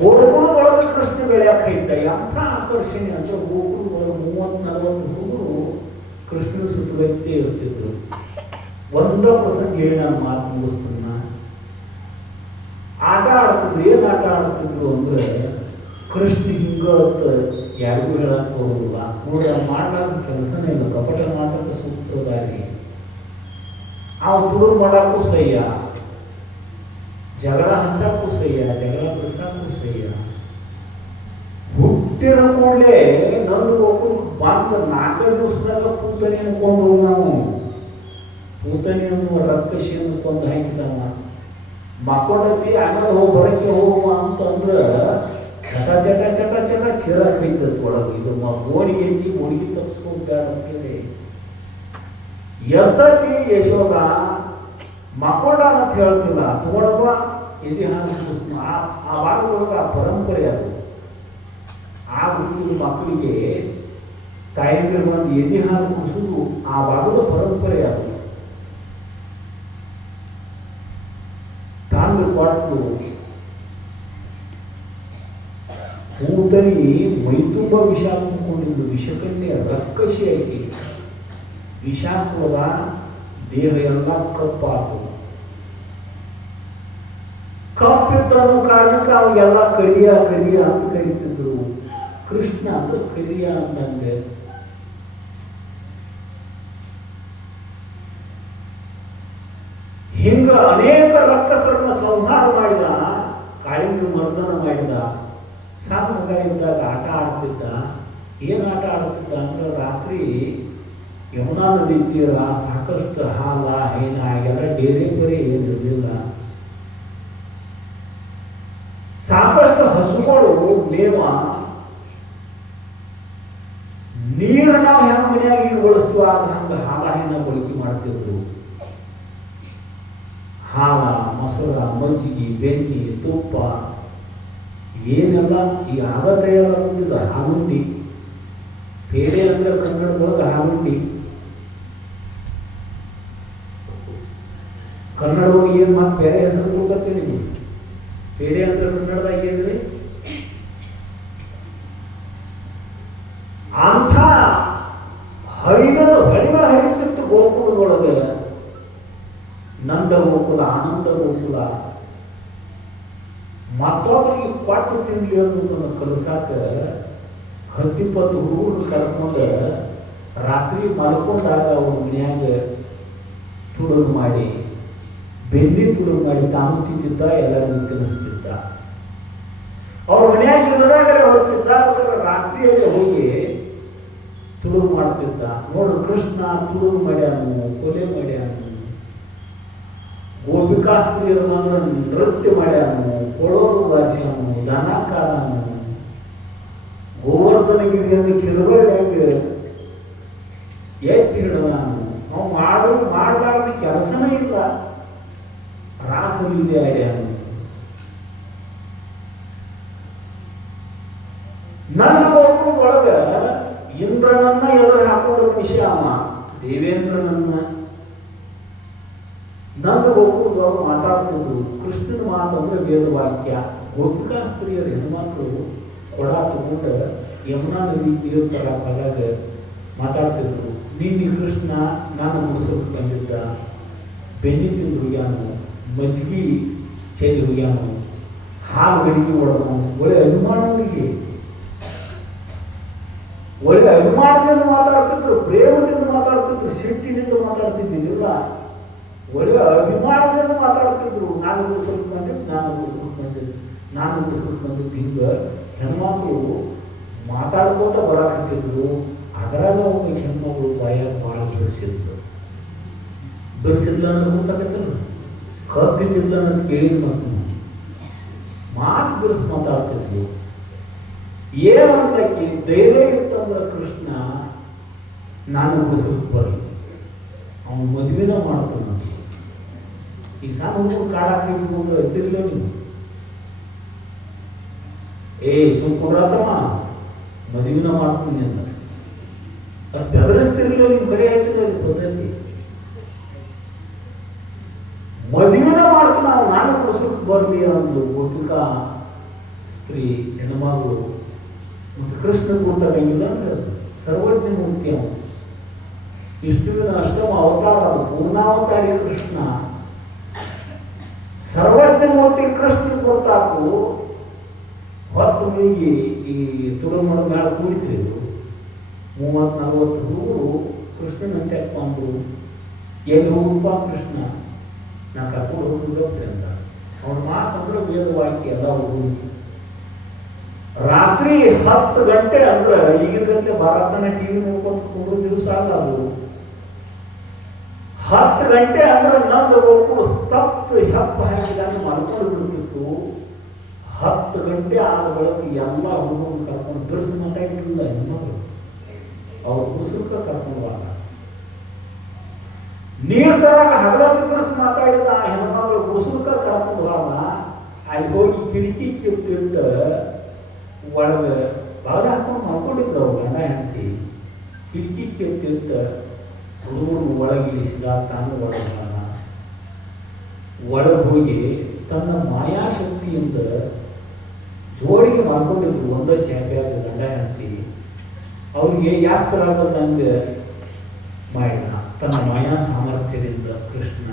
ಗೋಕುಲದೊಳಗೆ ಕೃಷ್ಣ ಬೆಳೆಯಕ್ಕೆ ಇದ್ದ ಎಂಥ ಆಕರ್ಷಣೆ ಅಂದ್ರೆ ಗೋಕುಲದೊಳಗೆ 30-40 ಹುಡುಗರು ಕೃಷ್ಣನ ಸುತ್ತುಗತ್ತೆ ಇರ್ತಿದ್ರು. ಒಂದ ಪ್ರಸಂಗ ಹೇಳಿ ನಾನು ಮಾತು ಮುಗಿಸ್ತಾನ. ಆಟ ಆಡ್ತಿದ್ರು. ಏನು ಆಟ ಆಡ್ತಿದ್ರು ಅಂದ್ರೆ ಕೃಷ್ಣ ಹಿಂಗತ್ತ ಯಾರಿಗೂ ಹೇಳಕ್ ಹೋಗೋದಿಲ್ಲ. ನೋಡಿ, ಮಾಡ್ಲಾಕ ಕೆಲಸನೇ ಇಲ್ಲ. ಕಪಟ ನಾಟಕ ಸೂಚಿಸೋದಾಗಿ ಅವ ತುಡುರು ಮಾಡಕ್ಕೂ ಸಹ್ಯ, ಜಗಳ ಹಂಚಕ್ಕೂ ಸಹ್ಯ, ಜಗಳ ಬಿಡಿಸಕ್ಕೂ ಸಹ್ಯ. ಹುಟ್ಟು ಹುಟ್ಟಿದ ಕೂಡಲೇ ನಂದು ಗೋಕುಲಕ್ಕೆ ಬಂದ 4 ದಿವಸದಾಗ ಪೂತನಿಯನ್ನು ಕೊಂದು ನಾವು ಪೂತನಿಯನ್ನು ರಕ್ಕಸಿಯನ್ನು ಕೊಂದು ಹಾಕಿದವ ಮಕ್ಕೊಂಡತಿ ಆಮೇಲೆ ಬರಕ್ಕೆ ಹೋಗುವ ಅಂತಂದ್ರೆ ಚಟ ಚಟ ಚಟ ಚಟ ಚಿರಾಕ್ ಐತದ ಒಳಗೆ ಇದು ಗೋಣಿಗೆ ಐತಿ ಗೋಣಿಗೆ ತಪ್ಪಿಸ್ಕೊಂಡು ಬೇಡ ಅಂತೇಳಿ ಎತ್ತತಿ ಯಶೋಧ ಮಕ್ಕೊಂಡ ಅಂತ ಹೇಳ್ತಿಲ್ಲ ತಗೊಳವ ಇತಿಹಾಸ ಆ ಭಾಗದೊಳಗೆ ಆ ಪರಂಪರೆ ಅದು ಆ ಹುಟ್ಟಿದ ಮಕ್ಕಳಿಗೆ ತಾಯಿಗೆ ಬಂದು ಎದೆ ಹಾಲು ಕುಡಿಸೋದು ಆ ಭಾಗದ ಪರಂಪರೆ ಅದು ತಂದು ಕೊಟ್ಟು ಪೂತನಿ ಮೈತುಂಬ ವಿಷ ತುಂಬಿಕೊಂಡಿದ್ದು ವಿಷಕನ್ಯೆ ರಕ್ಕಸಿ ಆಗಿ ವಿಷಾತ್ಮದ ದೇಹ ಎಲ್ಲ ಕಪ್ಪಾತು ಕಪ್ಪಿದ್ದನ್ನು ಕಾರಣಕ್ಕೆ ಅವಾಗೆಲ್ಲ ಕರಿಯ ಕರಿಯ ಅಂತ ಕರೀತಿದ್ರು ಕೃಷ್ಣ ಅಂದ್ರೆ ಕರಿಯ ಅಂತಂದೆ ಹಿಂಗ ಅನೇಕ ರಕ್ಕಸರನ್ನ ಸಂಹಾರ ಮಾಡಿದ ಕಾಳಿಂಗ ಮರ್ದನ ಮಾಡಿದ ಸಣ್ಣ ಮಗ ಇದ್ದಾಗ ಆಟ ಆಡ್ತಿದ್ದ ಏನು ಆಟ ಆಡ್ತಿದ್ದ ಅಂದ್ರೆ ರಾತ್ರಿ ಯಮುನಾ ನದಿ ತೀರ ಸಾಕಷ್ಟು ಹಾಲ ಹೈನ ಎಲ್ಲ ಡೇರೆ ಬರೀ ಏನಿರಲಿಲ್ಲ ಸಾಕಷ್ಟು ಹಸುಗಳು ಮೇವ ನೀರು ನಾವು ಹೆಂಗ ಮನೆಯಾಗ ಈಗ ಬಳಸ್ತೀವಿ ಆಗ ಹಂಗ ಹಾಲ ಹೈನ ಬಳಕೆ ಮಾಡ್ತಿದ್ರು ಹಾಲ ಮೊಸರ ಮಜ್ಜಿಗೆ ಬೆಣ್ಣೆ ತುಪ್ಪ ಏನೆಲ್ಲ ಈ ಆಗ ತಯಾರಾಗುತ್ತಿದ್ದ ಹಾಲುಂಡಿ ಪೇಡೆ ಅಂದ್ರೆ ಕನ್ನಡದೊಳಗೆ ಹಾಲುಂಡಿ ಕನ್ನಡದೊಳಗೆ ಏನು ಮಾತು ಬೇರೆ ಹೆಸರು ಕೊಡ್ತೀನಿ ನೀವು ಪೇಡೆ ಅಂದ್ರೆ ಕನ್ನಡದಾಗ ಏನ್ರಿ ಅಂಥ ಹರಿದ ಹರಿತಿತ್ತು ಗೋಕುಲದೊಳಗೆ ನಂದ ಗೋಕುಲ ಆನಂದ ಗೋಕುಲ ಮತ್ತೊಬ್ಬರಿಗೆ ಕೊಟ್ಟು ತಿನ್ಲಿ ಅನ್ನೋದನ್ನು ಕಲಿಸಾಕ 10-20 ಹುಡುಗರು ಕರ್ಕೊಂಡು ರಾತ್ರಿ ಮಲ್ಕೊಂಡಾಗ ಅವ್ರ ಮನ್ಯಾಗ ತುಡುಗು ಮಾಡಿ ಬೆನ್ನಿ ತುಡುಗು ಮಾಡಿ ತಾನು ತಿಂತಿದ್ದ ಎಲ್ಲರಿಗೂ ತಿನ್ನಿಸ್ತಿದ್ದ ಅವ್ರ ಮನ್ಯಾಗ ಇಲ್ಲದಾಗರೆ ಹೋಗ್ತಿದ್ದ ಬೇಕಾದ್ರೆ ರಾತ್ರಿಯಲ್ಲಿ ಹೋಗಿ ತುಡುಗು ಮಾಡ್ತಿದ್ದ ನೋಡು ಕೃಷ್ಣ ತುಡುಗು ಮಾಡ್ಯಾನು ಕೊಲೆ ಮಾಡ್ಯಾನು ಗೋಪಿಕಾಸ್ತ್ರೀಯರನ್ನ ನೃತ್ಯ ಮಾಡ್ಯಾನು ಕೊಳೋರು ಬಾರ್ಸ್ಯಾನು ದನ ಕಾರನು ಗೋವರ್ಧನಗಿರಿಯನ್ನು ಕಿರುಬಳ್ಳಿಯಾಗ ಎತ್ತಿಡದಾನು ನಾವು ಮಾಡಬಾರ್ದು ಕೆಲಸನೇ ಇಲ್ಲ ರಾಸಲೀಲೆ ಆಡ್ಯಾನು ನನ್ನ ಗೋಕುಲದೊಳಗ ಇಂದ್ರನನ್ನ ಎದುರು ಹಾಕೊಂಡು ವಿಷಾಮ ದೇವೇಂದ್ರನನ್ನ ನಂದು ಗೋಕುಲದವರು ಮಾತಾಡ್ತಿದ್ರು ಕೃಷ್ಣನ ಮಾತಂದ್ರೆ ವೇದವಾಕ್ಯ ಗೋಪಿಕಾ ಸ್ತ್ರೀಯರ ಹೆಣ್ಮಕ್ಳು ಕೊಡ ತಗೊಂಡು ಯಮುನಾ ನದಿ ತೀರ್ತರ ಹೊರಗ ಮಾತಾಡ್ತಿದ್ರು ನಿನ್ನೆ ಕೃಷ್ಣ ನಾನು ಮುಗಿಸೋಕೆ ಬಂದಿದ್ದ ಬೆನ್ನಿ ತಿಂದು ಹೋಗ್ಯಾನು ಮಜ್ಜಿಗೆ ಚೆಲ್ಲಿ ಹೋಗ್ಯಾನು ಹಾಲು ಗಡಿಗೆ ಹೊಡೆದನು ಒಳ್ಳೆ ಅಭಿಮಾನವರಿಗೆ ಒಳ್ಳೆ ಅಭಿಮಾನದಿಂದ ಮಾತಾಡ್ತಿದ್ರು ಪ್ರೇಮದಿಂದ ಮಾತಾಡ್ತಿದ್ರು ಸಿಟ್ಟಿನಿಂದ ಮಾತಾಡ್ತಿದ್ದಿಲ್ಲ ಒಳ್ಳೆ ಅಭಿಮಾನದಿಂದ ಮಾತಾಡ್ತಿದ್ರು ನಾನು ಮುಗಿಸೋಕೆ ಬಂದಿದ್ದು ನಾನು ಮುಗಿಸೋಕೆ ಬಂದಿದ್ದು ಹಿಂಗೆ ಹೆಣ್ಮಕ್ಳು ಮಾತಾಡ್ಕೋತ ಬರಾಕತ್ತಿದ್ರು ಅದರಾಗ ಒಬ್ಬ ಹೆಣ್ಮಗಳು ಬಾಯಾಗ ಭಾಳ ಬಿಡಿಸಿದ್ಲ ಅನ್ನೋ ಗೊತ್ತಾಗತ್ತಲ್ಲ ಕದ್ದಿದ್ದಿಲ್ಲ ಅಂತ ಕೇಳಿದ ಮಾತು ಬಿಡಿಸಿ ಮಾತಾಡ್ತಿದ್ರು ಏನಂತಕ್ಕೆ ಧೈರ್ಯ ಇತ್ತಂದ್ರೆ ಕೃಷ್ಣ ನಾನು ಮುಗಿಸೋಕೆ ಬರಲಿ ಅವನು ಮದುವೆನ ಮಾಡ್ತಾನ ಈಗ ಸಣ್ಣ ಹುಡುಗರು ಕಾಡಾಕಿದ್ವು ಅಂದ್ರೆ ಎತ್ತಿರ್ಲಿಲ್ಲ ನೀವು ಸುಮ್ಕೊಂಡ್ರತಮ್ಮ ಮದುವೆನ ಮಾಡ್ತೀನಿ ಅಂತ ಅದು ಬೆದರಿಸ್ತಿರ್ಲಿಲ್ಲ ನೀವು ಬರೀ ಆಯ್ತದೆ ಅದು ಪದ್ಧತಿ ಮದುವೆನ ಮಾಡ್ತಾನ ನಾನು ಮುಗಿಸೋಕೆ ಬರಲಿ ಅಂದ್ಲು ಗೋಪಿಕಾ ಸ್ತ್ರೀ ಹೆಣ್ಮಗಳು ಮತ್ತು ಕೃಷ್ಣ ಗೊತ್ತಾಗಂಗಿಲ್ಲ ಅಂದ್ರೆ ಸರ್ವಜ್ಞ ಮೂರ್ತಿ ಅವನು ವಿಷ್ಣುವಿನ ಅಷ್ಟಮ ಅವತಾರ ಅದು ಪೂರ್ಣಾವತಾರಿ ಕೃಷ್ಣ ಸರ್ವಜ್ಞ ಮೂರ್ತಿ ಕೃಷ್ಣ ಗೊತ್ತಾಕು ಹೊತ್ತು ಮುಗಿ ಈ ತುಳುಮಳ ಮೇಲೆ ಕೂಡಿದ್ರಿ 30-40 ಹುಡುಗರು ಕೃಷ್ಣನಂತೆ ಬಂದು ಎಲ್ಲಿ ಹೋಗಪ್ಪ ಕೃಷ್ಣ ನಾ ಕರ್ಕೊಂಡು ಹೋಗ್ಬಿಡೋಗ್ತೆ ಅಂತ ಅವ್ರ ಮಾತಂದ್ರೆ ವೇದವಾಕ್ಯ ಎಲ್ಲ ಹುಡುಗಿ ರಾತ್ರಿ 10 ಗಂಟೆ ಅಂದ್ರೆ ಈಗಿನ ಭಾರತನ ಟಿವಿ ನೋಡ್ಕೊಂಡು ಕೂಡೋ ದಿವಸ ಅಲ್ಲ ಅದು. 10 ಗಂಟೆ ಅಂದ್ರೆ ನಂದು ಗೋಕುಳು ಸ್ತಬ್ಧ ಹೆಪ್ಪ ಹಾಕಿದಾಗ ಮಲ್ಕೊಂಡು ಬಿಡ್ತಿತ್ತು. 10 ಗಂಟೆ ಆದ ಬಳಿಕ ಎಲ್ಲ ಹುಡುಗರು ಕರ್ಕೊಂಡು ಬಿಡಿಸಿ ಮಠ ಇಟ್ಟಿಲ್ಲ ಹೆಣ್ಮಗಳು ಅವ್ರು ಕುಸುಕ ಕರ್ಕೊಂಡು ಬಾಳ ನೀರ್ ತರಾಗ ಹಗಲಲ್ಲಿ ಬಿಡಿಸಿ ಮಾತಾಡಿದ ಆ ಹೆಣ್ಮಗಳು ಕುಸುಕ ಕರ್ಕೊಂಡು ಬಾಳ ಅಲ್ಲಿ ಹೋಗಿ ಕಿಟಕಿ ಕಿತ್ತಿಟ್ಟ ಒಳಗೆ ಬಾಗ ಹಾಕೊಂಡು ಮಲ್ಕೊಂಡಿದ್ರು ಅವ್ರು ಗಂಡ ಹೆಂಡತಿ. ಕಿಟಕಿ ಕಿತ್ತಿಟ್ಟ ಹುಡುಗರು ಒಳಗಿಳಿಸಿದ, ತಾನು ಒಳಗೆ ಹೋಗಿ ತನ್ನ ಮಾಯಾಶಕ್ತಿಯಿಂದ ಜೋಡಿಗೆ ಮಾಡ್ಕೊಂಡಿದ್ರು ಒಂದೇ ಚಾಂಪಿಯಾಗ ಗಂಡ ಹೆಂಡತಿ. ಅವ್ರಿಗೆ ಯಾಕೆ ಸರಾದ ನಂಗೆ ಮಾಡಿದ ತನ್ನ ಮಾಯಾ ಸಾಮರ್ಥ್ಯದಿಂದ ಕೃಷ್ಣ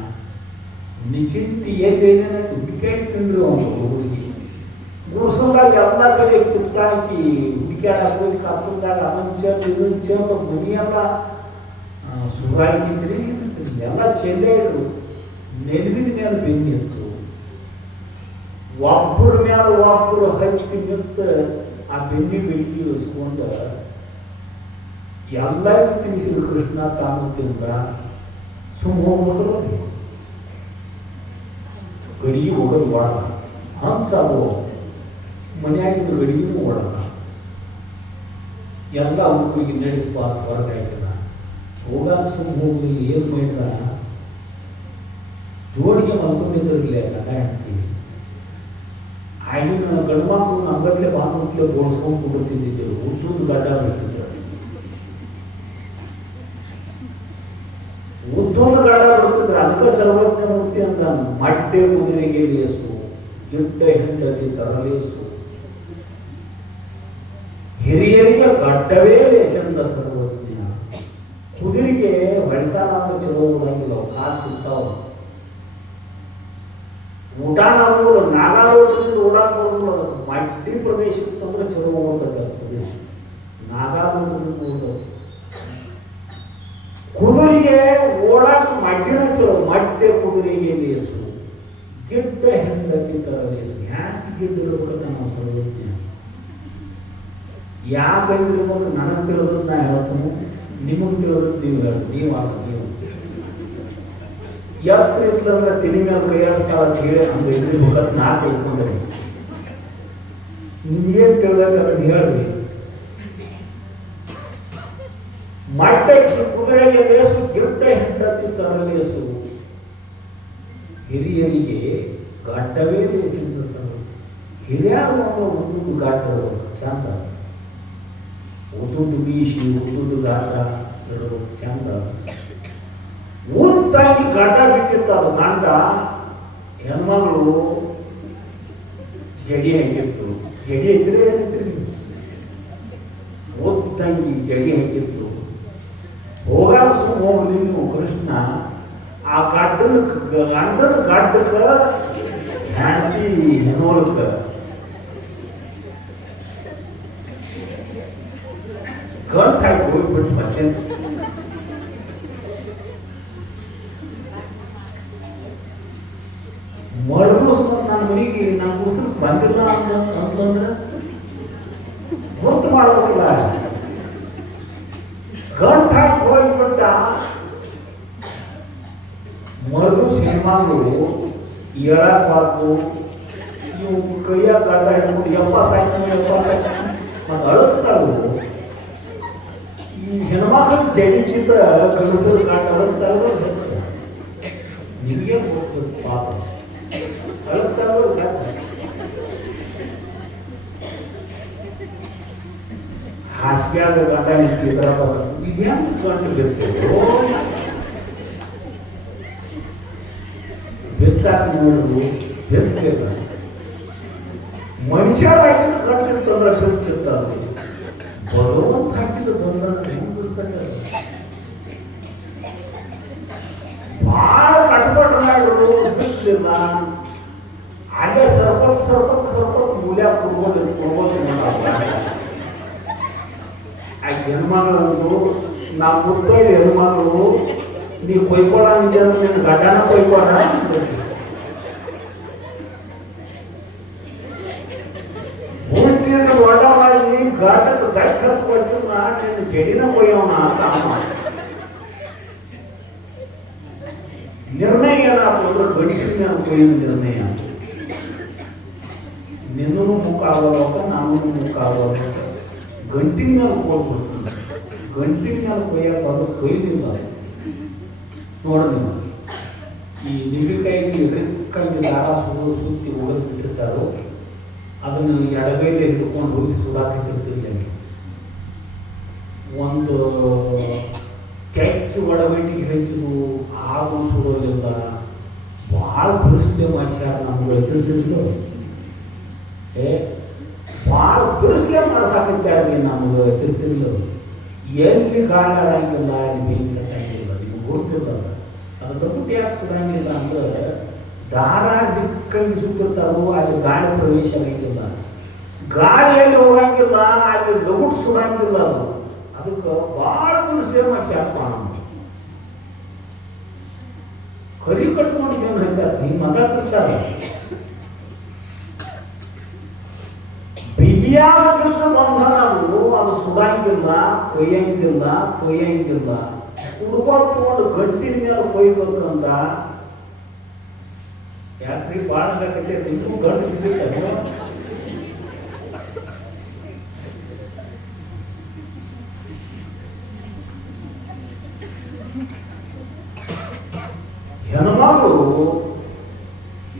ನಿಚಿಂತಿಯೇ ಬೇರೆ ಹುಡುಕಾಡಿ ತಿಂದ್ರು ಅವನು ಹುಡುಗಿ ಗುಡ್ಸದಾಗ ಎಲ್ಲ ಕಡೆ ಕಿತ್ತಾಕಿ ಹುಡುಕಾಡಕ್ಕೆ ಹೋಗಿ ಕಪ್ಪದಾಗ ಅದನ್ನ ಚೆಂದ ಇದನ್ನ ಚೆಂದ ಮನೆಯೆಲ್ಲ ಸುಗಾಡಿದ್ರಿ ಎಲ್ಲ ಚೆಂದೇ ಇದ್ರು. ನೆಲವಿನ ಮೇಲೆ ಬೆನ್ನಿತ್ತು, ಒಬ್ಬರ ಮೇಲೆ ಒಬ್ಬರು ಹಚ್ಚಿ ನಿಂತು ಆ ಬೆನ್ನಿ ಬೆಂಕಿ ಇಳಿಸ್ಕೊಂಡು ಎಲ್ಲರಿಗೂ ತಿಳಿಸಿದ್ರು ಕೃಷ್ಣ ತಾನು ತಿಂದ ಸುಮ್ಮ ಹೋಗ್ಬಿಟ್ರು. ಗಡಿಗೆ ಹೋಗೋದು ಓಡಲ್ಲ, ಹಂಸ ಅದು ಮನೆಯಾಗಿದ್ದು ಗಡಿಗೂ ಓಡಲ್ಲ. ಎಲ್ಲ ಹುಡುಗಿಗೆ ನಡೀಪ ಹೊರಗೆ ಹಾಕಿಲ್ಲ. ಹೋಗಾಕ ಸುಮ್ಮ ಹೋಗ್ಲಿ ಏನು ಮಾಡಿದ ಜೋಡಿಗೆ ಮಲ್ಕೊಂಡಿದ್ದಿರಲಿಲ್ಲ ಗಂಡ ಹೆಂಡತಿ. ಆಗಿನ ಗಂಡ್ಮಕ್ಳು ಅಂಗತ್ಲೆ ಬಾಂಧವ್ಲೆ ಬೋಳ್ಸ್ಕೊಂಡು ಕುಡಿತಿದ್ದಿದ್ದರು. ಉದ್ದುದ್ದು ಗಡ್ಡ ಬಿಡ್ತಿದ್ರು, ಉದ್ದೊಂದು ಗಡ್ಡ ಬಿಡ್ತಿದ್ರು. ಅದಕ್ಕೆ ಸರ್ವಜ್ಞ ಮೂರ್ತಿ ಅಂತ ಮಡ್ಡೆ ಕುದುರೆಗೆ ಲೇಸು, ಗಿಡ್ಡ ಹೆಂಡತಿ ತರಲೇಸು, ಹಿರಿಯರಿಗೆ ಗಡ್ಡವೇ ಲೇಸಂದ ಸರ್ವಜ್ಞ. ಕುದುರೆಗೆ ಹೊಳಸಾಲ ಚಲೋ ಹೋಗಿಲ್ಲ, ಕಾಲು ಸಿಗ್ತಾವ. ಊಟ ನಾವು ನಾಗಾಲೋಟದಿಂದ ಓಡಾಕ್ ಬರೋದು ಮಡ್ಡಿ ಪ್ರದೇಶ ಇತ್ತಂದ್ರೆ ಚಲೋ ಹೋಗ್ತದೆ ಪ್ರದೇಶ. ನಾಗಾಲೋಟದಿಂದ ಹೋಗೋದು ಕುದುರೆಗೆ ಓಡಾಕ ಮಡ್ಡಿನ ಚಲೋ. ಮಡ್ಡೆ ಕುದುರೆಗೆ ಲೇಸು, ಗಿಡ್ಡ ಹೆಂಡತಿ ತರ ಲೇಸು. ಯಾಕೆ ಗಿಡ್ಡ ಇರ್ಬೇಕಂತ ನಾವು ಸರ್ವಜ್ಞ ಯಾಕೆ ಬಂದಿರ್ಬೇಕು ನನಗೆ ತಿಳಿದ್ರು ನಾ ಹೇಳ್ತೀನಿ, ನಿಮಗೆ ತಿಳಿದ್ರು ನೀವು ಹೇಳಿ, ನೀವು ನೀವು ಎತ್ತರ ಇತ್ತಂದ್ರೆ ತಿಳಿ ಮೇಲೆ ಕೈಯಾಡಿಸ್ತಾಳ ಅಂತ ಹೇಳಿ ನಮ್ದು ಎದುರಿ ಮುಖತ್ ನಾ ತಿಳ್ಕೊಂಡ್ರಿ. ನಿಮ್ಗೇನು ತಿಳ್ಬೇಕಂದ್ರೆ ಹೇಳ್ರಿ. ಮಟ್ಟಕ್ಕೆ ಕುದುರೆಗೆ ಲೇಸು, ಗಿಡ್ಡ ಹೆಂಡತಿ ತರ ಲೇಸು, ಹಿರಿಯರಿಗೆ ಘಟ್ಟವೇ ಲೇಸಿಂದ ಸರ್. ಹಿರಿಯರು ಒಂದೊಂದು ಘಾಟ ಚಂದ, ಒಂದೊಂದು ಬೀಸಿ ಒಂದೊಂದು ಘಾಟ ಇಡೋದು ಚಂದ. ಉದ್ದಾಗಿ ಘಾಟ ಬಿಟ್ಟಿರ್ತಾವ ಗಂಡ ಹೆಣ್ಮಗಳು ಜಡಿ ಹಾಕಿತ್ತು. ಜಡಿ ಇದ್ರೆ ಏನೈತ್ರಿ, ಉದ್ದಾಗಿ ಜಡಿ ಹಾಕಿತ್ತು. ಹೋಗಾಗ ಸುಮ್ಮ ಹೋಗ್ಲಿ ನೀವು ಕೃಷ್ಣ ಆ ಗಂಡನ ಗಡ್ಡಕ್ಕ ಹೆಂಡತಿ ಹೆಣ್ಣೋಲಕ್ಕ ಗಂಟು ಹಾಕಿ ಹೋಗ್ಬಿಟ್ಟು ಮತ್ತೆ ಮರುದಿವಸ ನನ್ನ ಮನೆಗೆ ನನ್ನ ಕೂಸಲು ಬಂದಿಲ್ಲ ಅಂತಂದ್ರೆ ಗೊತ್ತು ಮಾಡ್ಬೇಕಿಲ್ಲ. ಗಂಟು ಹಾಕಿ ಹೋಗ್ಬಿಟ್ಟ. ಮರುದಿವಸ ಹೆಣ್ಮಗಳು ಹೇಳಕ್ಬಾರ್ದು, ನೀವು ಕೈಯಾಗ ಗಡ್ಡ ಹಿಡ್ಕೊಂಡು ಎಪ್ಪ ಸಾಯ್ತಾನೆ ಮತ್ತು ಅಳುತ್ತಾಳು. ಈ ಹೆಣ್ಮಕ್ಳು ಜಡಿಕಿಂತ ಗಂಡಸರು ಕಾಟ ಅಳುತ್ತಾಳು ಹೆಚ್ಚು. ನಿಮಗೆ ಹೋಗ್ಬೇಕು ಪಾಪ, ಅಳುತ್ತಾಳು ಹಾಸಿಗೆಯಾಗ ಗಂಡ ನಿಂತಿದ್ರ ಇದೇನು ಗಂಟು ಬಿಡ್ತೇವೆ ಬೆಚ್ಚಾಕ ನೋಡುದು ಬೆಚ್ಬೇಕು. ಮನುಷ್ಯರಾಗಿದ್ದು ಕಟ್ಟಿರ್ತಂದ್ರೆ ಬೆಸ್ತಿರ್ತಾರೆ. ಭಗವಂತ ಹಾಕಿದ್ದು ಬಂದ ಹೆಂಗ್ ಬಿಸ್ತಾರೆ. ಭಾಳ ಕಟ್ಪಟ್ಟು ಮಾಡೋದು ಬಿಸ್ಲಿಲ್ಲ. ಅಲ್ಲೇ ಸರ್ಪತ್ ಮೂಲ್ಯ ಕೊಡ್ಬೋದು. ಆ ಹೆಣ್ಮಗಳಂದು ನಾವು ಮುತ್ತೈದು ಹೆಣ್ಮಗಳು ನೀವು ಕೊಯ್ಕೊಳ ನಿನ್ನ ಗಡ್ಡನ ಕೊಯ್ಕೊಳ ಹುಟ್ಟಿದ ಒಡ ಘಾಟಕ್ಕೆ ಬೆಳಕು ಹಚ್ಕೊಟ್ಟು ನಿನ್ನ ಜಡಿನ ಕೊಯ್ಯೋಣ ಅಂತ ಅಮ್ಮ. ನಿರ್ಣಯ ಏನಾಯ್ತು ಅಂದ್ರೆ ಗಂಟಿನ ಕೊಯ್ಯುವ ನಿರ್ಣಯ. ನಿನ್ನೂ ಮುಖ ಆಗೋವಾಗ ನಾನು ಮುಖ ಆಗೋವಾಗ ಗಂಟಿನ ಮೇಲೆ ಕೊಡ್ಬಿಡ್ತೀನಿ. ಗಂಟಿನ ಮೇಲೆ ಕೊಯ್ಯಕ್ಕೆ ಅದು ಕೊಯ್ಲಿಲ್ಲ. ನೋಡ ನೀವು ಈ ನಿಂಬೆಕಾಯಿಗೆ ರಿಕ್ಕಾಗಿ ದಾರ ಸುತ್ತಿ ಒಗೆದು ಬಿಟ್ಟಿರ್ತಾರೋ ಅದನ್ನು ಎಡಗೈಲೆ ಹಿಡ್ಕೊಂಡು ಹೋಗಿ ಸುಡಾಕಿರ್ತಿರ್ಲಿಲ್ಲ. ಒಂದು ಕೆಟ್ಟ ಒಡಗಟ್ಟಿಗೆ ಹೆಚ್ಚಿದು ಆಗೂ ಸುಡೋದಿಲ್ಲ. ಭಾಳ ಬಿರುಸಲೆ ಮಾಡ್ಸ್ಯಾರ ನಮ್ಗೆ ತಿಳಿದಿದ್ರು. ಭಾಳ ಬಿರುಸಲೆ ಮಾಡ್ಸಾಕಿದ್ದಾರೆ ನಮ್ಗೆ ತಿಳಿದಿಲ್ಲ. ಎಲ್ಲಿ ಗಾಳಿ ಆಡಂಗಿಲ್ಲ, ಅಲ್ಲಿ ಬೆಂಕಿ ಹತ್ತಂಗಿಲ್ಲ, ನಿಮ್ಗೆ ಗೊತ್ತಿಲ್ಲ. ಅದ್ರ ಬಗ್ಗೆ ಯಾಕೆ ಸುಡಂಗಿಲ್ಲ ಅಂದ್ರೆ ದಾರ ದಿಕ್ಕಂಗೆ ಸುತ್ತಿರ್ತಾರೋ ಅಲ್ಲಿ ಗಾಳಿ ಪ್ರವೇಶ ಆಗಂಗಿಲ್ಲ, ಗಾಳಿಯಲ್ಲಿ ಹೋಗಂಗಿಲ್ಲ, ಅಲ್ಲಿ ಲಗುಟ್ ಸುಡಂಗಿಲ್ಲ. ಅದು ಅದಕ್ಕೆ ಭಾಳ ಬಿರುಸಲೆ ಮಾಡ್ಸ್ಯಾರಪ್ಪ ನಮ್ಮ. ಕರಿ ಕಟ್ಕೊಂಡು ಏನು ಹೇಳ್ತಾರೆ ಹಿಂಗೆ ಮಾತಾಡ್ತಿರ್ತಾರೆ. ಬಿಗಿಯಾಗಿದ್ದ ಬಂಧನ ಅದು ಸುಡಂಗಿಲ್ಲ, ಕೊಯ್ಯಂಗಿಲ್ಲ, ತೊಯ್ಯಂಗಿಲ್ಲ. ಹುಡ್ಕೊಂಡು ತಗೊಂಡು ಗಂಟಿನ ಮೇಲೆ ಕೊಯ್ಬೇಕಂದ ಯಾಕ್ರಿ ಭಾಳ ಆಗತ್ತೆ. ಇನ್ನೂ ಗಂಟು ಬಿದ್ದಿರ್ತಾರೆ. ಹೆಣ್ಮಗಳು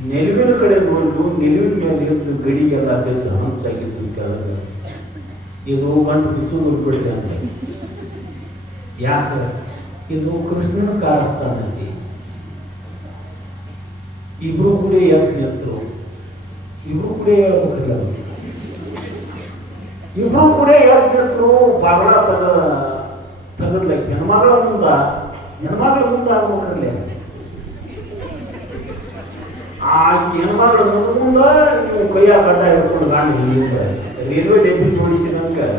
ನೆಲುವಿನ ಕಡೆ ನೋಡಿದ್ದು ನಿಲುವಿನ ಮೇಲೆ ಇದ್ದು ಗಡಿಗೆಲ್ಲ ಬಿದ್ದು ಹಂಚಾಗಿದ್ದು ಕೆಳಗೆ ಇದು ಗಂಟು ಬಿಚ್ಚು ಬಿಡ್ಬಿಡ್ಲಿ ಅಂತ. ಯಾಕೆ ಇದು ಕೃಷ್ಣನ ಕಾರಸ್ಥಾನಕ್ಕೆ ಇಬ್ರು ಕೂಡ ನಿಂತರು. ಇಬ್ರು ಕೂಡ ಹೇಳ್ಬೇಕಲ್ಲ, ಇಬ್ರು ಕೂಡ ನಿಂತರು. ಬಾಗಲ ತೆಗದ್ಲಕ್ಕೆ ಹೆಣ್ಮಗಳ ಮುಂದೆ ಆಗ್ಬೇಕಲ್ಲೇ. ಆ ಹೆಣ್ಮಗಳ ಮುಂದೆ ನೀವು ಕೈಯ ಗಡ್ಡ ಹಿಡ್ಕೊಂಡು ಗಾಂಡು ಹಿಂಗೆ ರೈಲ್ವೆ ಡೆಬ್ಬಿ ಜೋಡಿಸಿದಂಗೆ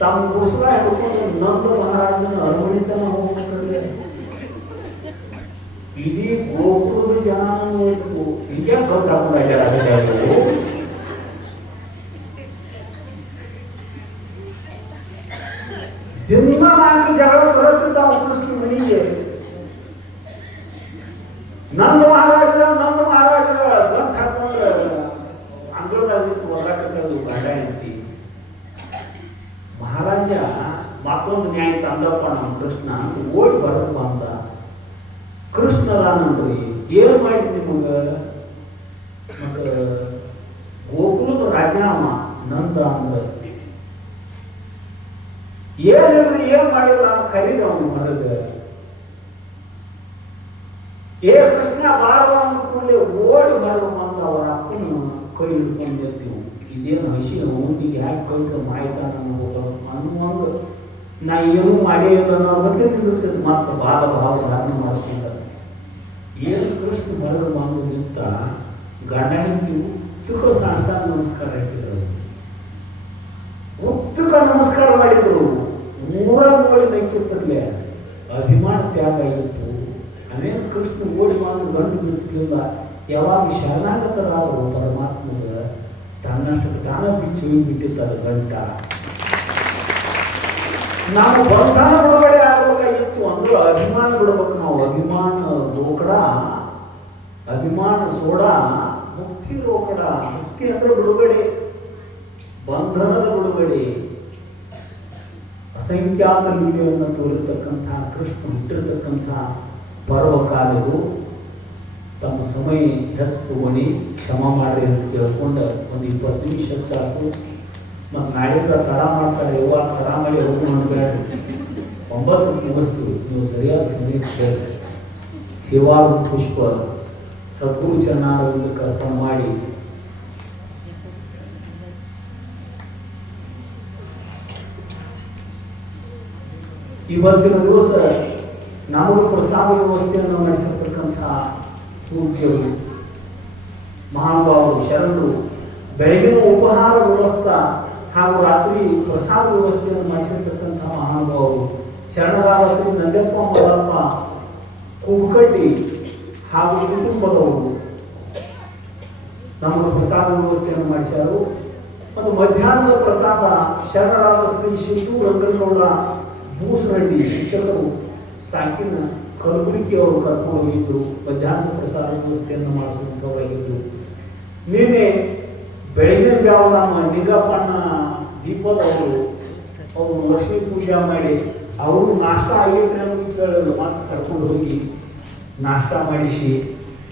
ತಮ್ಮ ಕೂಸಲ ಹಿಡ್ಕೊಂಡು ನಂದ ಮಹಾರಾಜನ ಅರಮನೆ ತನ ಹೋಗ್ಬೇಕಂದ್ರೆ ಇಡೀ ಗೋಕುಲದ ಜನ ನೋಡ್ಬೇಕು. ಹಿಂಗೆ ಗಂಟು ಹಾಕೊಂಡು ದಿನ ನಾಲ್ಕು ಜಗಳ ಬರುತ್ತಿದ್ದ ಕೃಷ್ಣ ಮನೆಗೆ. ನಂದ ಮಹಾರಾಜರ ಗಂಟು ಹಾಕೊಂಡ್ರೆ ಅಂಗಳದಾಗಿತ್ತು ಒದ್ದಾಕತ್ತದು ಗಂಡ ಹೆಂಡತಿ. ಮಹಾರಾಜ ಮತ್ತೊಂದು ನ್ಯಾಯ ತಂದಪ್ಪ ನಮ್ಮ ಕೃಷ್ಣ ಓಡಿ ಬರಪ್ಪ ಅಂತ. ಕೃಷ್ಣದಾನಂದ್ರಿ ಏನ್ ಮಾಡಿದ್ ನಿಮಗೆ? ಮತ್ತು ಗೋಕುಲದ ರಾಜನಾಮ ನಂದ ಅಂದ ಏನಿಲ್ರಿ, ಏನ್ ಮಾಡಿಲ್ಲ, ಕರೀರಿ ಅವನು ಹೊರಗೆ. ಏ ಕೃಷ್ಣ ಬಾರ ಅಂದ ಕೂಡಲೇ ಓಡಿ ಹೊರಗೆ ಬಂದ ಅವರ ಅಪ್ಪನ ಕೈ ಹಿಡ್ಕೊಂಡು ಎತ್ತೀವಿ. ಇದೇನು ಹಸಿ ಅವನಿಗೆ ಯಾಕೆ ಕೈಗೆ ಮಾಯ್ತಾನ ಅನ್ನುವಂಗ ನಾ ಏನೂ ಮಾಡೇ ಇಲ್ಲ ಅನ್ನೋ ಬಗ್ಗೆ ನಿಲ್ಲಿಸ್ತದೆ. ಮತ್ತೆ ಬಾಲ ಭಾವ ಧಾರಣ ಮಾಡ್ತಿದ್ದಾರೆ. ಏನು ಕೃಷ್ಣ ಹೊರಗೆ ಬಂದು ನಿಂತ ಗಂಡ ಹೆಂಡತಿ ಉತ್ತುಕ ಸಾಷ್ಟಾಂಗ ನಮಸ್ಕಾರ ಹಾಕಿದ್ರು. ಉತ್ತುಕ ನಮಸ್ಕಾರ ಮಾಡಿದ್ರು. ಮೂರ ಓಡಿ ನೈತಿರ್ತಿರ್ಲೆ ಅಭಿಮಾನ ತ್ಯಾಗ ಆಗಿತ್ತು. ಅನೇಕ ಕೃಷ್ಣ ಓಡಿ ಬಂದು ಗಂಟು ಬಿಡಿಸ್ಲಿಲ್ಲ. ಯಾವಾಗ ಶರಣಾಗತರಾದರು ಪರಮಾತ್ಮಗ ತನ್ನಷ್ಟು ತಾನ ಬಿಚ್ಚಿ ಬಿಟ್ಟಿರ್ತಾರೆ ಗಂಟ. ನಾವು ಬಂಧನ ಬಿಡುಗಡೆ ಆಗಬೇಕಾಗಿತ್ತು ಅಂದ್ರೆ ಅಭಿಮಾನ ಬಿಡ್ಬೇಕು ನಾವು. ಅಭಿಮಾನ ರೋಕಡ, ಅಭಿಮಾನ ಸೋಡ, ಮುಕ್ತಿ ರೋಕಡ. ಮುಕ್ತಿ ಅಂದ್ರೆ ಬಿಡುಗಡೆ, ಬಂಧನದ ಬಿಡುಗಡೆ. ಅಸಂಖ್ಯಾತ ಲೀಲೆಯನ್ನು ತೋರಿರ್ತಕ್ಕಂಥ ಕೃಷ್ಣ ಹುಟ್ಟಿರ್ತಕ್ಕಂಥ ಪರ್ವಕಾಲವು. ತಮ್ಮ ಸಮಯ ಹೆಚ್ಚುವಣಿ ಕ್ಷಮ ಮಾಡಿ ಅಂತ ಕೇಳ್ಕೊಂಡು ಒಂದು 20 ನಿಮಿಷ ಸಾಕು. ಮತ್ತು ನಾಳೆಯಿಂದ ತಡ ಮಾಡ್ತಾರೆ. ಇವಾಗ ತಡ ಮಾಡಿ ಹೋಗೋಣ ಬೇಡ, 9ಕ್ಕೆ ಮುಗಿಸ್ತೀವಿ. ನೀವು ಸರಿಯಾದ ಸಮಯಕ್ಕೆ ಸೇವಾ ಪುಷ್ಪ ಸದ್ಗುರು ಚನ್ನಾರವಿಂದ ಕರ್ಪಣೆ ಮಾಡಿ ಇವತ್ತಿನ ದಿವಸ ನಮಗೆ ಪ್ರಸಾದ ವ್ಯವಸ್ಥೆಯನ್ನು ನಡೆಸಿರ್ತಕ್ಕಂಥ ಪೂಜ್ಯರು, ಮಹಾನುಭಾವರು, ಶರಣರು ಬೆಳಗಿನ ಉಪಹಾರ ವ್ಯವಸ್ಥೆ ಹಾಗೂ ರಾತ್ರಿ ಪ್ರಸಾದ ವ್ಯವಸ್ಥೆಯನ್ನು ಮಾಡಿಸಿರ್ತಕ್ಕಂಥ ಮಹಾನುಭಾವರು ಶರಣರಾದ ಶ್ರೀ ನಂಜಪ್ಪ ಮಲ್ಲಪ್ಪ ಕುಕ್ಕಟ್ಟಿ ಹಾಗೂ ಕುಟುಂಬದವರು ನಮಗೆ ಪ್ರಸಾದ ವ್ಯವಸ್ಥೆಯನ್ನು ಮಾಡಿಸ್ಯಾರು. ಮತ್ತು ಮಧ್ಯಾಹ್ನದ ಪ್ರಸಾದ ಶರಣರಾದ ಶ್ರೀ ಶಿಂತು ರಂಗನಗೌಡ ಬೂಸರಹಳ್ಳಿ ಶಿಕ್ಷಕರು ಸಾಕಿನ ಕಲಬುರಗಿ ಅವರು ಕರ್ಕೊಂಡು ಹೋಗಿದ್ದು ಮಧ್ಯಾಹ್ನದ ಪ್ರಸಾದ ವ್ಯವಸ್ಥೆಯನ್ನು ಮಾಡಿಸುವಂಥವಾಗಿದ್ದು ನಿನ್ನೆ ಬೆಳಗಿನ ಜಾವ ನಮ್ಮ ನಿಂಗಪ್ಪನ ದೀಪದವರು ಅವರು ಲಕ್ಷ್ಮೀ ಪೂಜೆ ಮಾಡಿ ಅವರು ನಾಷ್ಟ ಆಗೈತ್ರಿ ಅನ್ನೋದು ಕೇಳಲು ಮಾತು ಕರ್ಕೊಂಡು ಹೋಗಿ ನಾಷ್ಟ ಮಾಡಿಸಿ